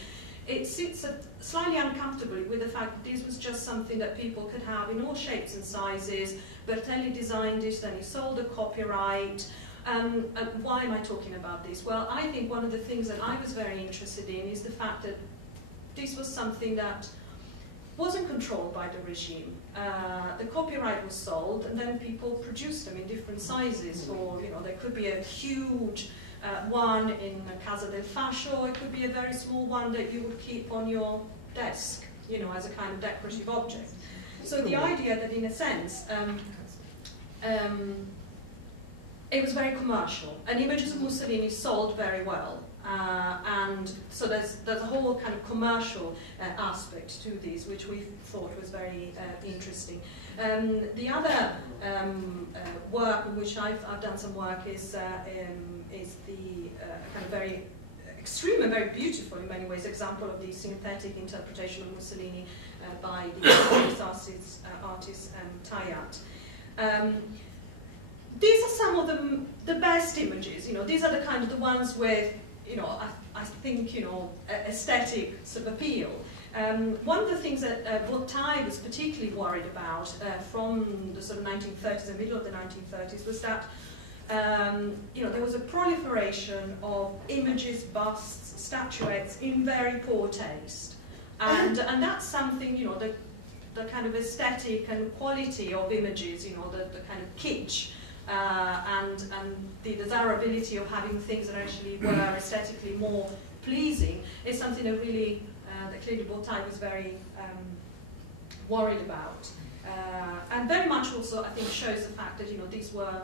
It sits slightly uncomfortably with the fact that this was just something that people could have in all shapes and sizes. Bertelli designed it, then he sold the copyright. Why am I talking about this? Well, I think one of the things that I was very interested in is the fact that this was something that wasn't controlled by the regime. The copyright was sold, and then people produced them in different sizes. Or, you know, there could be a huge one in Casa del Fascio. It could be a very small one that you would keep on your desk, you know, as a kind of decorative object. So the idea that, in a sense, it was very commercial, and images of Mussolini sold very well. And so there's a whole kind of commercial aspect to these, which we thought was very interesting. The other work in which I've done some work is the kind of very extreme and very beautiful in many ways example of the synthetic interpretation of Mussolini by the artist Tayat. These are some of the best images. You know, these are the kind of the ones with, you know, I think, you know, aesthetic sort of appeal. One of the things that Bottai was particularly worried about from the sort of 1930s, the middle of the 1930s, was that you know, there was a proliferation of images, busts, statuettes in very poor taste, and that's something, you know, the kind of aesthetic and quality of images, you know, the kind of kitsch. And the desirability of having things that actually were aesthetically more pleasing is something that really, that clearly Bottai was very worried about. And very much also, I think, shows the fact that, you know, these were,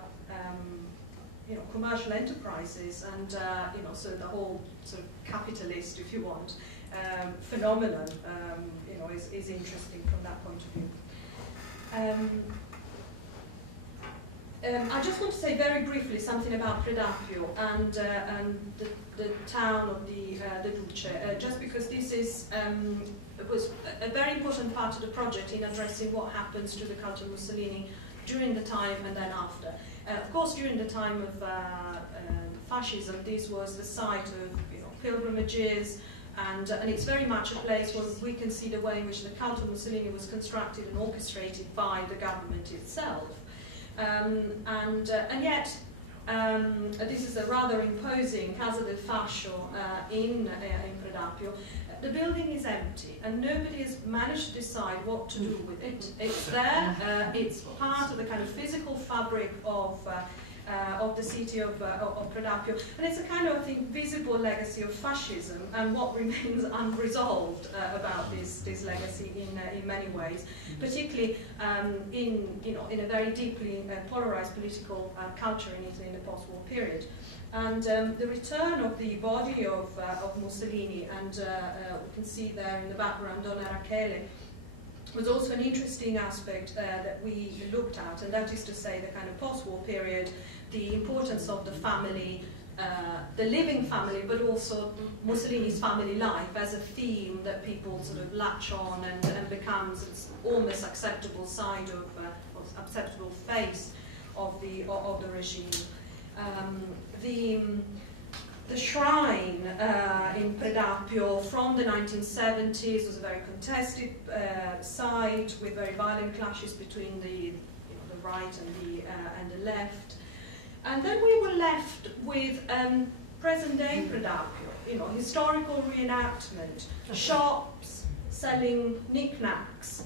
you know, commercial enterprises, and, you know, so the whole sort of capitalist, if you want, phenomenon, you know, is interesting from that point of view. I just want to say very briefly something about Predappio and the town of the Duce, just because this is it was a very important part of the project in addressing what happens to the cult of Mussolini during the time and then after. Of course, during the time of fascism, this was the site of, you know, pilgrimages, and it's very much a place where we can see the way in which the cult of Mussolini was constructed and orchestrated by the government itself. And yet, this is a rather imposing Casa del Fascio in Predappio. The building is empty, and nobody has managed to decide what to do with it. It's there, it's part of the kind of physical fabric of the city of Predappio, and it's a kind of, I think, visible legacy of fascism, and what remains unresolved about this legacy in many ways, particularly in a very deeply polarized political culture in Italy in the post-war period. And the return of the body of Mussolini, and we can see there in the background Donna Rachele, was also an interesting aspect that we looked at, and that is to say the kind of post-war period, the importance of the family, the living family, but also Mussolini's family life as a theme that people sort of latch on and becomes its almost acceptable side of, acceptable face of the regime. The shrine in Predappio from the 1970s was a very contested site with very violent clashes between the right and the left. And then we were left with present-day Predappio, historical reenactment, shops selling knickknacks.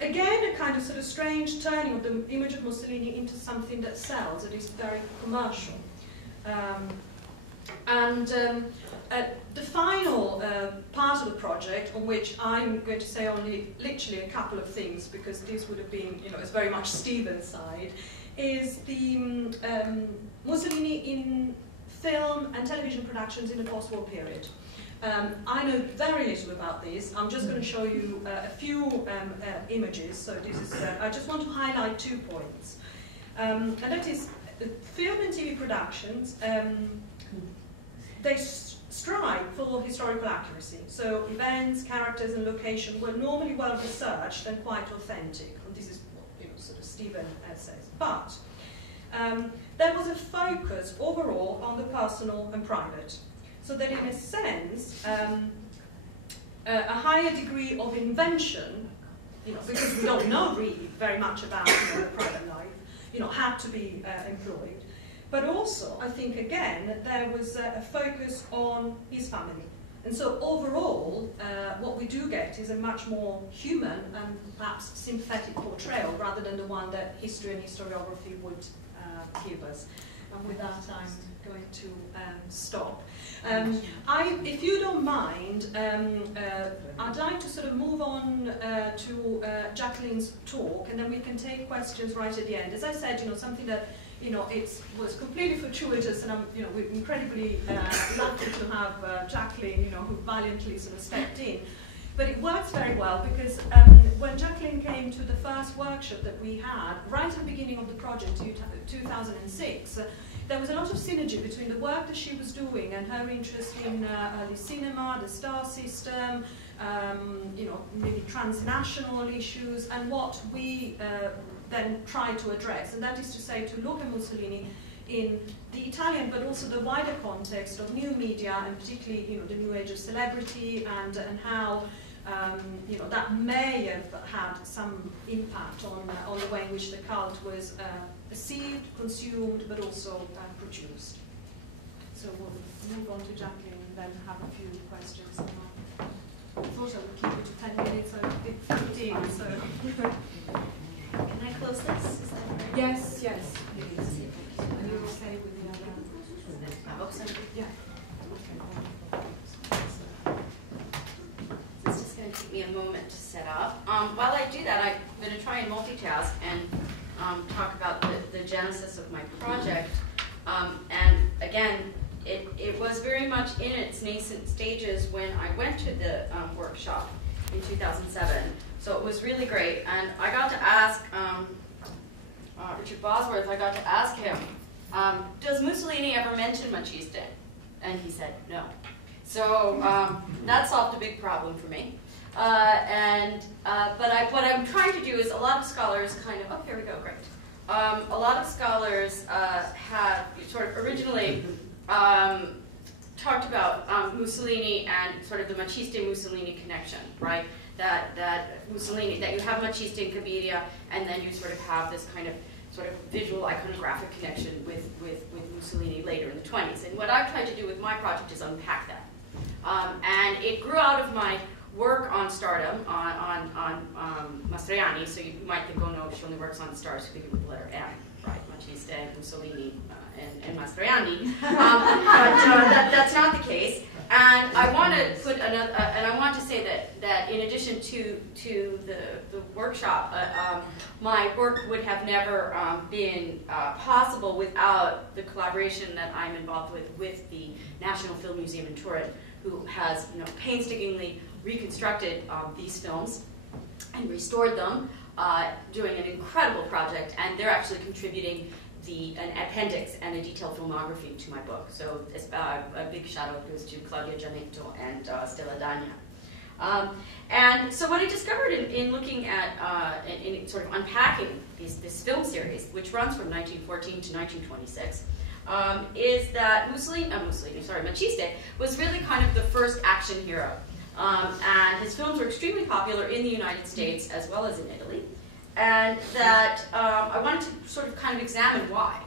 Again, a kind of sort of strange turning of the image of Mussolini into something that sells, that is very commercial. The final part of the project, on which I'm going to say only literally a couple of things, because this would have been, it's very much Stephen's side, is the Mussolini in film and television productions in the post-war period. I know very little about this. I'm just going to show you a few images. So this is, I just want to highlight 2 points. And that is, film and TV productions, they strive for historical accuracy. So events, characters, and location were normally well researched and quite authentic. And this is what sort of Stephen says. But there was a focus overall on the personal and private. So that in a sense, a higher degree of invention, because we don't know really very much about the private life, had to be employed. But also, I think, again, there was a focus on his family. And so overall, what we do get is a much more human and perhaps sympathetic portrayal rather than the one that history and historiography would give us. And with that, I'm going to stop. If you don't mind, I'd like to sort of move on to Jacqueline's talk, and then we can take questions right at the end. As I said, something that it was completely fortuitous, and we're incredibly lucky to have Jacqueline, who valiantly sort of stepped in. But it works very well because when Jacqueline came to the first workshop that we had, right at the beginning of the project, 2006, there was a lot of synergy between the work that she was doing and her interest in early cinema, the star system, maybe transnational issues, and what we then try to address. And that is to say, to look at Mussolini in the Italian, but also the wider context of new media, and particularly, the new age of celebrity, and how that may have had some impact on the way in which the cult was perceived, consumed, but also produced. So we'll move on to Jacqueline and then have a few questions. I thought I would keep it to 10 minutes, so I did 15. So. Can I close this? Is that right? Yes, please. Are you okay with the other? I hope so. Yeah. It's just going to take me a moment to set up. While I do that, I'm going to try and multitask and talk about the genesis of my project. And again, it was very much in its nascent stages when I went to the workshop in 2007. So it was really great. And I got to ask Richard Bosworth, I got to ask him, does Mussolini ever mention Maciste? And he said no. So that solved a big problem for me. But what I'm trying to do is, a lot of scholars kind of, here we go, great. A lot of scholars have sort of originally talked about Mussolini and sort of the Maciste-Mussolini connection, right? That Mussolini, that you have Maciste in Cabiria, and then you sort of have this kind of sort of visual iconographic connection with Mussolini later in the 20s. And what I've tried to do with my project is unpack that. And it grew out of my work on stardom, on Mastroianni, so you might think, oh no, she only works on stars who begin with the letter M, right? Maciste, Mussolini, and Mastroianni. But that's not the case. And I want to put another, and I want to say that in addition to the workshop, my work would have never been possible without the collaboration that I'm involved with the National Film Museum in Turin, who has painstakingly reconstructed these films and restored them, doing an incredible project, and they're actually contributing an appendix and a detailed filmography to my book. So a big shout out goes to Claudia Giannetto and Stella Dagna. And so what I discovered in looking at, in sort of unpacking this film series, which runs from 1914 to 1926, is that Maciste was really kind of the first action hero. And his films were extremely popular in the United States as well as in Italy. And that I wanted to sort of kind of examine why.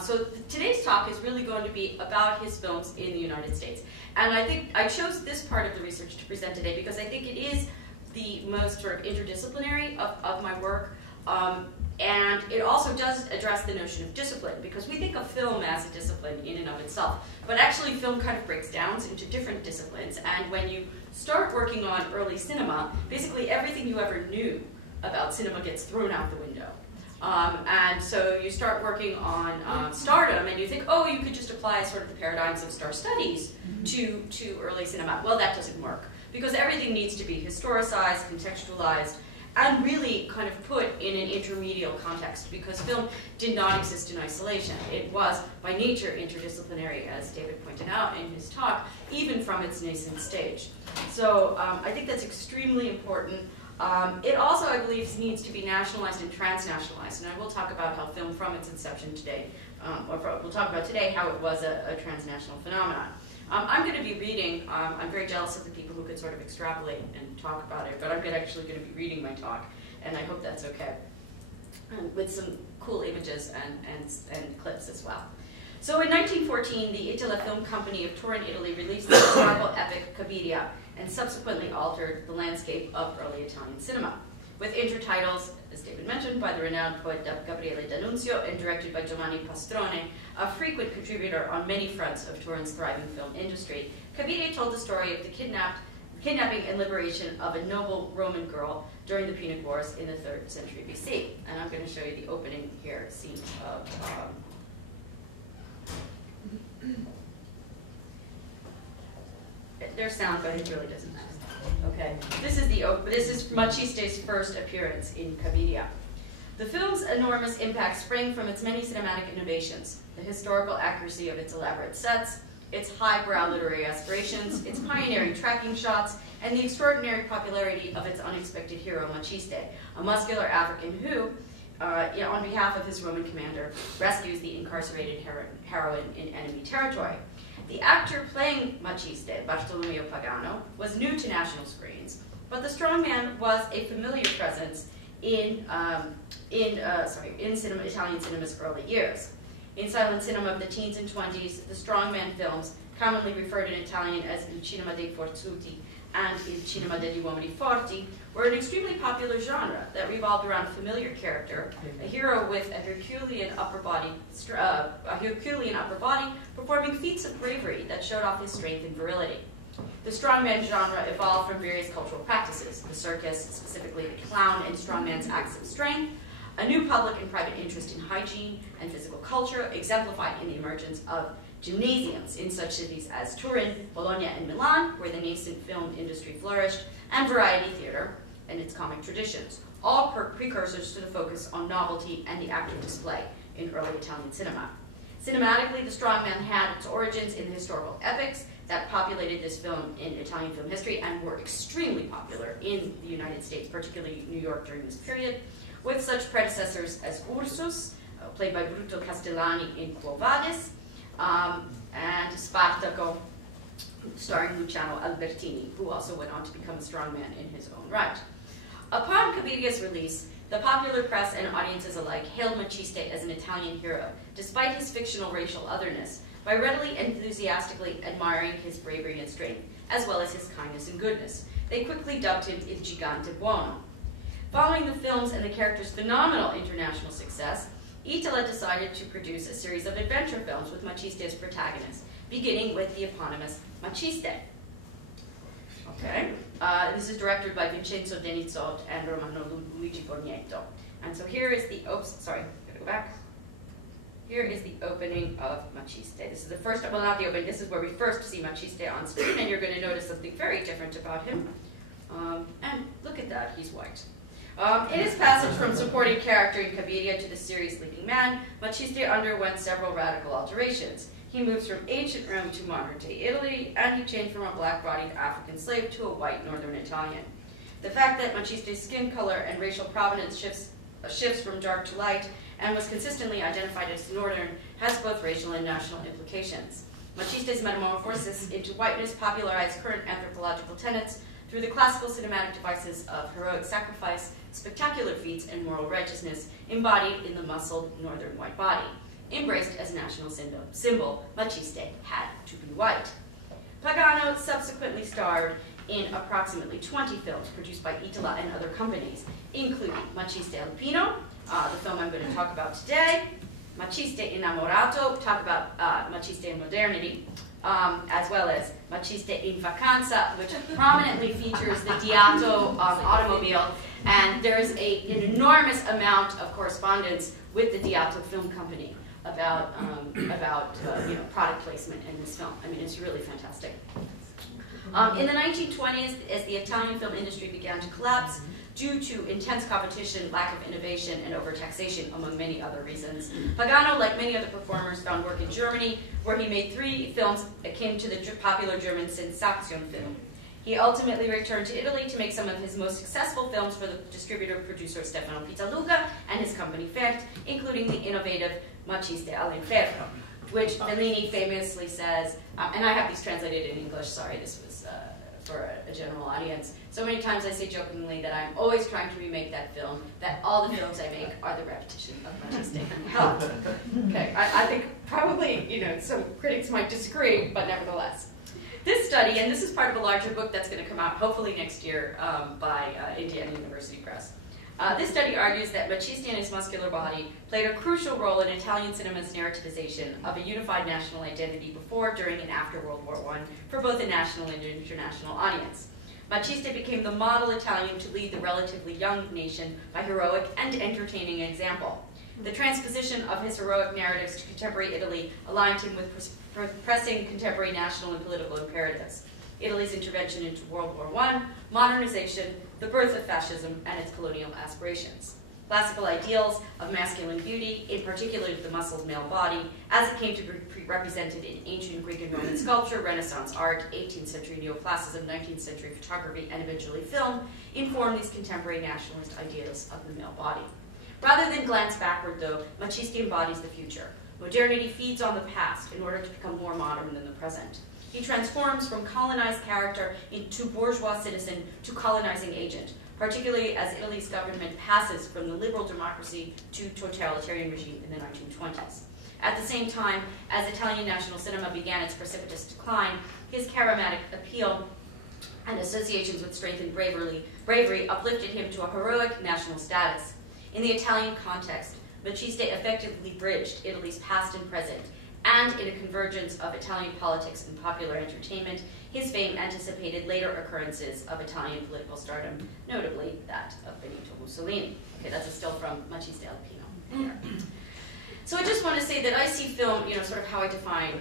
So today's talk is really going to be about his films in the United States. And I think I chose this part of the research to present today because I think it is the most sort of interdisciplinary of my work. And it also does address the notion of discipline, because we think of film as a discipline in and of itself. But actually film kind of breaks down into different disciplines. And when you start working on early cinema, basically everything you ever knew about cinema gets thrown out the window. And so you start working on stardom, and you think, oh, you could just apply sort of the paradigms of star studies to early cinema. Well, that doesn't work, because everything needs to be historicized, contextualized, and really kind of put in an intermedial context, because film did not exist in isolation. It was, by nature, interdisciplinary, as David pointed out in his talk, even from its nascent stage. So I think that's extremely important. It also, I believe, needs to be nationalized and transnationalized, and I will talk about how film from its inception today, we'll talk about today how it was a transnational phenomenon. I'm going to be reading, I'm very jealous of the people who could sort of extrapolate and talk about it, but I'm actually going to be reading my talk, and I hope that's okay, with some cool images and clips as well. So in 1914, the Itala Film Company of Turin, Italy released the historical epic Cabiria, and subsequently altered the landscape of early Italian cinema, with intertitles, as David mentioned, by the renowned poet Gabriele D'Annunzio and directed by Giovanni Pastrone, a frequent contributor on many fronts of Turin's thriving film industry. Cabiria told the story of the kidnapping and liberation of a noble Roman girl during the Punic Wars in the 3rd century BC. And I'm going to show you the opening here, scene of there's sound, but it really doesn't matter. Okay, this is Maciste's first appearance in Cabiria. The film's enormous impact sprang from its many cinematic innovations, the historical accuracy of its elaborate sets, its highbrow literary aspirations, its pioneering tracking shots, and the extraordinary popularity of its unexpected hero, Maciste, a muscular African who, on behalf of his Roman commander, rescues the incarcerated heroine in enemy territory. The actor playing Maciste, Bartolomeo Pagano, was new to national screens, but the strongman was a familiar presence in Italian cinema's early years. In silent cinema of the teens and 20s, the strongman films, commonly referred in Italian as il cinema dei forzuti and il cinema degli uomini forti, were an extremely popular genre that revolved around a familiar character, a hero with a Herculean upper body performing feats of bravery that showed off his strength and virility. The strongman genre evolved from various cultural practices, the circus, specifically the clown and strongman's acts of strength, a new public and private interest in hygiene and physical culture, exemplified in the emergence of gymnasiums in such cities as Turin, Bologna, and Milan, where the nascent film industry flourished, and variety theater and its comic traditions, all precursors to the focus on novelty and the active display in early Italian cinema. Cinematically, the strongman had its origins in the historical epics that populated this film in Italian film history and were extremely popular in the United States, particularly New York during this period, with such predecessors as Ursus, played by Bruto Castellani in Quo Vadis, and Spartaco, starring Luciano Albertini, who also went on to become a strongman in his own right. Upon Cabiria's release, the popular press and audiences alike hailed Maciste as an Italian hero, despite his fictional racial otherness, by readily and enthusiastically admiring his bravery and strength, as well as his kindness and goodness. They quickly dubbed him Il Gigante Buono. Following the film's and the character's phenomenal international success, Itala decided to produce a series of adventure films with Maciste as protagonist, beginning with the eponymous Maciste. Okay, this is directed by Vincenzo Denizzot and Romano Luigi Borghetto. And so here is the, gotta go back. Here is the opening of Maciste. This is the first, well, not the opening, this is where we first see Maciste on screen, and you're going to notice something very different about him. And look at that, he's white. In his passage from supporting character in Cabiria to the series leading man, Maciste underwent several radical alterations. He moves from ancient Rome to modern-day Italy, and he changed from a black-bodied African slave to a white northern Italian. The fact that Maciste's skin color and racial provenance shifts from dark to light and was consistently identified as northern has both racial and national implications. Machiste's metamorphosis into whiteness popularized current anthropological tenets through the classical cinematic devices of heroic sacrifice, spectacular feats, and moral righteousness embodied in the muscled northern white body. Embraced as a national symbol, Machiste had to be white. Pagano subsequently starred in approximately 20 films produced by Itala and other companies, including Machiste Alpino, the film I'm going to talk about today, Machiste Innamorato, talk about Machiste in modernity, as well as Machiste in Vacanza, which prominently features the Diato automobile, and there's an enormous amount of correspondence with the Diato Film Company about product placement in this film. I mean, it's really fantastic. In the 1920s, as the Italian film industry began to collapse due to intense competition, lack of innovation, and overtaxation, among many other reasons, Pagano, like many other performers, found work in Germany, where he made 3 films akin to the popular German Sensation film. He ultimately returned to Italy to make some of his most successful films for the distributor-producer Stefano Pittaluga and his company Fert, including the innovative Machiste all'Inferno, which Fellini famously says, and I have these translated in English, sorry, this was for a general audience. So many times I say jokingly that I'm always trying to remake that film, that all the films I make are the repetition of Machiste. Okay, I think probably, some critics might disagree, but nevertheless. This study, and this is part of a larger book that's going to come out hopefully next year by Indiana University Press. This study argues that Machiste and his muscular body played a crucial role in Italian cinema's narrativization of a unified national identity before, during, and after World War I for both a national and international audience. Machiste became the model Italian to lead the relatively young nation by heroic and entertaining example. The transposition of his heroic narratives to contemporary Italy aligned him with pressing contemporary national and political imperatives. Italy's intervention into World War I, modernization, the birth of fascism, and its colonial aspirations. Classical ideals of masculine beauty, in particular the muscled male body, as it came to be represented in ancient Greek and Roman sculpture, Renaissance art, 18th century neoclassicism, 19th century photography, and eventually film, informed these contemporary nationalist ideas of the male body. Rather than glance backward, though, Machiste embodies the future. Modernity feeds on the past in order to become more modern than the present. He transforms from colonized character into bourgeois citizen to colonizing agent, particularly as Italy's government passes from the liberal democracy to totalitarian regime in the 1920s. At the same time, as Italian national cinema began its precipitous decline, his charismatic appeal and associations with strength and bravery uplifted him to a heroic national status. In the Italian context, Machiste effectively bridged Italy's past and present, and in a convergence of Italian politics and popular entertainment, his fame anticipated later occurrences of Italian political stardom, notably that of Benito Mussolini. Okay, that's a still from Machiste Alpino. So I just want to say that I see film, sort of how I define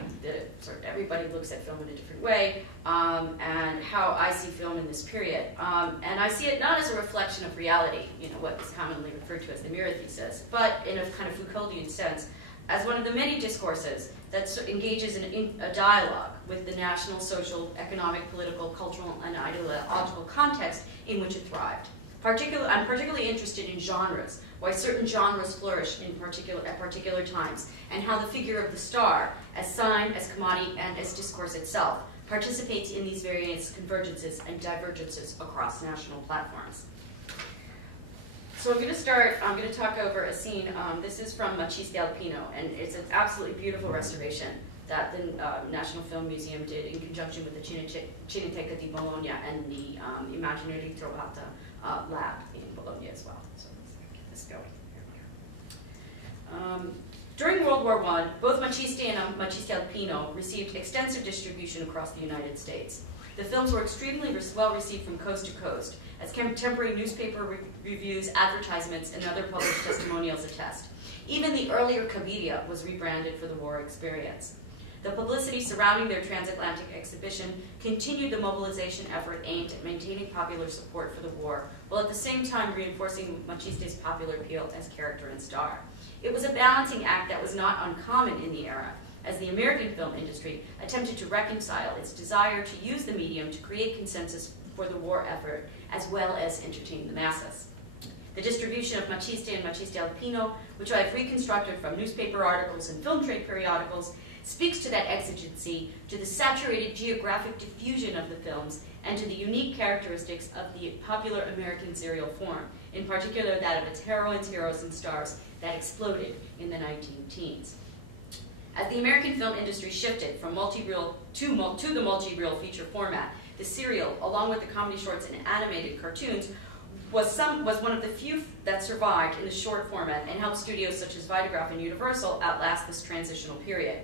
everybody looks at film in a different way, and how I see film in this period. And I see it not as a reflection of reality, what is commonly referred to as the mirror thesis, but in a kind of Foucauldian sense, as one of the many discourses that engages in a dialogue with the national, social, economic, political, cultural, and ideological context in which it thrived. I'm particularly interested in genres, why certain genres flourish at particular times, and how the figure of the star, as sign, as commodity, and as discourse itself, participates in these various convergences and divergences across national platforms. So I'm going to talk over a scene. This is from Machiste Alpino, and it's an absolutely beautiful restoration that the National Film Museum did in conjunction with the Cineteca di Bologna and the Immagine Ritrovata lab in Bologna as well. So let's get this going. Here we go. During World War I, both Machiste and Machiste Alpino received extensive distribution across the United States. The films were extremely well received from coast to coast, as contemporary newspaper reviews, advertisements, and other published testimonials attest. Even the earlier Cabiria was rebranded for the war experience. The publicity surrounding their transatlantic exhibition continued the mobilization effort aimed at maintaining popular support for the war, while at the same time reinforcing Machiste's popular appeal as character and star. It was a balancing act that was not uncommon in the era, as the American film industry attempted to reconcile its desire to use the medium to create consensus for the war effort, as well as entertain the masses. The distribution of Maciste and Maciste Alpino, which I have reconstructed from newspaper articles and film trade periodicals, speaks to that exigency, to the saturated geographic diffusion of the films, and to the unique characteristics of the popular American serial form, in particular that of its heroines, heroes, and stars that exploded in the 19-teens. As the American film industry shifted from multi-reel to the multi-reel feature format, the serial, along with the comedy shorts and animated cartoons, was one of the few that survived in the short format and helped studios such as Vitagraph and Universal outlast this transitional period.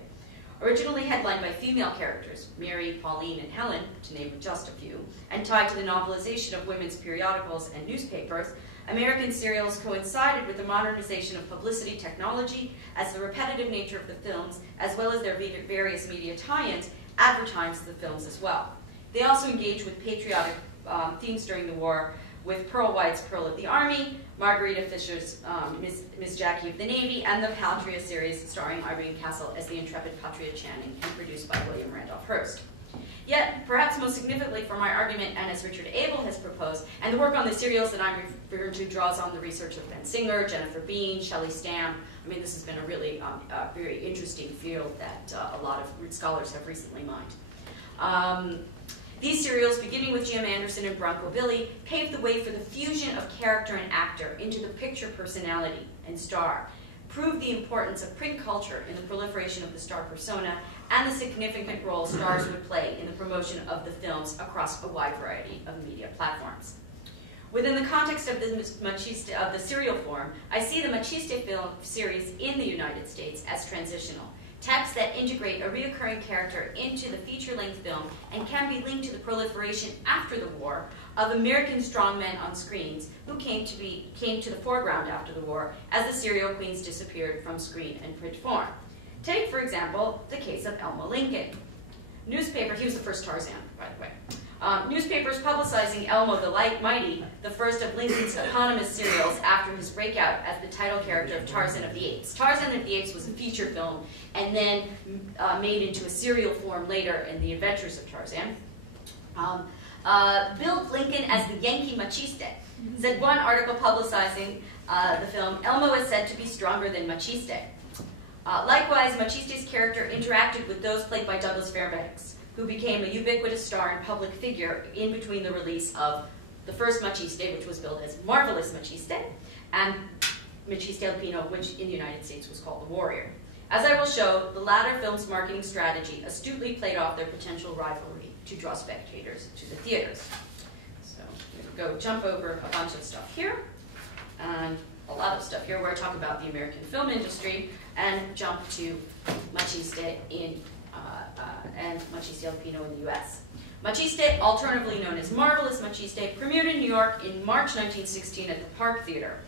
Originally headlined by female characters, Mary, Pauline, and Helen, to name just a few, and tied to the novelization of women's periodicals and newspapers, American serials coincided with the modernization of publicity technology as the repetitive nature of the films, as well as their various media tie-ins, advertised the films as well. They also engaged with patriotic themes during the war, with Pearl White's Pearl of the Army, Margarita Fisher's Miss Jackie of the Navy, and the Patria series starring Irene Castle as the intrepid Patria Channing and produced by William Randolph Hearst. Yet, perhaps most significantly for my argument, and as Richard Abel has proposed, and the work on the serials that I'm referring to draws on the research of Ben Singer, Jennifer Bean, Shelley Stamm. I mean, this has been a really very interesting field that a lot of scholars have recently mined. These serials, beginning with Jim Anderson and Bronco Billy, paved the way for the fusion of character and actor into the picture personality and star, proved the importance of print culture in the proliferation of the star persona, and the significant role stars would play in the promotion of the films across a wide variety of media platforms. Within the context of the serial form, I see the Maciste film series in the United States as transitional. Texts that integrate a reoccurring character into the feature-length film and can be linked to the proliferation after the war of American strongmen on screens who came to the foreground after the war as the serial queens disappeared from screen and print form. Take, for example, the case of Elmo Lincoln. He was the first Tarzan, by the way. Newspapers publicizing Elmo the Mighty, the first of Lincoln's eponymous serials after his breakout as the title character of Tarzan of the Apes. Tarzan of the Apes was a feature film and then made into a serial form later in The Adventures of Tarzan. Billed Lincoln as the Yankee Maciste. Said one article publicizing the film, Elmo is said to be stronger than Maciste. Likewise, Machiste's character interacted with those played by Douglas Fairbanks, who became a ubiquitous star and public figure in between the release of the first Maciste, which was billed as Marvelous Maciste, and Maciste Alpino, which in the United States was called The Warrior. As I will show, the latter film's marketing strategy astutely played off their potential rivalry to draw spectators to the theaters. So I'm going to jump over a bunch of stuff here, and a lot of stuff here where I talk about the American film industry, and jump to Maciste and Maciste Alpino in the US. Maciste, alternatively known as Marvelous Maciste, premiered in New York in March 1916 at the Park Theater.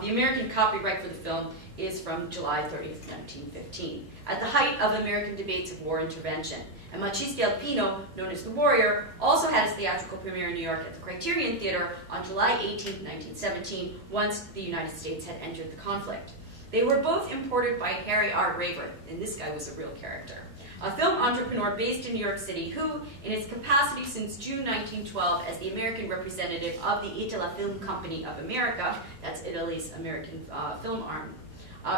The American copyright for the film is from July 30th, 1915, at the height of American debates of war intervention. And Maciste Alpino, known as The Warrior, also had its theatrical premiere in New York at the Criterion Theater on July 18, 1917, once the United States had entered the conflict. They were both imported by Harry R. Raver, and this guy was a real character, a film entrepreneur based in New York City who, in its capacity since June 1912 as the American representative of the Itala Film Company of America, that's Italy's American film arm,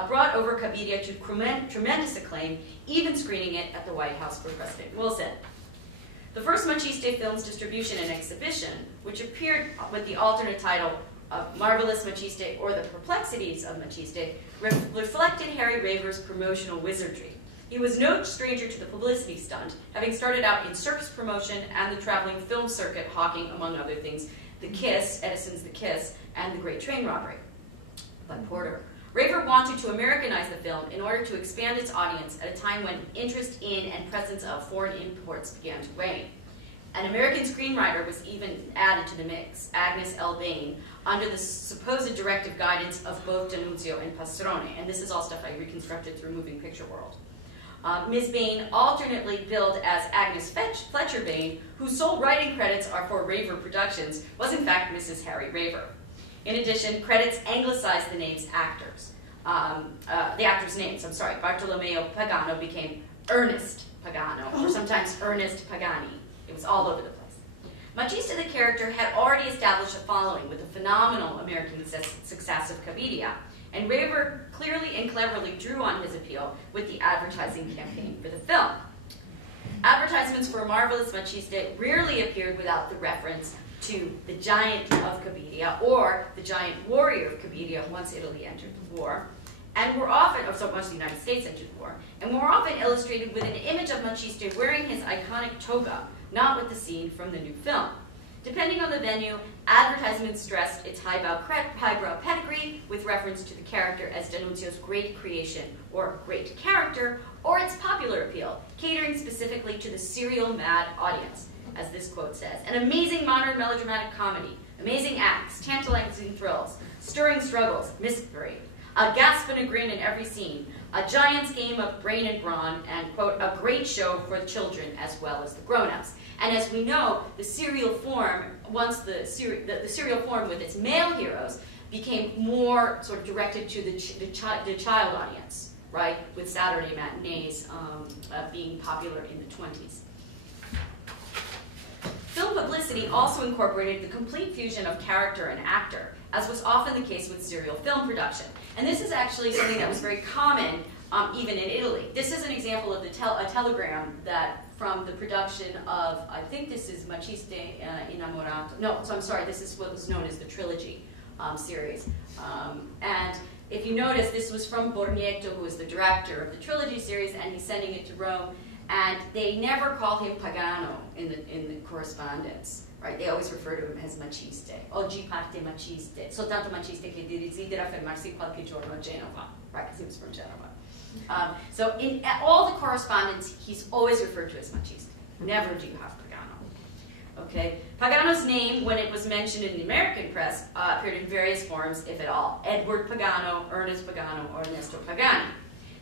brought over Cabiria to tremendous acclaim, even screening it at the White House for President Wilson. The first Maciste film's distribution and exhibition, which appeared with the alternate title of Marvelous Maciste or The Perplexities of Maciste, reflected Harry Raver's promotional wizardry. He was no stranger to the publicity stunt, having started out in circus promotion and the traveling film circuit, hawking, among other things, The Kiss, Edison's The Kiss, and The Great Train Robbery by Porter. Raver wanted to Americanize the film in order to expand its audience at a time when interest in and presence of foreign imports began to wane. An American screenwriter was even added to the mix, Agnes L. Bain, under the supposed directive guidance of both D'Annunzio and Pastrone, and this is all stuff I reconstructed through Moving Picture World. Ms. Bain, alternately billed as Agnes Fletcher Bain, whose sole writing credits are for Raver Productions, was in fact Mrs. Harry Raver. In addition, credits anglicized the names actors. The actors' names, Bartolomeo Pagano became Ernest Pagano, or sometimes Ernest Pagani. It was all over the place. Machista, the character, had already established a following with the phenomenal American success of Cabiria, and Raver clearly and cleverly drew on his appeal with the advertising campaign for the film. Advertisements for Marvelous Machista rarely appeared without the reference to the giant of Cabiria, or the giant warrior of Cabiria once Italy entered the war, and were often, or so once the United States entered the war, and were often illustrated with an image of Machista wearing his iconic toga, not with the scene from the new film. Depending on the venue, advertisements stressed its highbrow pedigree with reference to the character as D'Annunzio's great creation or great character, or its popular appeal, catering specifically to the serial-mad audience, as this quote says. An amazing modern melodramatic comedy, amazing acts, tantalizing thrills, stirring struggles, mystery, a gasp and a grin in every scene, a giant's game of brain and brawn, and, quote, a great show for the children as well as the grown-ups. And as we know, the serial form, once the serial form with its male heroes became more sort of directed to the child audience, right, with Saturday matinees being popular in the 20s. Film publicity also incorporated the complete fusion of character and actor, as was often the case with serial film production. And this is actually something that was very common even in Italy. This is an example of a telegram that from the production of, I think this is Machiste Innamorato. No, so I'm sorry, this is what was known as the Trilogy series. And if you notice, this was from Borghetto, who was the director of the Trilogy series, and he's sending it to Rome. And they never call him Pagano in the correspondence, right? They always refer to him as Machiste. Oggi parte Machiste. Soltanto Machiste che desidera fermarsi qualche giorno a Genova, right? Because he was from Genova. So in all the correspondence, he's always referred to as Machiste. Never do you have Pagano. Okay? Pagano's name, when it was mentioned in the American press, appeared in various forms, if at all. Edward Pagano, Ernest Pagano, or Ernesto Pagani.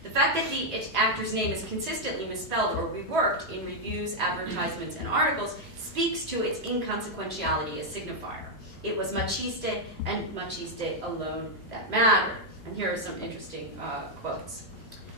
The fact that the actor's name is consistently misspelled or reworked in reviews, advertisements, and articles speaks to its inconsequentiality as signifier. It was Machiste and Machiste alone that mattered. And here are some interesting quotes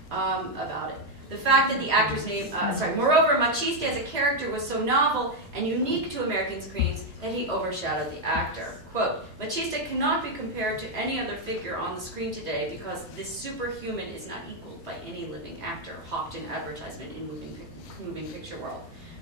about it. The fact that the actor's name, moreover, Machiste as a character was so novel and unique to American screens that he overshadowed the actor. Quote, Machiste cannot be compared to any other figure on the screen today because this superhuman is not equaled by any living actor, hawked in advertisement in moving picture world.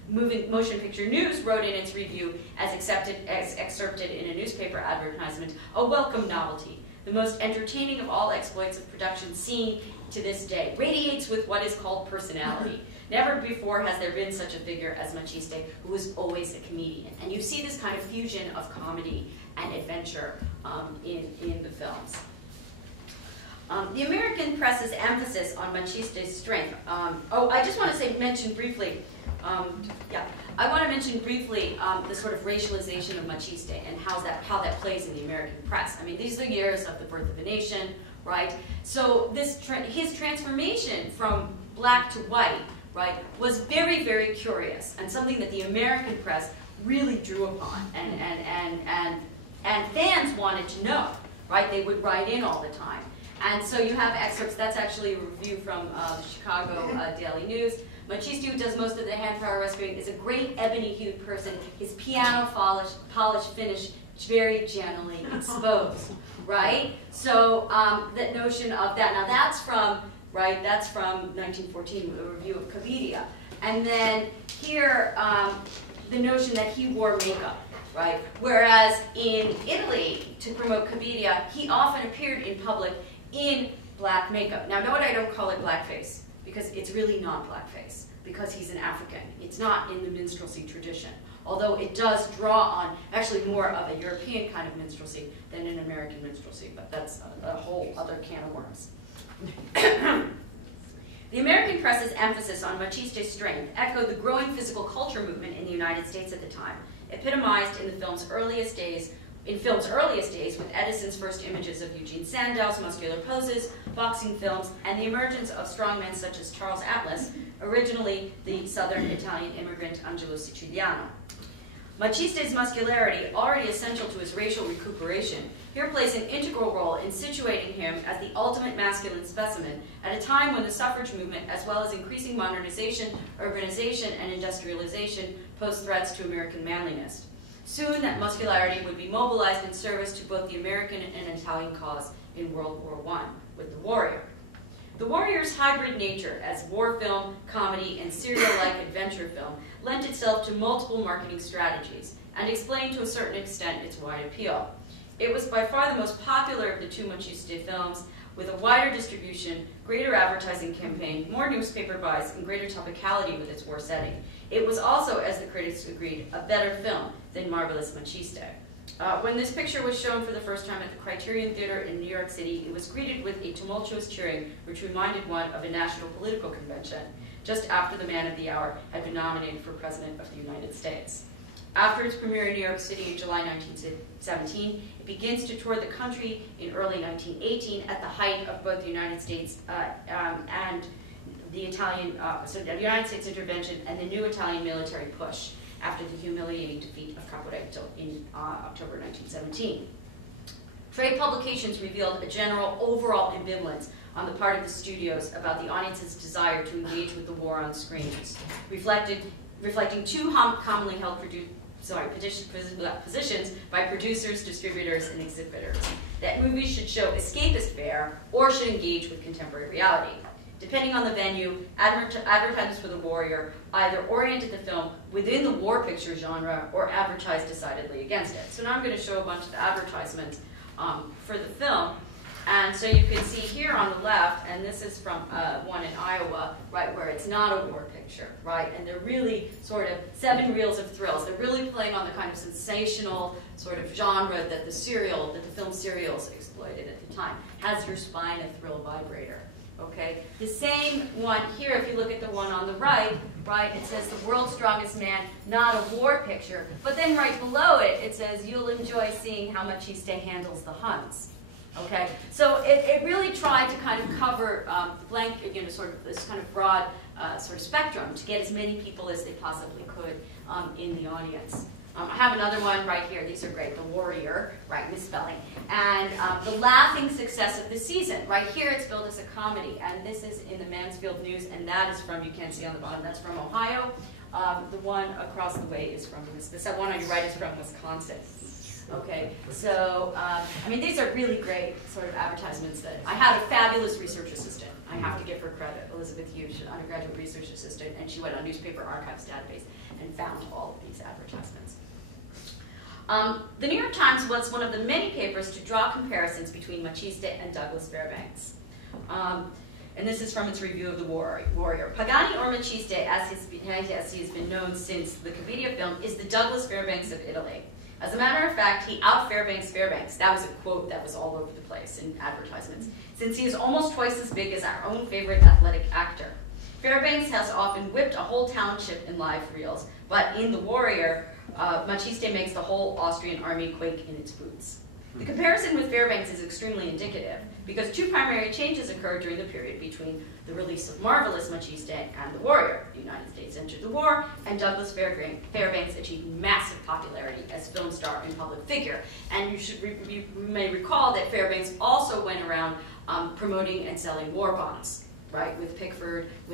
Motion Picture News wrote in its review, as excerpted in a newspaper advertisement, a welcome novelty, the most entertaining of all exploits of production seen to this day, radiates with what is called personality. Never before has there been such a figure as Machiste, who was always a comedian. And you see this kind of fusion of comedy and adventure in the films. The American press's emphasis on Machiste's strength. I just want to mention briefly, I want to mention briefly the sort of racialization of Machiste and how that plays in the American press. I mean, these are the years of the birth of a nation, right? So his transformation from black to white, right, was very, very curious and something that the American press really drew upon, and fans wanted to know, right? They would write in all the time. And so you have excerpts. That's actually a review from the Chicago Daily News. Machiste, who does most of the hand power rescuing, is a great ebony-hued person. His piano polished finish very gently exposed, right? So that notion of that. Now that's from 1914, a review of Cabiria. And then here, the notion that he wore makeup, right? Whereas in Italy, to promote Cabiria, he often appeared in public in black makeup. Now note I don't call it blackface, because it's really not blackface, because he's an African. It's not in the minstrelsy tradition, although it does draw on actually more of a European kind of minstrelsy than an American minstrelsy, but that's a whole other can of worms. The American press's emphasis on Machiste's strength echoed the growing physical culture movement in the United States at the time, epitomized in the film's earliest days with Edison's first images of Eugene Sandow's muscular poses, boxing films, and the emergence of strongmen such as Charles Atlas, originally the southern Italian immigrant Angelo Siciliano. Machiste's muscularity, already essential to his racial recuperation, here plays an integral role in situating him as the ultimate masculine specimen at a time when the suffrage movement, as well as increasing modernization, urbanization, and industrialization, pose threats to American manliness. Soon that muscularity would be mobilized in service to both the American and Italian cause in World War I with The Warrior. The Warrior's hybrid nature as war film, comedy, and serial-like adventure film lent itself to multiple marketing strategies and explained to a certain extent its wide appeal. It was by far the most popular of the two Maciste films, with a wider distribution, greater advertising campaign, more newspaper buys, and greater topicality with its war setting. It was also, as the critics agreed, a better film than Marvelous Maciste. When this picture was shown for the first time at the Criterion Theater in New York City, it was greeted with a tumultuous cheering, which reminded one of a national political convention, just after the man of the hour had been nominated for President of the United States. After its premiere in New York City in July 1917, it begins to tour the country in early 1918 at the height of both the United States and the the United States intervention and the new Italian military push after the humiliating defeat of Caporetto in October 1917. Trade publications revealed a general overall ambivalence on the part of the studios about the audience's desire to engage with the war on screens, reflecting two commonly held positions by producers, distributors, and exhibitors, that movies should show escapist fare or should engage with contemporary reality. Depending on the venue, advertisers for The Warrior either oriented the film within the war picture genre or advertised decidedly against it. So now I'm going to show a bunch of advertisements for the film. And so you can see here on the left, and this is from one in Iowa, right, where it's not a war picture, right? And they're really sort of 7 reels of thrills. They're really playing on the kind of sensational sort of genre that the film serials exploited at the time. Has your spine a thrill vibrator? Okay, the same one here, if you look at the one on the right, it says the world's strongest man, not a war picture. But then right below it, it says you'll enjoy seeing how Maciste handles the Huns. Okay, so it really tried to kind of cover sort of this kind of broad sort of spectrum to get as many people as they possibly could in the audience. I have another one right here. These are great. The Warrior, right, misspelling. And the laughing success of the season. Right here it's billed as a comedy. And this is in the Mansfield News, and that is from, you can't see on the bottom, that's from Ohio. The one across the way is from, the one on your right is from Wisconsin. Okay, so, I mean, these are really great sort of advertisements that, I had a fabulous research assistant. I have to give her credit, Elizabeth Hughes, an undergraduate research assistant, and she went on Newspaper Archives database and found all of these advertisements. The New York Times was one of the many papers to draw comparisons between Maciste and Douglas Fairbanks. And this is from its review of The Warrior. Pagani, or Maciste, as he has been known since the Commedia film, is the Douglas Fairbanks of Italy. As a matter of fact, he out-Fairbanks Fairbanks. That was a quote that was all over the place in advertisements, since he is almost twice as big as our own favorite athletic actor. Fairbanks has often whipped a whole township in live reels, but in The Warrior, Maciste makes the whole Austrian army quake in its boots. The comparison with Fairbanks is extremely indicative, because 2 primary changes occurred during the period between the release of Marvelous Maciste and The Warrior. The United States entered the war, and Douglas Fairbanks achieved massive popularity as film star and public figure. And you may recall that Fairbanks also went around promoting and selling war bonds, right, with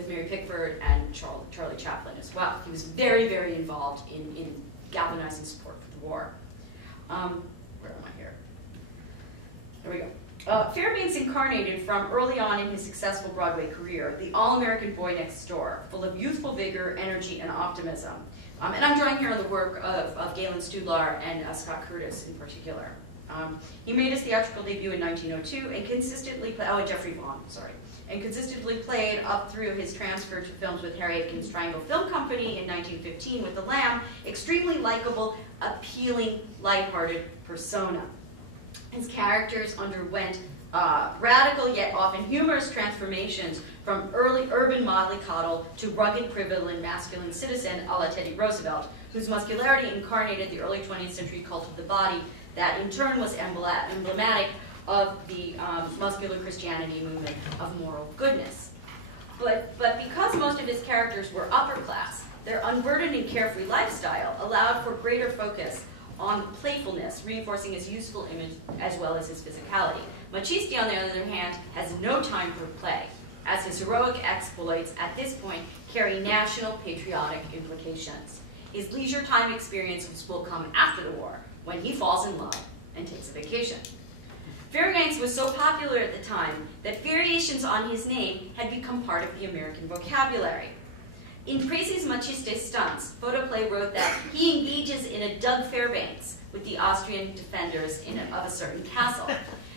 Mary Pickford and Charlie Chaplin as well. He was very, very involved in galvanizing support for the war. Where am I here? There we go. Fairbanks incarnated from early on in his successful Broadway career the all-American boy next door, full of youthful vigor, energy, and optimism. And I'm drawing here on the work of Galen Studlar and Scott Curtis in particular. He made his theatrical debut in 1902 and consistently, Jeffrey Vaughn, sorry, and consistently played up through his transfer to films with Harry Aitken's Triangle Film Company in 1915 with The Lamb, extremely likable, appealing, lighthearted persona. His characters underwent radical yet often humorous transformations from early urban mollycoddle to rugged, privileged, masculine citizen a la Teddy Roosevelt, whose muscularity incarnated the early 20th century cult of the body that in turn was emblematic of the muscular Christianity movement of moral goodness. But because most of his characters were upper class, their unburdened and carefree lifestyle allowed for greater focus on playfulness, reinforcing his useful image as well as his physicality. Maciste, on the other hand, has no time for play, as his heroic exploits at this point carry national patriotic implications. his leisure time experiences will come after the war, when he falls in love and takes a vacation. Fairbanks was so popular at the time that variations on his name had become part of the American vocabulary. In Precis Machiste stunts, Photoplay wrote that he engages in a Doug Fairbanks with the Austrian defenders of a certain castle.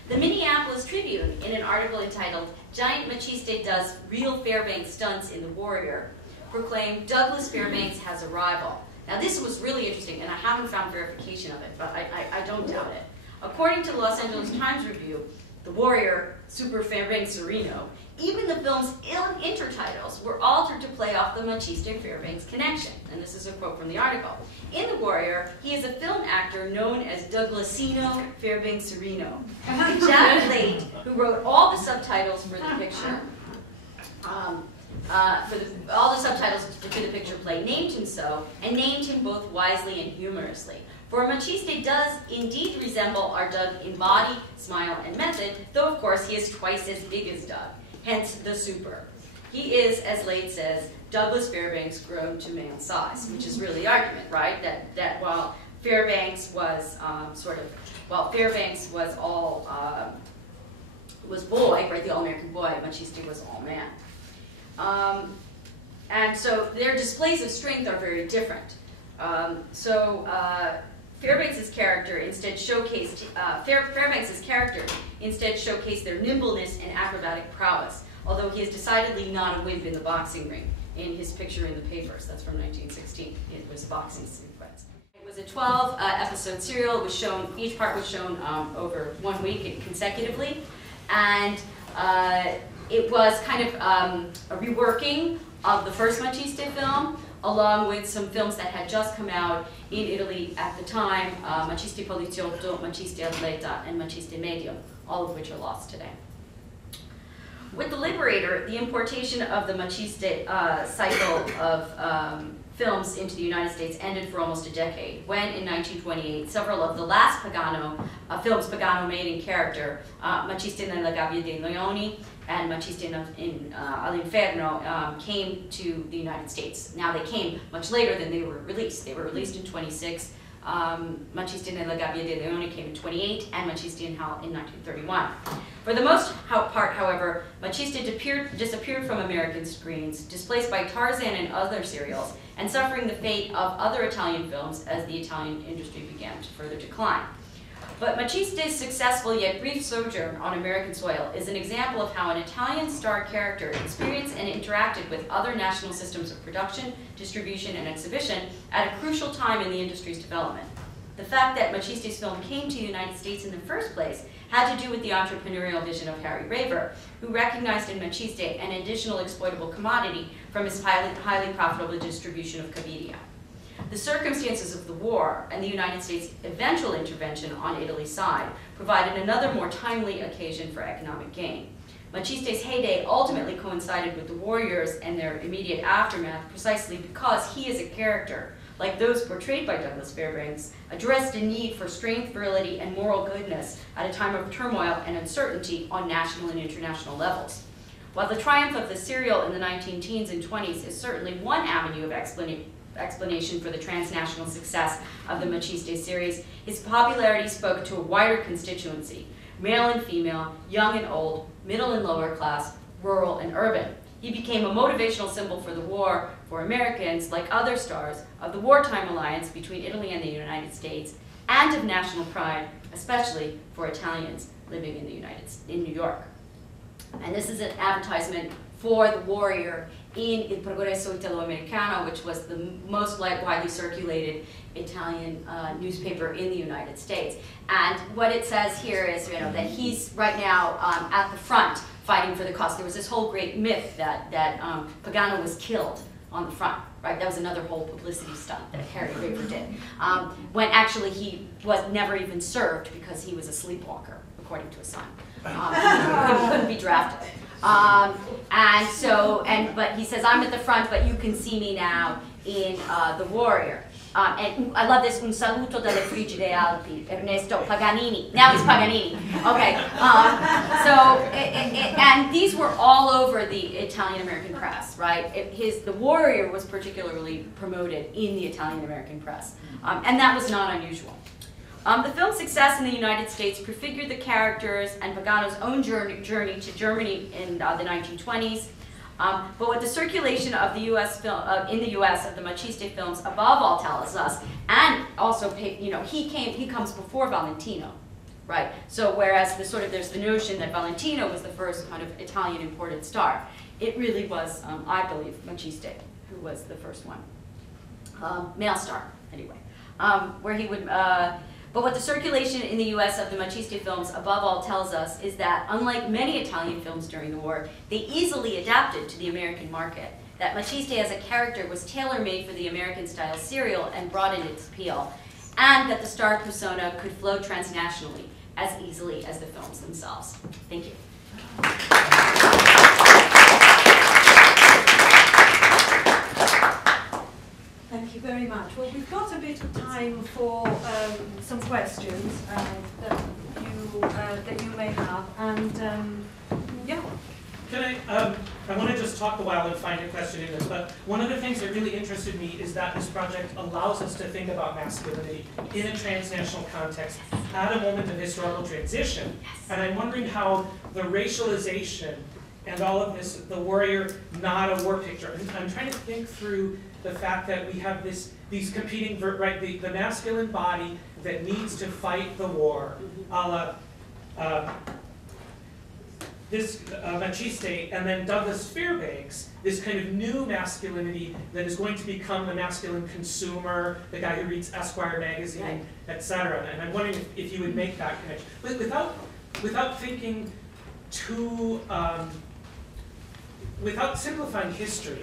The Minneapolis Tribune, in an article entitled "Giant Machiste Does Real Fairbanks Stunts in the Warrior," proclaimed Douglas Fairbanks has a rival. Now this was really interesting, and I haven't found verification of it, but I don't doubt it. According to the Los Angeles Times Review, the Warrior, Super Fairbanks Sereno, even the film's intertitles were altered to play off the Machiste-Fairbanks connection. And this is a quote from the article. In The Warrior, he is a film actor known as Douglasino Fairbanks Sereno. Jack Late, who wrote all the subtitles for the picture, all the subtitles for the picture play, named him so, and named him both wisely and humorously. For Machiste does indeed resemble our Doug in body, smile, and method, though of course he is twice as big as Doug, hence the super. He is, as Lade says, Douglas Fairbanks grown to man's size, which is really the argument, right? That while Fairbanks was Fairbanks was all, was boy, right, the all-American boy, Machiste was all man. And so their displays of strength are very different. Fairbanks' character instead showcased their nimbleness and acrobatic prowess, although he is decidedly not a wimp in the boxing ring. In his picture in the papers, that's from 1916. It was a boxing sequence. It was a 12-episode serial. It was shown. Each part was shown over 1 week consecutively, and it was kind of a reworking of the first Machiste film, along with some films that had just come out in Italy at the time, Machiste Poliziotto, Machiste Atleta, and Machiste Medium, all of which are lost today. With The Liberator, the importation of the Machiste cycle of films into the United States ended for almost a decade, when in 1928, several of the last Pagano films Pagano made in character, Machiste nella Gabbia dei Leoni and Machiste all'Inferno, came to the United States. Now they came much later than they were released. They were released in 26. Machiste nella Gabbia dei Leoni came in 28, and Machiste in Hell in 1931. For the most part, however, Machiste disappeared from American screens, displaced by Tarzan and other serials, and suffering the fate of other Italian films as the Italian industry began to further decline. But Machiste's successful yet brief sojourn on American soil is an example of how an Italian star character experienced and interacted with other national systems of production, distribution, and exhibition at a crucial time in the industry's development. The fact that Machiste's film came to the United States in the first place had to do with the entrepreneurial vision of Harry Raver, who recognized in Machiste an additional exploitable commodity from his highly profitable distribution of caviria. The circumstances of the war and the United States' eventual intervention on Italy's side provided another more timely occasion for economic gain. Machiste's heyday ultimately coincided with the war years and their immediate aftermath precisely because he as a character, like those portrayed by Douglas Fairbanks, addressed a need for strength, virility, and moral goodness at a time of turmoil and uncertainty on national and international levels. While the triumph of the serial in the 19-teens and 20s is certainly one avenue of explanation for the transnational success of the Machiste series, his popularity spoke to a wider constituency, male and female, young and old, middle and lower class, rural and urban. He became a motivational symbol for the war for Americans, like other stars, of the wartime alliance between Italy and the United States, and of national pride, especially for Italians living in New York. And this is an advertisement for The Warrior in Il Progresso Italo-Americano, which was the most widely circulated Italian newspaper in the United States. And what it says here is, that he's right now at the front fighting for the cause. There was this whole great myth that Pagano was killed on the front, right? That was another whole publicity stunt that Harry Raver did, when actually he was never even served because he was a sleepwalker, according to his son. He couldn't be drafted. But he says, I'm at the front, but you can see me now in The Warrior. and I love this, un saluto dalle frigide Alpi, Ernesto Paganini. Now he's Paganini. Okay. And these were all over the Italian-American press, right? The Warrior was particularly promoted in the Italian-American press, and that was not unusual. The film's success in the United States prefigured the characters and Pagano's own journey to Germany in the 1920s. But what the circulation of the U.S. film in the U.S. of the Maciste films above all tells us, and also he comes before Valentino, right? So whereas there's the notion that Valentino was the first kind of Italian imported star, it really was I believe Maciste who was the first one, male star anyway, where he would. But what the circulation in the U.S. of the Maciste films above all tells us is that, unlike many Italian films during the war, they easily adapted to the American market. That Maciste as a character was tailor-made for the American-style serial and broadened its appeal, and that the star persona could flow transnationally as easily as the films themselves. Thank you. Thank you very much. Well, we've got a bit of time for some questions that you may have, and yeah. Can I want to just talk a while and find a question in this, but one of the things that really interested me is that this project allows us to think about masculinity in a transnational context at a moment of historical transition. And I'm wondering how the racialization and all of this, the warrior, not a war picture. I'm trying to think through the fact that we have these competing, right, the masculine body that needs to fight the war, a la this Maciste, and then Douglas Fairbanks, this kind of new masculinity that is going to become the masculine consumer, the guy who reads Esquire magazine, right, etc. And I'm wondering if you would make that connection, but without thinking too, without simplifying history,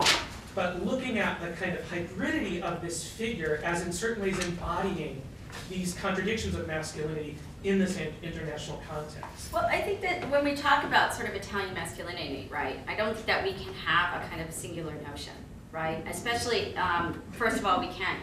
but looking at the kind of hybridity of this figure as in certain ways embodying these contradictions of masculinity in this international context. Well, I think that when we talk about sort of Italian masculinity, right, I don't think that we can have a kind of singular notion, right? Especially, first of all, we can't,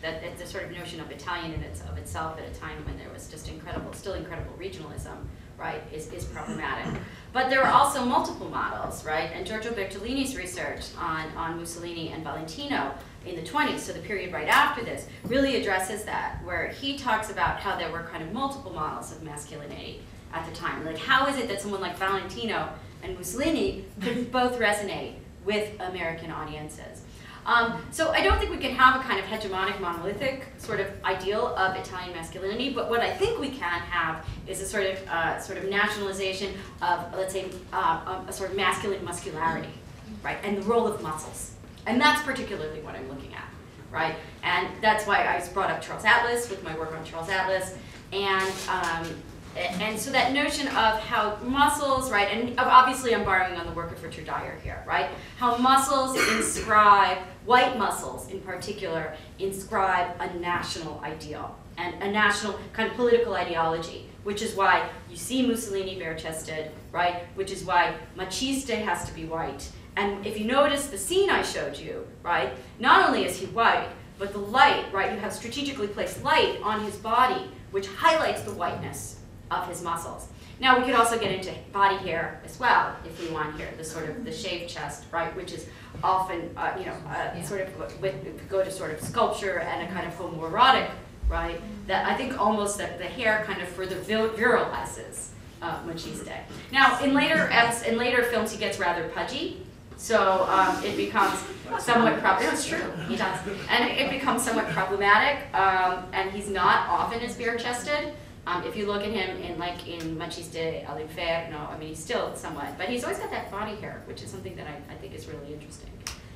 that the sort of notion of Italian in of itself at a time when there was just still incredible regionalism, right, is problematic. But there are also multiple models, right? And Giorgio Bertolini's research on Mussolini and Valentino in the 20s, so the period right after this, really addresses that, where he talks about how there were kind of multiple models of masculinity at the time. Like, how is it that someone like Valentino and Mussolini could both resonate with American audiences? So I don't think we can have a kind of hegemonic, monolithic sort of ideal of Italian masculinity, but what I think we can have is a sort of nationalization of, let's say, a sort of masculine muscularity, right, and the role of muscles. And that's particularly what I'm looking at, right? And that's why I brought up Charles Atlas with my work on Charles Atlas, and so that notion of how muscles, right, and obviously I'm borrowing on the work of Richard Dyer here, right? How muscles inscribe, white muscles in particular, inscribe a national ideal and a national kind of political ideology, which is why you see Mussolini bare-chested, right? Which is why Maciste has to be white. And if you notice the scene I showed you, right, not only is he white, but the light, right, you have strategically placed light on his body, which highlights the whiteness of his muscles. Now we could also get into body hair as well, if we want here, the sort of the shaved chest, right, which is often, sort of go to sort of sculpture and a kind of homoerotic, right, that I think almost that the hair kind of further virilizes Maciste. Now in later films he gets rather pudgy, so it becomes somewhat problematic. It's true, he does, and it becomes somewhat problematic, and he's not often as bare-chested. If you look at him in Maciste all'Inferno, I mean, he's still somewhat, but he's always got that body hair, which is something that I think is really interesting.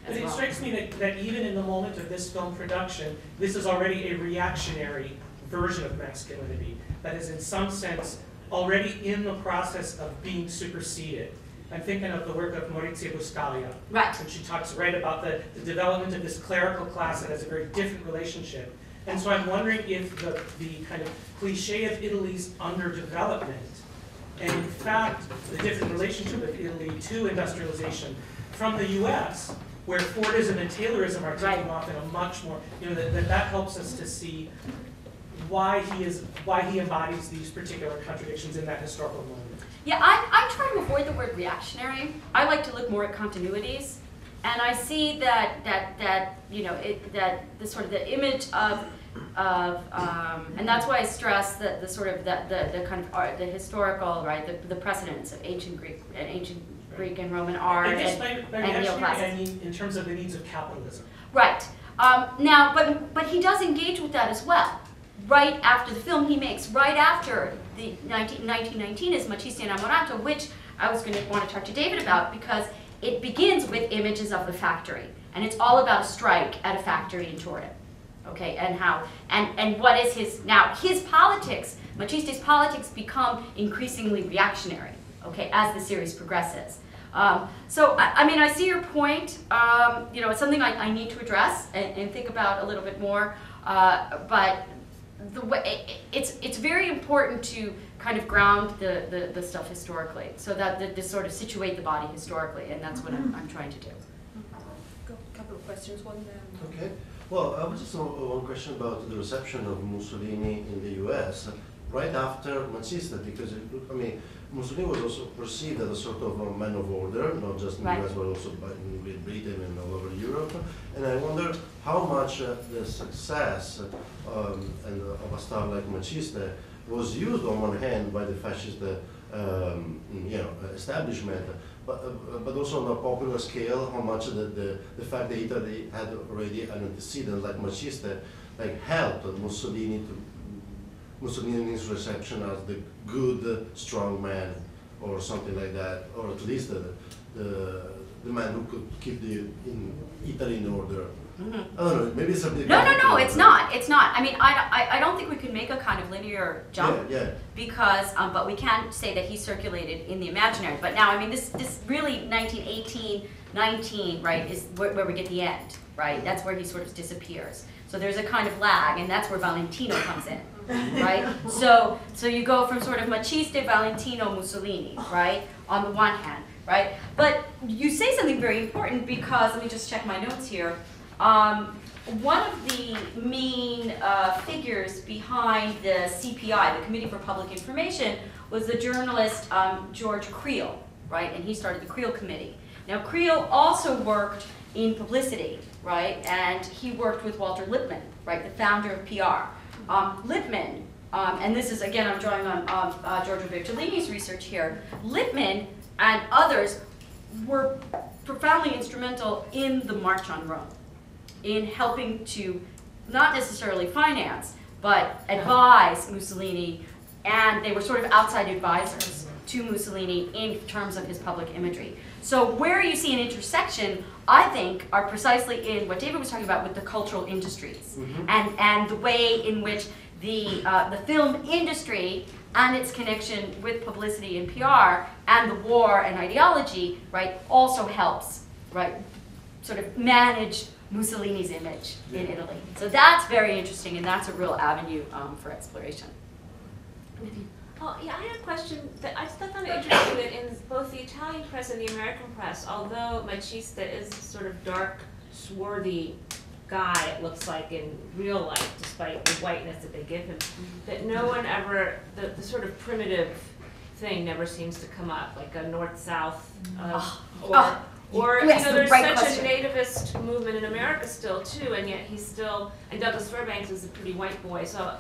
But it strikes me that even in the moment of this film production, this is already a reactionary version of masculinity that is in some sense already in the process of being superseded. I'm thinking of the work of Maurizia Buscaglia, right, and she talks about the development of this clerical class that has a very different relationship. And so I'm wondering if the kind of cliche of Italy's underdevelopment, and in fact the different relationship of Italy to industrialization from the US, where Fordism and Taylorism are taking Right. off in a much more, you know, that helps us to see why he embodies these particular contradictions in that historical moment. Yeah, I try to avoid the word reactionary. I like to look more at continuities, and I see that you know that the sort of the image of and that's why I stress that the sort of the kind of art, the historical, right, the precedents of ancient Greek and Roman art I guess and by reactionary, neoclassicism. I mean in terms of the needs of capitalism. Right. Now, but he does engage with that as well. Right after the film he makes, right after the 1919 is Macisti Innamorato, which I was going to want to talk to David about because it begins with images of the factory. And it's all about a strike at a factory in Turin. Okay, and how, and what is his politics, Macisti's politics become increasingly reactionary, okay, as the series progresses. So, I mean, I see your point. You know, it's something I need to address and think about a little bit more. But the way it's very important to kind of ground the stuff historically, so that this sort of situate the body historically, and that's what I'm trying to do. Got a couple of questions. One there. Okay. Well, I was just one question about the reception of Mussolini in the U.S. right after Macista, because I mean, Mussolini was also perceived as a sort of a man of order, not just in the U.S. but also in Great Britain and all over Europe. And I wonder how much the success and of a star like Macista was used on one hand by the fascist, establishment, but also on a popular scale, how much the fact that Italy had already an antecedent like Macista, like helped Mussolini's reception as the good, strong man, or something like that, or at least the man who could keep Italy in order. Mm-hmm. I don't know, maybe it's a bit... No, it's not. It's not. I mean, I don't think we can make a kind of linear jump because, but we can say that he circulated in the imaginary. But now, I mean, this really 1918, 19, right, is where we get the end, right? That's where he sort of disappears. So there's a kind of lag, and that's where Valentino comes in, right? So you go from sort of Macista, Valentino, Mussolini, right, on the one hand, right? But you say something very important because, let me just check my notes here. One of the main figures behind the CPI, the Committee for Public Information, was the journalist George Creel, right? And he started the Creel Committee. Now, Creel also worked in publicity, right? And he worked with Walter Lippmann, right, the founder of PR. Lippmann, and this is, again, I'm drawing on Giorgio Bertolini's research here, Lippmann and others were profoundly instrumental in the March on Rome, in helping to not necessarily finance, but advise Mussolini, and they were sort of outside advisors to Mussolini in terms of his public imagery. So where you see an intersection, I think, are precisely in what David was talking about with the cultural industries, and the way in which the film industry and its connection with publicity and PR and the war and ideology, right, also helps, right, sort of manage Mussolini's image in Italy. So that's very interesting, and that's a real avenue for exploration. Oh, yeah, I had a question that I found it interesting that in both the Italian press and the American press, although Macista is a sort of dark, swarthy guy, it looks like in real life, despite the whiteness that they give him, that no one ever, the sort of primitive thing never seems to come up, like a north-south, or you know, there's such a nativist movement in America still too, and yet he's still, and Douglas Fairbanks is a pretty white boy, so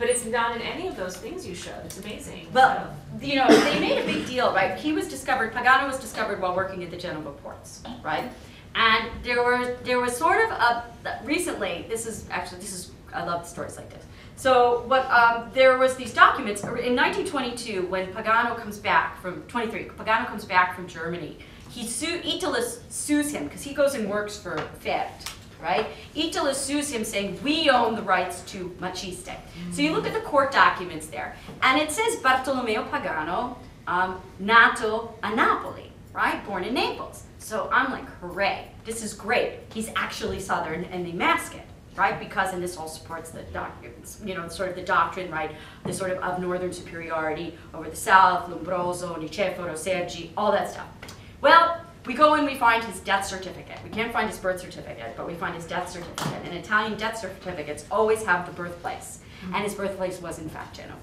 but it's not in any of those things you showed. It's amazing. But you know, they made a big deal, right? He was discovered, Pagano was discovered while working at the Genova ports, right? And there was sort of a, recently, I love stories like this. So there was these documents in 1922 when Pagano comes back from, Pagano comes back from Germany. Italus sues him because he goes and works for Fiat, right? Italus sues him saying, we own the rights to Maciste. So you look at the court documents there, and it says Bartolomeo Pagano, nato a Napoli, right? Born in Naples. So I'm like, hooray, this is great. He's actually Southern, and they mask it, right? Because, and this all supports the documents, you know, sort of the doctrine, right? The sort of Northern superiority over the South, Lombroso, Niceforo, Sergi, all that stuff. Well, We go and we find his death certificate. We can't find his birth certificate, but we find his death certificate. And Italian death certificates always have the birthplace. And his birthplace was in fact Genova.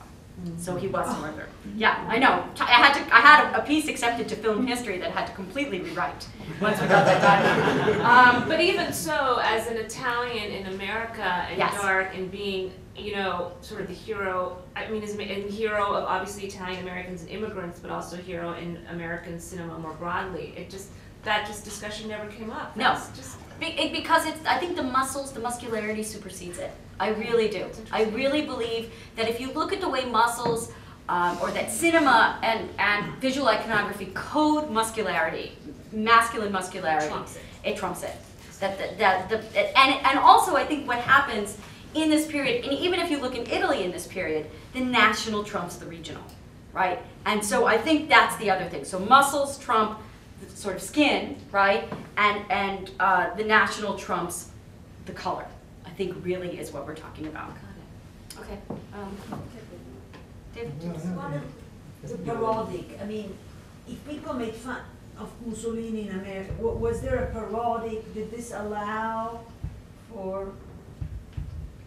So he was murdered. Yeah, I know. I had a piece accepted to film history that had to completely rewrite once we got that done. But even so, as an Italian in America and Yes. dark and being, you know, sort of the hero, I mean, as a hero of obviously Italian Americans and immigrants, but also hero in American cinema more broadly, that discussion never came up. No. That's just, Because I think the muscularity supersedes it. I really do. I really believe that if you look at the way muscles, or that cinema and visual iconography code muscularity, masculine muscularity, it trumps it. And also I think what happens in this period, and even if you look in Italy in this period, the national trumps the regional, right? And so I think that's the other thing. So muscles trump the sort of skin, right? And the national trumps the color, I think really is what we're talking about. Okay. David? The parodic, I mean, if people make fun of Mussolini in America, was there a parodic, did this allow for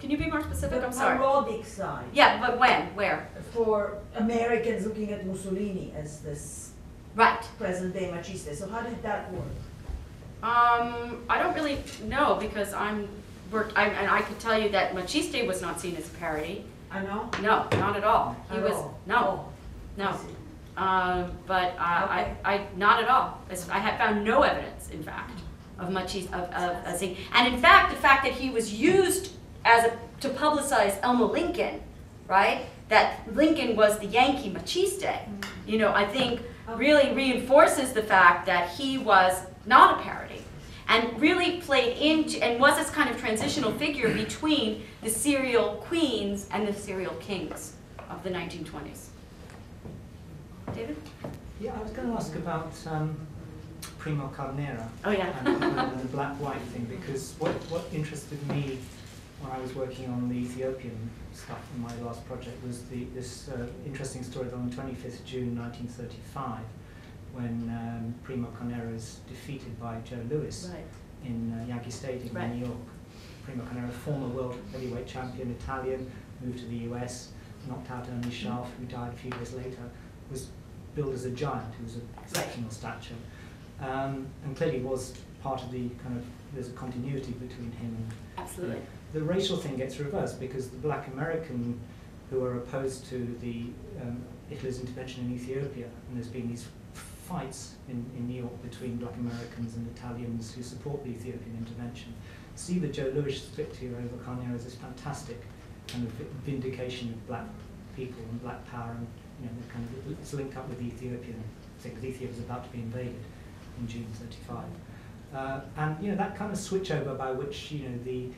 Can you be more specific? the I'm sorry. parodic side? Yeah, but when? Where? For Americans looking at Mussolini as this Right. present day machista, so how did that work? I don't really know because and I could tell you that Machiste was not seen as a parody. I know? No, not at all. He At was all? no, I no. see. But Okay. I not at all. I have found no evidence, in fact, of Machiste of seeing. And in fact, the fact that he was used to publicize Elmo Lincoln, right? That Lincoln was the Yankee Machiste. You know, I think really reinforces the fact that he was not a parody and really played into and was this kind of transitional figure between the serial queens and the serial kings of the 1920s. David? Yeah, I was going to ask about Primo Carnera Oh yeah. and the black-white thing, because what interested me when I was working on the Ethiopian stuff in my last project was this interesting story that on the 25th June 1935, when Primo Carnera is defeated by Joe Louis Right. in Yankee Stadium Right. in New York. Primo Carnera, former world heavyweight champion, Italian, moved to the US, knocked out Ernie Scharf, who died a few years later, was billed as a giant, who was of exceptional stature, and clearly was part of the kind of, there's a continuity between him and Absolutely. the racial thing gets reversed because the black American who are opposed to the Hitler's intervention in Ethiopia, and there's been these fights in New York between black Americans and Italians who support the Ethiopian intervention, see the Joe Louis victory over Carnera as this fantastic kind of vindication of black people and black power, and you know, kind of it's linked up with the Ethiopian thing, because Ethiopia was about to be invaded in June '35, and you know that kind of switchover by which you know the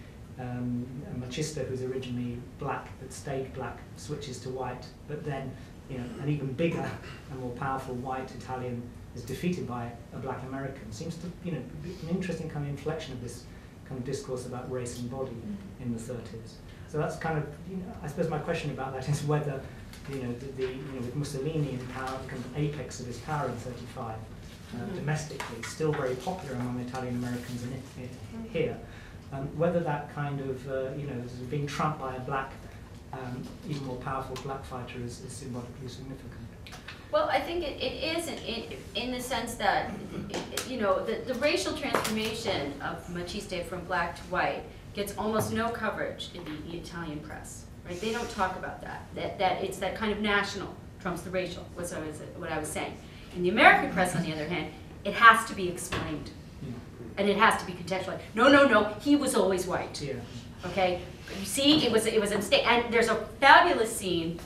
Machista, who's originally black but stayed black, switches to white, but then you know an even bigger and more powerful white Italian is defeated by a black American. Seems to be an interesting kind of inflection of this kind of discourse about race and body in the 30s. So that's kind of I suppose my question about that is whether with Mussolini in power, kind of apex of his power in '35, domestically, still very popular among Italian Americans here. Whether that kind of, being trumped by a black, even more powerful black fighter is symbolically significant. Well, I think it is in the sense that, the racial transformation of Machiste from black to white gets almost no coverage in the Italian press, right? They don't talk about that. That it's that kind of national trumps the racial, was what I was saying. In the American press, on the other hand, it has to be explained. And it has to be contextualized. No, he was always white. Yeah. Okay? You see, it was a mistake. And there's a fabulous scene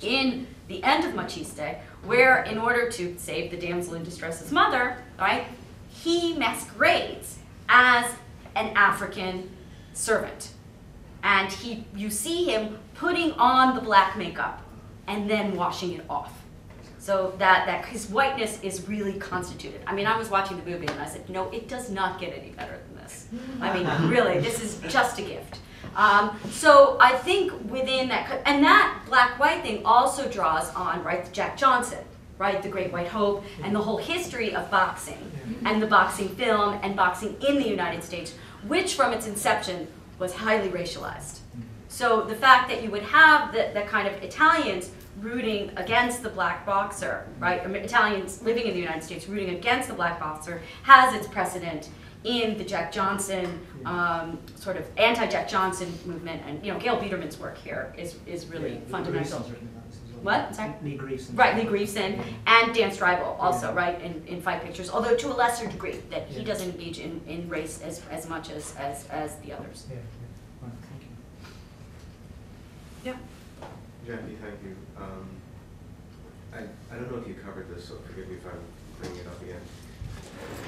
in the end of Machiste where, in order to save the damsel in distress's mother, right, he masquerades as an African servant. And you see him putting on the black makeup and then washing it off. So that his whiteness is really constituted. I mean, I was watching the movie and I said, no, it does not get any better than this. I mean, really, this is just a gift. So I think within that, and that black-white thing also draws on, right, Jack Johnson, right? The Great White Hope, and the whole history of boxing, and the boxing film, and boxing in the United States, which from its inception was highly racialized. So the fact that you would have the kind of Italians rooting against the black boxer, right? Italians living in the United States rooting against the black boxer has its precedent in the Jack Johnson, sort of anti-Jack Johnson movement, and Gail Biederman's work here is really fundamental. What? Sorry? Lee Greason. Right, Lee Greason, and Dan Striebel also, right, in Five Pictures, although to a lesser degree, that he doesn't engage in race as much as the others. Yeah. Right, thank you. Yeah. Jackie, thank you. I don't know if you covered this, so forgive me if I'm bringing it up again.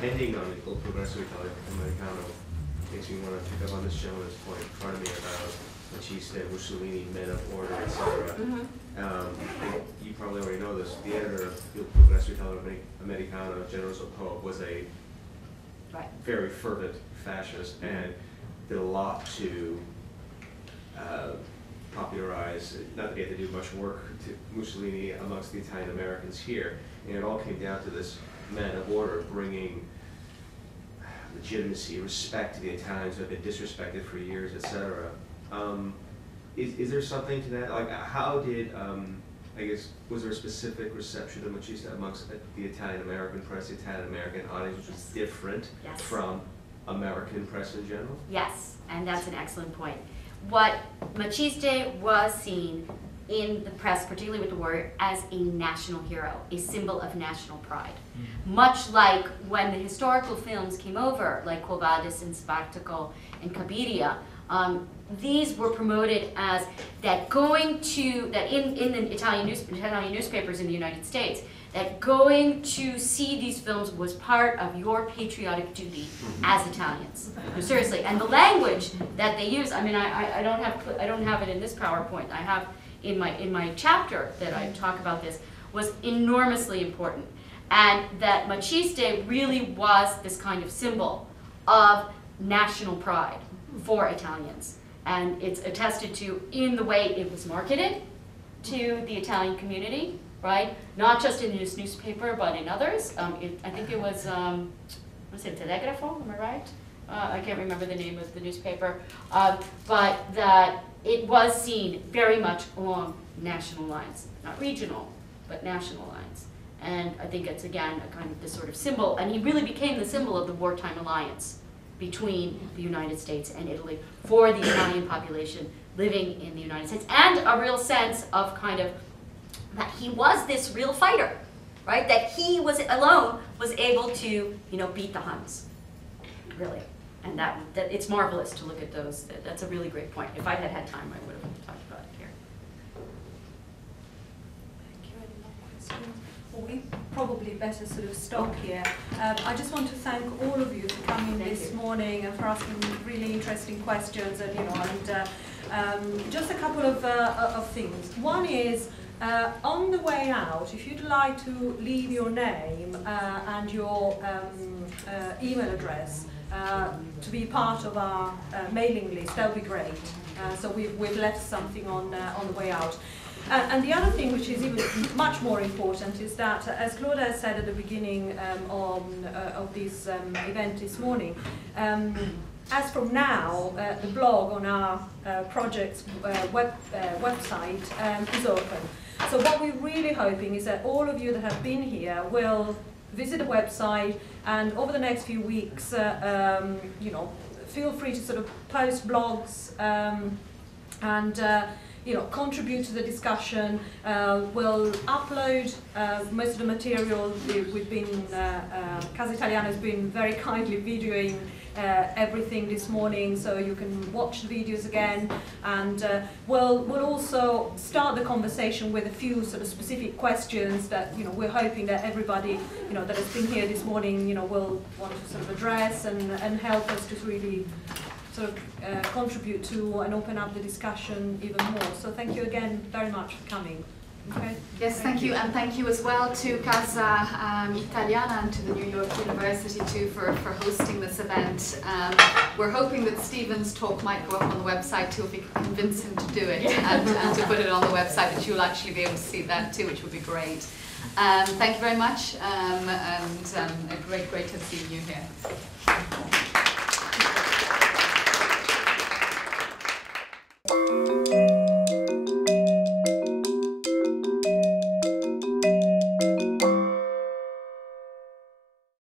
Ending on the Il Progresso Italo-Americano makes me want to pick up on this gentleman's point in front of me about Maciste, Mussolini, men of order, etc. You probably already know this. The editor of Il Progresso Italo-Americano, General Pope, was a very fervent fascist and did a lot to popularize, not that he had to do much work to Mussolini amongst the Italian Americans here. And it all came down to this men of order bringing legitimacy, respect to the Italians who have been disrespected for years, etc. Is there something to that? Like, how did, I guess, was there a specific reception of Maciste amongst the Italian American press, the Italian American audience, which was different from American press in general? Yes, and that's an excellent point. What Maciste was seen in the press, particularly with the war, as a national hero, a symbol of national pride. Much like when the historical films came over, like Quo Vadis and Spartaco and Cabiria, these were promoted as that going to, that in the Italian newspapers in the United States, that going to see these films was part of your patriotic duty as Italians. No, seriously, and the language that they use, I mean, I don't have it in this PowerPoint. I have in my chapter that I talk about this, was enormously important. And that Maciste really was this kind of symbol of national pride for Italians. And it's attested to in the way it was marketed to the Italian community, right? Not just in this newspaper, but in others. I think it was, what's it, Telegrafo, am I right? I can't remember the name of the newspaper. But that it was seen very much along national lines, not regional, but national lines. And I think it's, again, a kind of this sort of symbol, and he really became the symbol of the wartime alliance between the United States and Italy for the Italian population living in the United States, and a real sense of kind of that he was this real fighter, right? That he was alone was able to, beat the Huns, really. And that it's marvelous to look at those. That's a really great point. If I had had time, I would have talked about it here. Thank you. Any more questions? Well, we probably better sort of stop here. I just want to thank all of you for coming this morning and for asking really interesting questions. And just a couple of things. One is, on the way out, if you'd like to leave your name and your email address to be part of our mailing list, that would be great. So we've left something on the way out. And the other thing, which is even much more important, is that, as Clodagh said at the beginning of this event this morning, as from now, the blog on our project's website is open. So what we're really hoping is that all of you that have been here will visit the website, and over the next few weeks, feel free to sort of post blogs and contribute to the discussion. We'll upload most of the material. We've been, Casa Italiana has been very kindly videoing everything this morning, so you can watch the videos again. And we'll also start the conversation with a few sort of specific questions that we're hoping that everybody that has been here this morning will want to sort of address and help us to really sort of contribute to and open up the discussion even more. So thank you again very much for coming. Okay. Yes, thank you, and thank you as well to Casa Italiana and to the New York University too for hosting this event. We're hoping that Stephen's talk might go up on the website too if we can convince him to do it and to put it on the website, that you'll actually be able to see that too, which would be great. Thank you very much, and great to see you here.